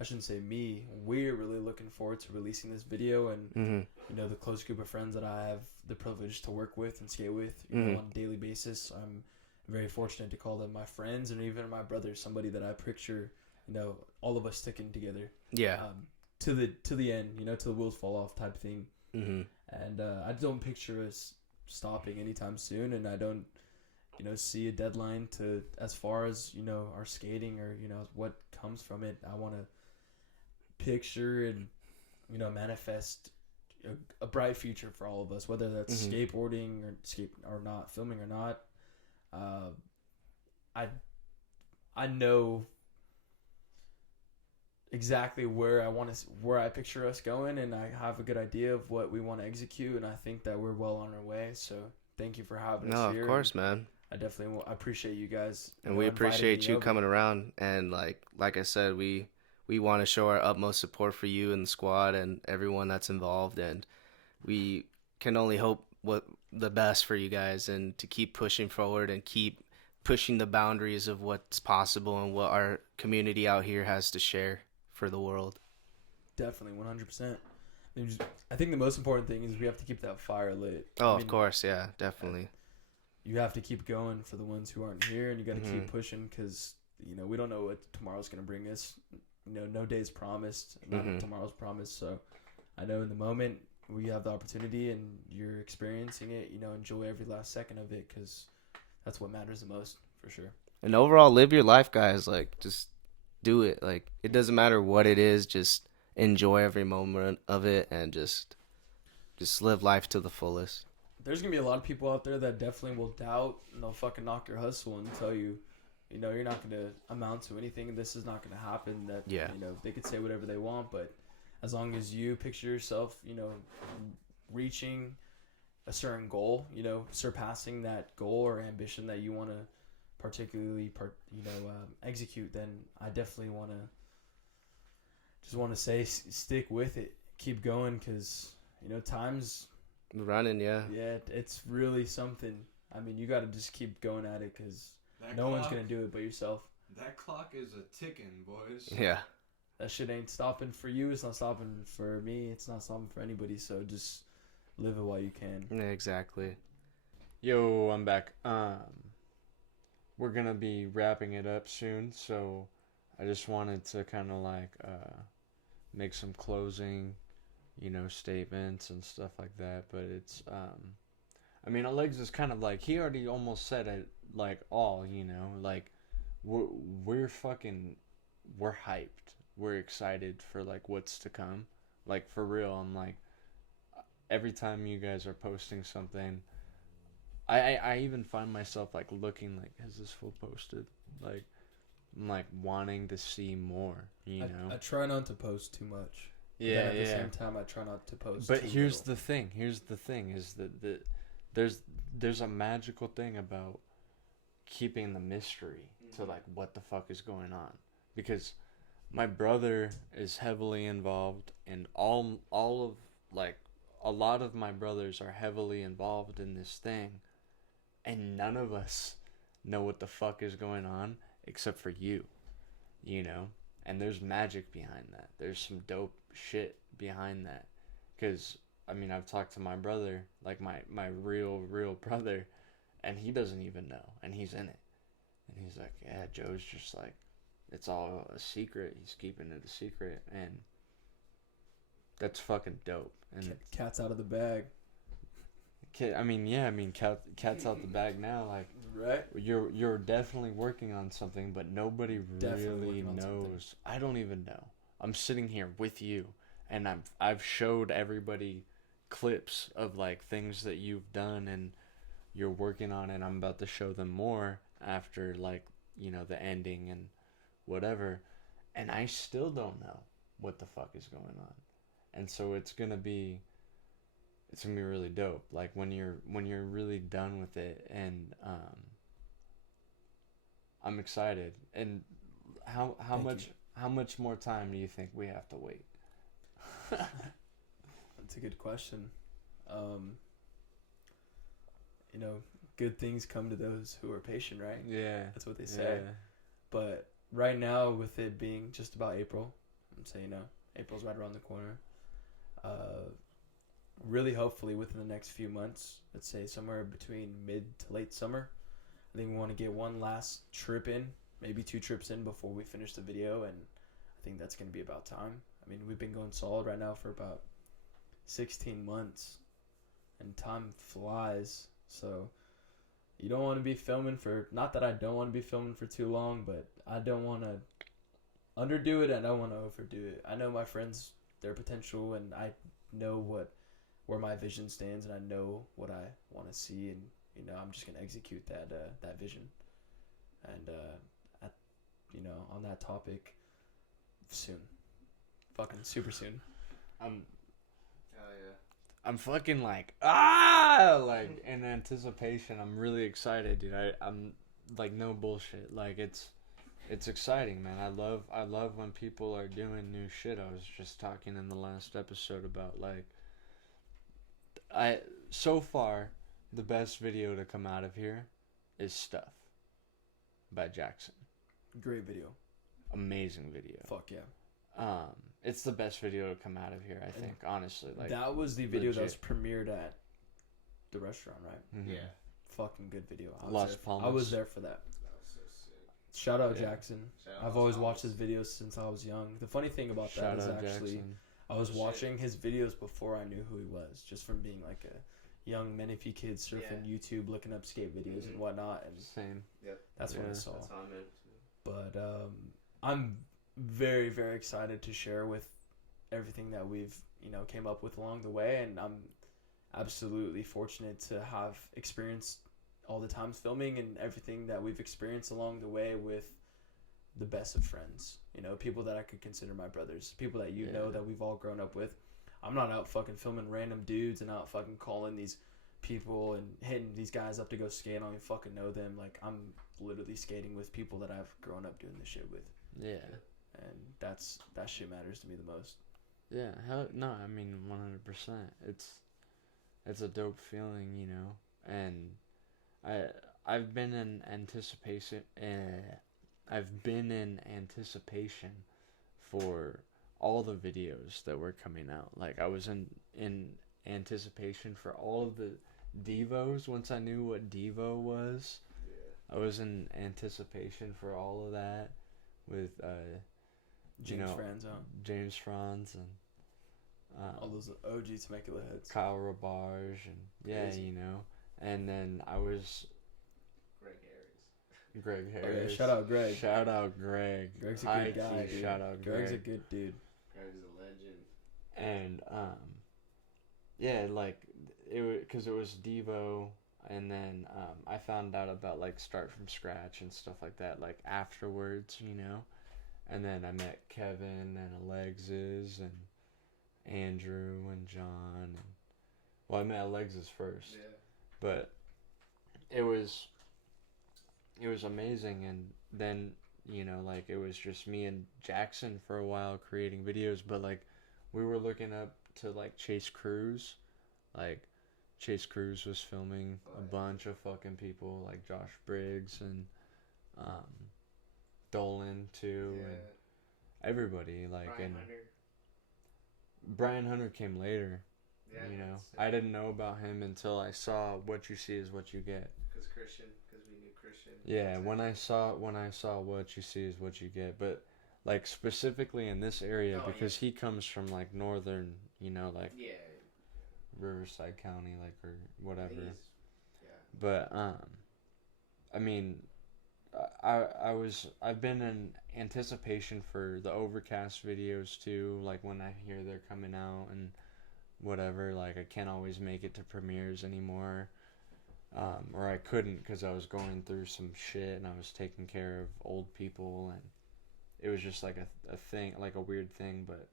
I shouldn't say me, we're really looking forward to releasing this video, and, you know, the close group of friends that I have the privilege to work with and skate with, you know, on a daily basis. I'm very fortunate to call them my friends, and even my brother, somebody that I picture, you know, all of us sticking together. Yeah. To the end, you know, till the wheels fall off type thing. And I don't picture us stopping anytime soon, and I don't, you know, see a deadline to, as far as, you know, our skating or, you know, what comes from it. I want to picture and, you know, manifest a bright future for all of us, whether that's skateboarding or not, filming or not. I know exactly where I picture us going, and I have a good idea of what we want to execute, and I think that we're well on our way. So thank you for having us here. No, of course, man. I definitely I appreciate you guys, and we appreciate you coming around. And like I said, we want to show our utmost support for you and the squad and everyone that's involved, and we can only hope what the best for you guys, and to keep pushing forward and keep pushing the boundaries of what's possible and what our community out here has to share for the world. Definitely, 100%. I think the most important thing is we have to keep that fire lit. Oh, of course, yeah, definitely. You have to keep going for the ones who aren't here, and you got to keep pushing, because, you know, we don't know what tomorrow's going to bring us. You know, no day's promised, not tomorrow's promised. So I know in the moment we have the opportunity and you're experiencing it, you know, enjoy every last second of it, because that's what matters the most, for sure. And overall, live your life, guys. Like, just do it. Like, it doesn't matter what it is, just enjoy every moment of it, and just live life to the fullest. There's going to be a lot of people out there that definitely will doubt, and they'll fucking knock your hustle and tell you, you know, you're not going to amount to anything, and this is not going to happen. That, you know, they could say whatever they want, but as long as you picture yourself, you know, reaching a certain goal, you know, surpassing that goal or ambition that you want to particularly, execute, then I definitely want to say stick with it, keep going, because, you know, time's running. Yeah, it's really something. I mean, you got to just keep going at it, because no one's gonna do it but yourself. That clock is a ticking, boys. Yeah, that shit ain't stopping for you. It's not stopping for me. It's not stopping for anybody. So just live it while you can. Yeah, exactly. Yo, I'm back. We're gonna be wrapping it up soon, so I just wanted to kind of make some closing, you know, statements and stuff like that. But it's I mean, Alex is kind of like, he already almost said it, like, all, you know, like, we're hyped. We're excited for, like, what's to come. Like, for real, I'm like, every time you guys are posting something, I even find myself, like, looking, like, has this full posted? Like, I'm, like, wanting to see more, you know? I try not to post too much. Yeah, at the same time, I try not to post But too here's little. the thing, is that there's a magical thing about keeping the mystery to, like, what the fuck is going on, because my brother is heavily involved, and all of, like, a lot of my brothers are heavily involved in this thing, and none of us know what the fuck is going on except for you know, and there's magic behind that. There's some dope shit behind that, because I mean, I've talked to my brother, like my real brother, and he doesn't even know, and he's in it. And he's like, yeah, Joe's just like, it's all a secret. He's keeping it a secret, and that's fucking dope. And cat's out of the bag. Cat's out the bag now. Like, right? You're definitely working on something, but nobody really knows. I don't even know. I'm sitting here with you, and I've showed everybody clips of, like, things that you've done, and, you're working on it. I'm about to show them more after, like, you know, the ending and whatever. And I still don't know what the fuck is going on. And so it's gonna be really dope. Like when you're really done with it, and I'm excited. And how much more time do you think we have to wait? That's a good question. You know, good things come to those who are patient, right? Yeah. That's what they say. Yeah. But right now, with it being just about April, I'm saying, you know, April's right around the corner. Really, hopefully, within the next few months, let's say somewhere between mid to late summer, I think we want to get one last trip in, maybe 2 trips in before we finish the video, and I think that's going to be about time. I mean, we've been going solid right now for about 16 months, and time flies, so you don't want to be filming for, not that I don't want to be filming for too long, but I don't want to underdo it, and I don't want to overdo it. I know my friends, their potential, and I know where my vision stands, and I know what I want to see, and you know, I'm just gonna execute that vision. And you know, on that topic, soon, fucking super soon. I'm fucking like like in anticipation. I'm really excited, dude. I'm like, no bullshit. Like it's exciting, man. I love when people are doing new shit. I was just talking in the last episode about, like, so far the best video to come out of here is Stuff by Jackson. Great video. Amazing video. Fuck yeah. It's the best video to come out of here, I think, honestly. Like, that was the video legit. that was premiered at the restaurant, right? Mm-hmm. Yeah. Fucking good video. Las Palmas. I was there for that. That was so sick. Shout out Jackson. Shout out I've always watched Thomas. his videos since I was young. The funny thing about Shout that is out actually, Jackson. I was watching his videos before I knew who he was, just from being like a young Menifee kid surfing YouTube, looking up skate videos and whatnot, and Same. Yep. that's what I saw. That's how I met too. But I'm very, very excited to share with everything that we've, you know, came up with along the way, and I'm absolutely fortunate to have experienced all the times filming and everything that we've experienced along the way with the best of friends, you know, people that I could consider my brothers, people that you know that we've all grown up with. I'm not out fucking filming random dudes and out fucking calling these people and hitting these guys up to go skate. I don't even fucking know them. Like, I'm literally skating with people that I've grown up doing this shit with. Yeah. And that shit matters to me the most. Yeah, no, I mean 100%. It's a dope feeling, you know. And I've been in anticipation. I've been in anticipation for all the videos that were coming out. Like, I was in anticipation for all of the Devos. Once I knew what Devo was, I was in anticipation for all of that with James Franz and all those OG Temecula heads. Kyle Rabarge and Crazy. you know. And then I was Greg Harris. Oh, yeah, shout out Greg. Shout out Greg. Greg's a High good guy. key, Dude. shout out Greg's Greg. a good dude. Greg's a legend. And yeah, like because it was Devo, and then I found out about like Start From Scratch and stuff like that like afterwards, you know. And then I met Kevin and Alexis and Andrew and John. And, well, I met Alexis first. Yeah. But it was amazing. And then, you know, like, it was just me and Jackson for a while creating videos. But, like, we were looking up to, like, Chase Cruz. Like, Chase Cruz was filming a bunch of fucking people, like Josh Briggs and Dolan too, and everybody, like, Brian and Hunter. Brian Hunter came later. Yeah, You know, that's I didn't know about him until I saw What You See Is What You Get. because we knew Christian. Yeah, when I saw What You See Is What You Get, but like specifically in this area because he comes from like northern, you know, like Riverside County, like, or whatever. But I mean, I've been in anticipation for the Overcast videos too, like when I hear they're coming out and whatever. Like, I can't always make it to premieres anymore. or I couldn't because I was going through some shit and I was taking care of old people, and it was just like a thing, like a weird thing. But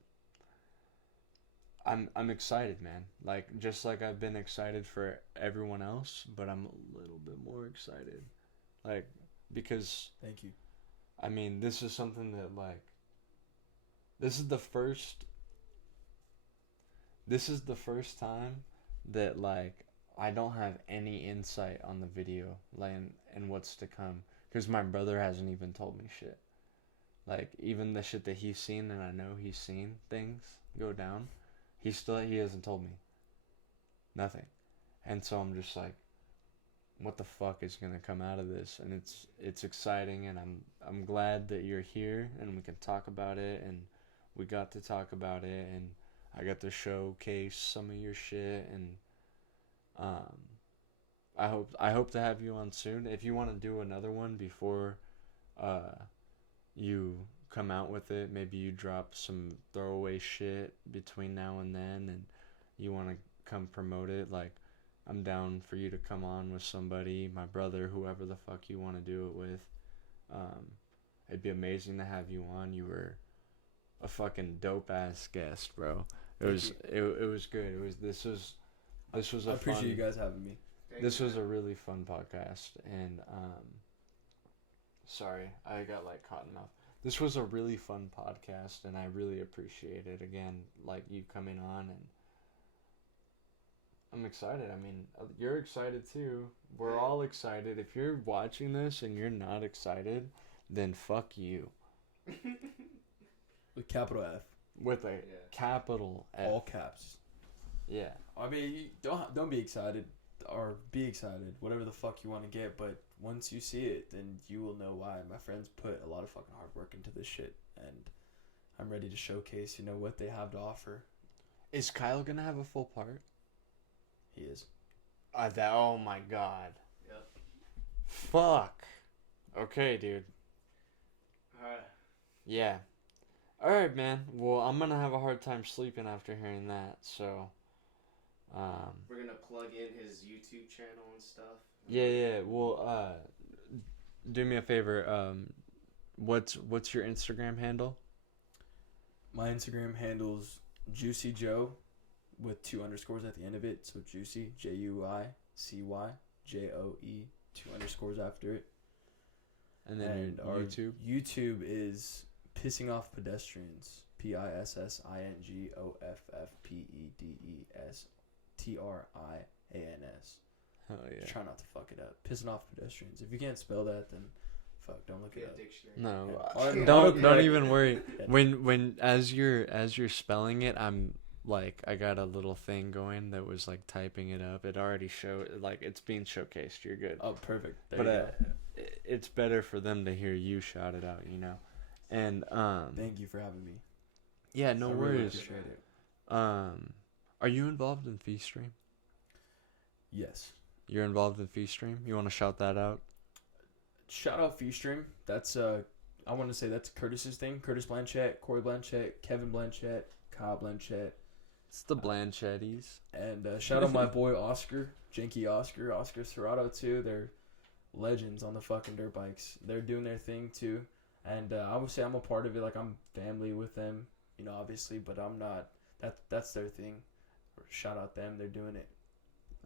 I'm excited, man. Like, just like I've been excited for everyone else, but I'm a little bit more excited, like, because Thank you. I mean, this is something that, like, this is the first time that, like, I don't have any insight on the video, like, and what's to come, because my brother hasn't even told me shit. Like, even the shit that he's seen, and I know he's seen things go down, he hasn't told me nothing. And so I'm just like, what the fuck is gonna come out of this? And it's exciting, and I'm glad that you're here and we can talk about it, and we got to talk about it, and I got to showcase some of your shit, and I hope to have you on soon. If you want to do another one before you come out with it, maybe you drop some throwaway shit between now and then, and you want to come promote it, like, I'm down for you to come on with somebody, my brother, whoever the fuck you want to do it with. It'd be amazing to have you on. You were a fucking dope ass guest, bro. It was good. This was a I appreciate fun, you guys having me. this was a really fun podcast, and sorry, I got like caught in mouth. This was a really fun podcast, and I really appreciate it. Again, like, you coming on, and I'm excited. I mean, you're excited too. We're all excited. If you're watching this and you're not excited, then fuck you. With capital F. With a capital F. All caps. Yeah. I mean, you don't be excited, or be excited, whatever the fuck you want to get, but once you see it, then you will know why. My friends put a lot of fucking hard work into this shit, and I'm ready to showcase, what they have to offer. Is Kyle gonna have a full part? He is. Oh my god. Yep. Fuck. Okay, dude. Alright. Yeah. Alright, man. Well, I'm gonna have a hard time sleeping after hearing that, so We're gonna plug in his YouTube channel and stuff. yeah. Well, do me a favor. What's your Instagram handle? My Instagram handle's Juicy Joe with 2 underscores at the end of it. So Juicy, JUICY, JOE, 2 underscores after it. And then your our YouTube? YouTube is Pissing Off Pedestrians. PISSINGOFFPEDESTRIANS. Hell yeah. Try not to fuck it up. Pissing Off Pedestrians. If you can't spell that, then fuck, don't look it up. Dictionary. No, Yeah. don't even worry. Yeah. When as you're spelling it, I'm like, I got a little thing going that was like typing it up. It already showed, like, it's being showcased. You're good. Oh, perfect. There But you go. it's better for them to hear you shout it out, And Thank you for having me. yeah, no I really worries. appreciate it. Are you involved in Feast Stream? Yes. You're involved in Feast Stream? You want to shout that out? Shout out Feast Stream. That's I want to say that's Curtis's thing. Curtis Blanchett, Cory Blanchett, Kevin Blanchett, Kyle Blanchett. It's the Blanchettis. And shout out my boy Oscar, Janky Oscar Serrato too. They're legends on the fucking dirt bikes. They're doing their thing too. And I would say I'm a part of it. Like, I'm family with them, obviously, but I'm not. That's their thing. Shout out them. They're doing it.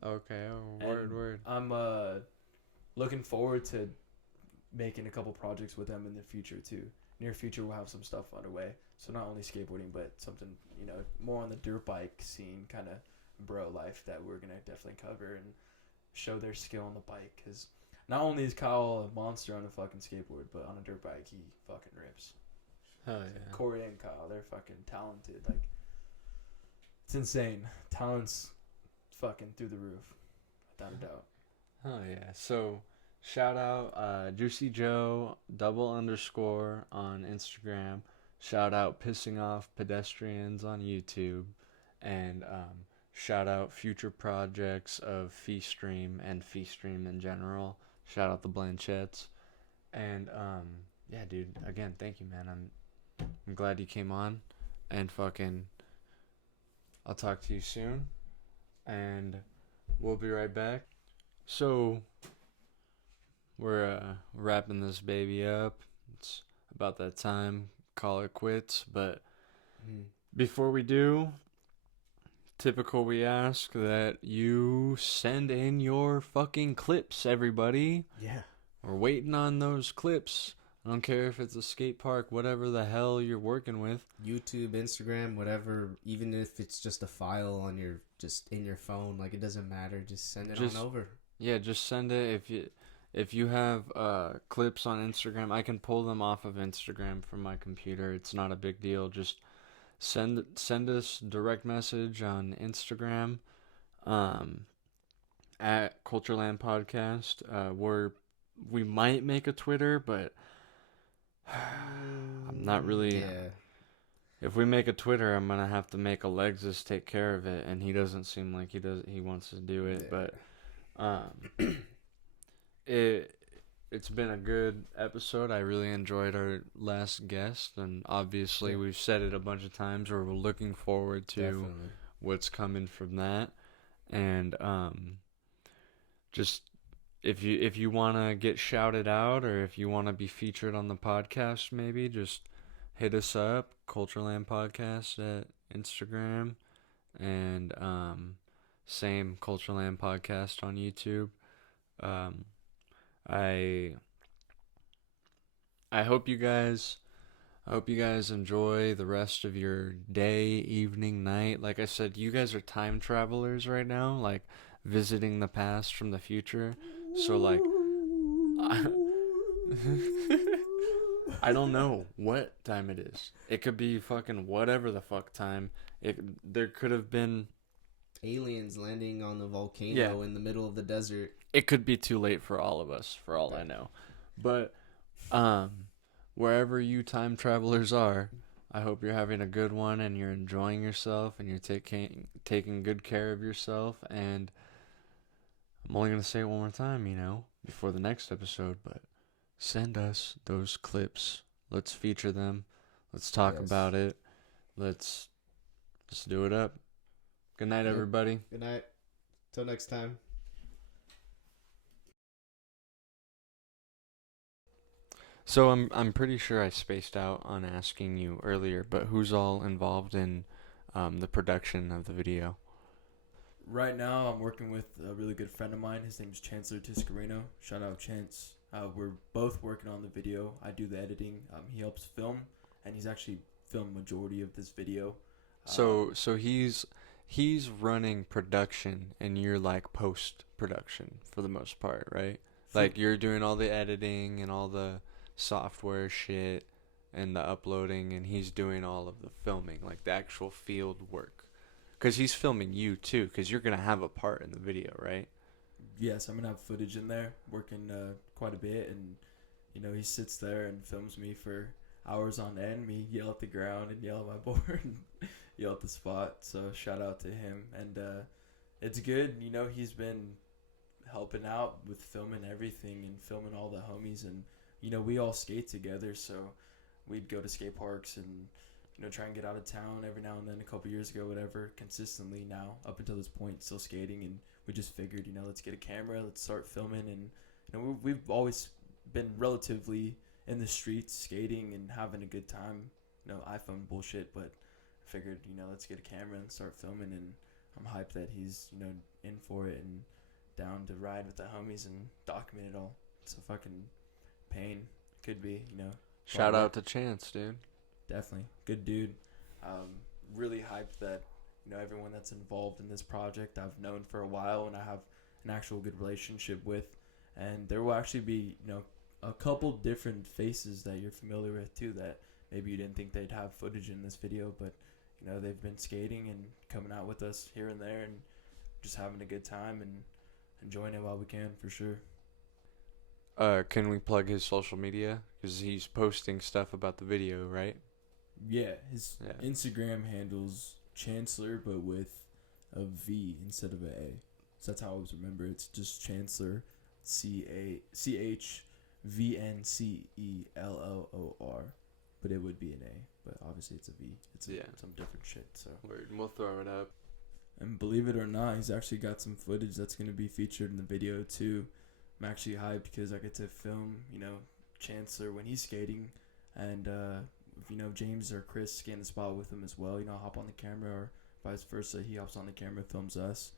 Okay. Oh, And word. I'm looking forward to making a couple projects with them in the future too. Near future, we'll have some stuff underway. So not only skateboarding, but something, more on the dirt bike scene, kind of bro life that we're gonna definitely cover and show their skill on the bike. Because not only is Kyle a monster on a fucking skateboard, but on a dirt bike, he fucking rips. Hell yeah. Cory and Kyle, they're fucking talented. Like, it's insane. Talent's fucking through the roof, without a doubt. Oh yeah. So shout out Juicy Joe __ on Instagram. Shout out Pissing Off Pedestrians on YouTube. And shout out future projects of Feast Stream and Feast Stream in general. Shout out the Blanchetts. And yeah, dude, again, thank you, man. I'm glad you came on, and fucking I'll talk to you soon, and we'll be right back. So we're wrapping this baby up. It's about that time. Call it quits. But before we do, typical, we ask that you send in your fucking clips, everybody. Yeah. We're waiting on those clips. I don't care if it's a skate park, whatever the hell you're working with. YouTube, Instagram, whatever. Even if it's just a file on your, just in your phone, like, it doesn't matter. Just send it on over. Yeah, just send it. If you have clips on Instagram, I can pull them off of Instagram from my computer. It's not a big deal. Just send us direct message on Instagram at Cultureland Podcast. We might make a Twitter, but I'm not really. Yeah. If we make a Twitter, I'm gonna have to make Alexis take care of it, and he doesn't seem like he wants to do it. Yeah. But it's been a good episode. I really enjoyed our last guest, and obviously we've said it a bunch of times. We're looking forward to Definitely. what's coming from that, and just if you want to get shouted out, or if you want to be featured on the podcast, maybe just hit us up, Cultureland Podcast at Instagram, and same Cultureland Podcast on YouTube. I hope you guys enjoy the rest of your day, evening, night. Like I said, you guys are time travelers right now, like visiting the past from the future. So like I don't know what time it is. It could be fucking whatever the fuck time. There could have been Aliens landing on the volcano in the middle of the desert. It could be too late for all of us, for all I know. But wherever you time travelers are, I hope you're having a good one and you're enjoying yourself and you're taking good care of yourself. And I'm only going to say it one more time, before the next episode, but send us those clips. Let's feature them. Let's talk about it. Let's do it up. Good night, everybody. Good night. Till next time. So I'm pretty sure I spaced out on asking you earlier, but who's all involved in the production of the video? Right now, I'm working with a really good friend of mine. His name's Chancellor Tiscarino. Shout out, Chance. We're both working on the video. I do the editing. He helps film, and he's actually filmed majority of this video. So he's running production, and you're like post production for the most part, right? Like you're doing all the editing and all the software shit and the uploading, and he's doing all of the filming, like the actual field work. Because he's filming you too, because you're gonna have a part in the video, right? Yes, I'm gonna have footage in there, working quite a bit, and he sits there and films me for hours on end. Me yell at the ground and yell at my board and yell at the spot. So shout out to him, and it's good. He's been helping out with filming everything and filming all the homies, and we all skate together, so we'd go to skate parks and try and get out of town every now and then. A couple years ago, whatever, consistently now up until this point, still skating. And we just figured, let's get a camera, let's start filming. And we've always been relatively in the streets skating and having a good time. iPhone bullshit, but I figured, let's get a camera and start filming. And I'm hyped that he's in for it and down to ride with the homies and document it all. It's a fucking pain. Could be, Shout out to Chance, dude. Definitely. Good dude. Really hyped that, everyone that's involved in this project I've known for a while and I have an actual good relationship with. And there will actually be, a couple different faces that you're familiar with too that maybe you didn't think they'd have footage in this video, but, they've been skating and coming out with us here and there and just having a good time and enjoying it while we can, for sure. Can we plug his social media? Because he's posting stuff about the video, right? Yeah, his Instagram handle's Chancellor, but with a V instead of a A. So that's how I always remember. It's just Chancellor, CHVNCELLOR, but it would be an A. But obviously it's a V. It's some different shit. So we'll throw it up. And believe it or not, he's actually got some footage that's going to be featured in the video too. I'm actually hyped because I get to film, Chancellor when he's skating, and if James or Chris scan the spot with him as well. I'll hop on the camera, or vice versa. He hops on the camera, films us,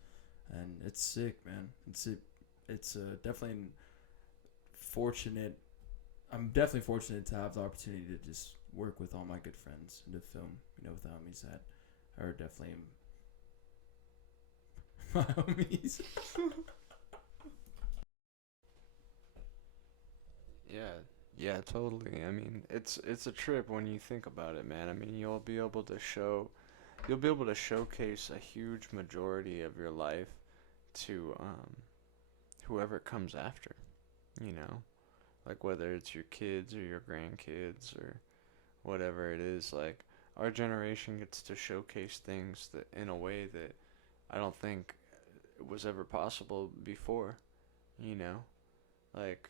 and it's sick, man. It's definitely fortunate. I'm definitely fortunate to have the opportunity to just work with all my good friends and to film, with the homies that are definitely my homies. Yeah, totally. I mean, it's a trip when you think about it, man. I mean, you'll be able to showcase a huge majority of your life to whoever comes after, you know? Like whether it's your kids or your grandkids or whatever it is, like our generation gets to showcase things that in a way that I don't think was ever possible before, you know? Like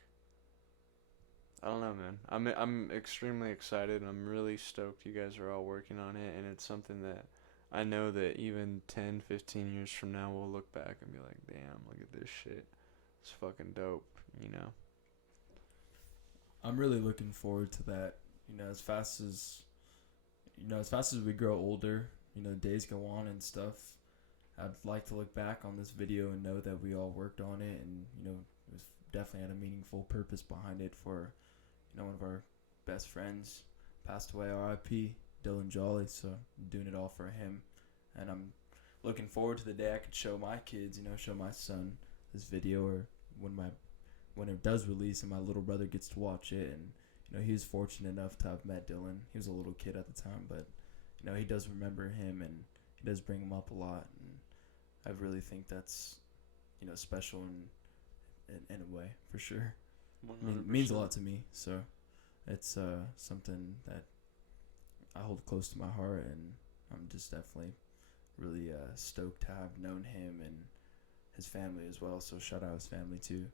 I don't know, man. I'm extremely excited. I'm really stoked you guys are all working on it, and it's something that I know that even 10, 15 years from now we'll look back and be like, "Damn, look at this shit. It's fucking dope," you know. I'm really looking forward to that. As fast as we grow older, days go on and stuff. I'd like to look back on this video and know that we all worked on it, and it was definitely had a meaningful purpose behind it for one of our best friends passed away, R.I.P. Dylan Jolly. So I'm doing it all for him, and I'm looking forward to the day I could show my kids, show my son this video, or when it does release and my little brother gets to watch it. And he was fortunate enough to have met Dylan. He was a little kid at the time, but he does remember him, and he does bring him up a lot, and I really think that's special in a way, for sure. It means a lot to me, so it's something that I hold close to my heart, and I'm just definitely really stoked to have known him and his family as well. So shout out his family too.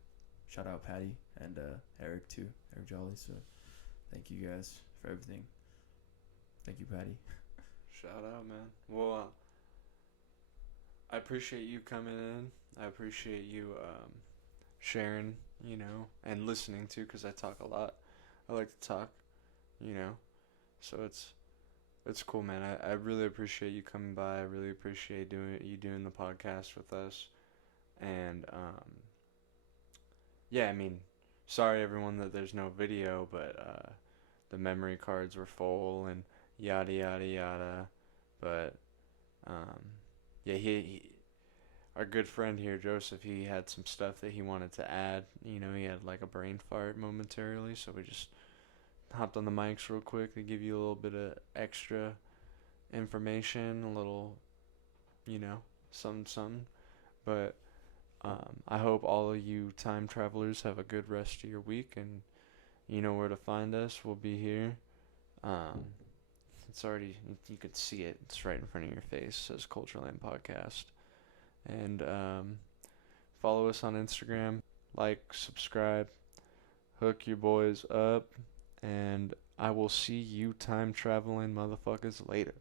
Shout out Patty and Eric too, Eric Jolly. So thank you guys for everything. Thank you, Patty. Shout out, man. Well, I appreciate you coming in. I appreciate you sharing, and listening too, because I talk a lot. I like to talk, so it's cool, man. I really appreciate you coming by. I really appreciate you doing the podcast with us. And yeah, I mean, sorry everyone that there's no video, but the memory cards were full and yada yada yada. But yeah, he our good friend here, Joseph, he had some stuff that he wanted to add. He had like a brain fart momentarily, so we just hopped on the mics real quick to give you a little bit of extra information, a little, something. But I hope all of you time travelers have a good rest of your week, and you know where to find us. We'll be here. It's already, you can see it. It's right in front of your face. It says Cultureland Podcast. And follow us on Instagram. Like, subscribe. Hook your boys up. And I will see you time traveling motherfuckers later.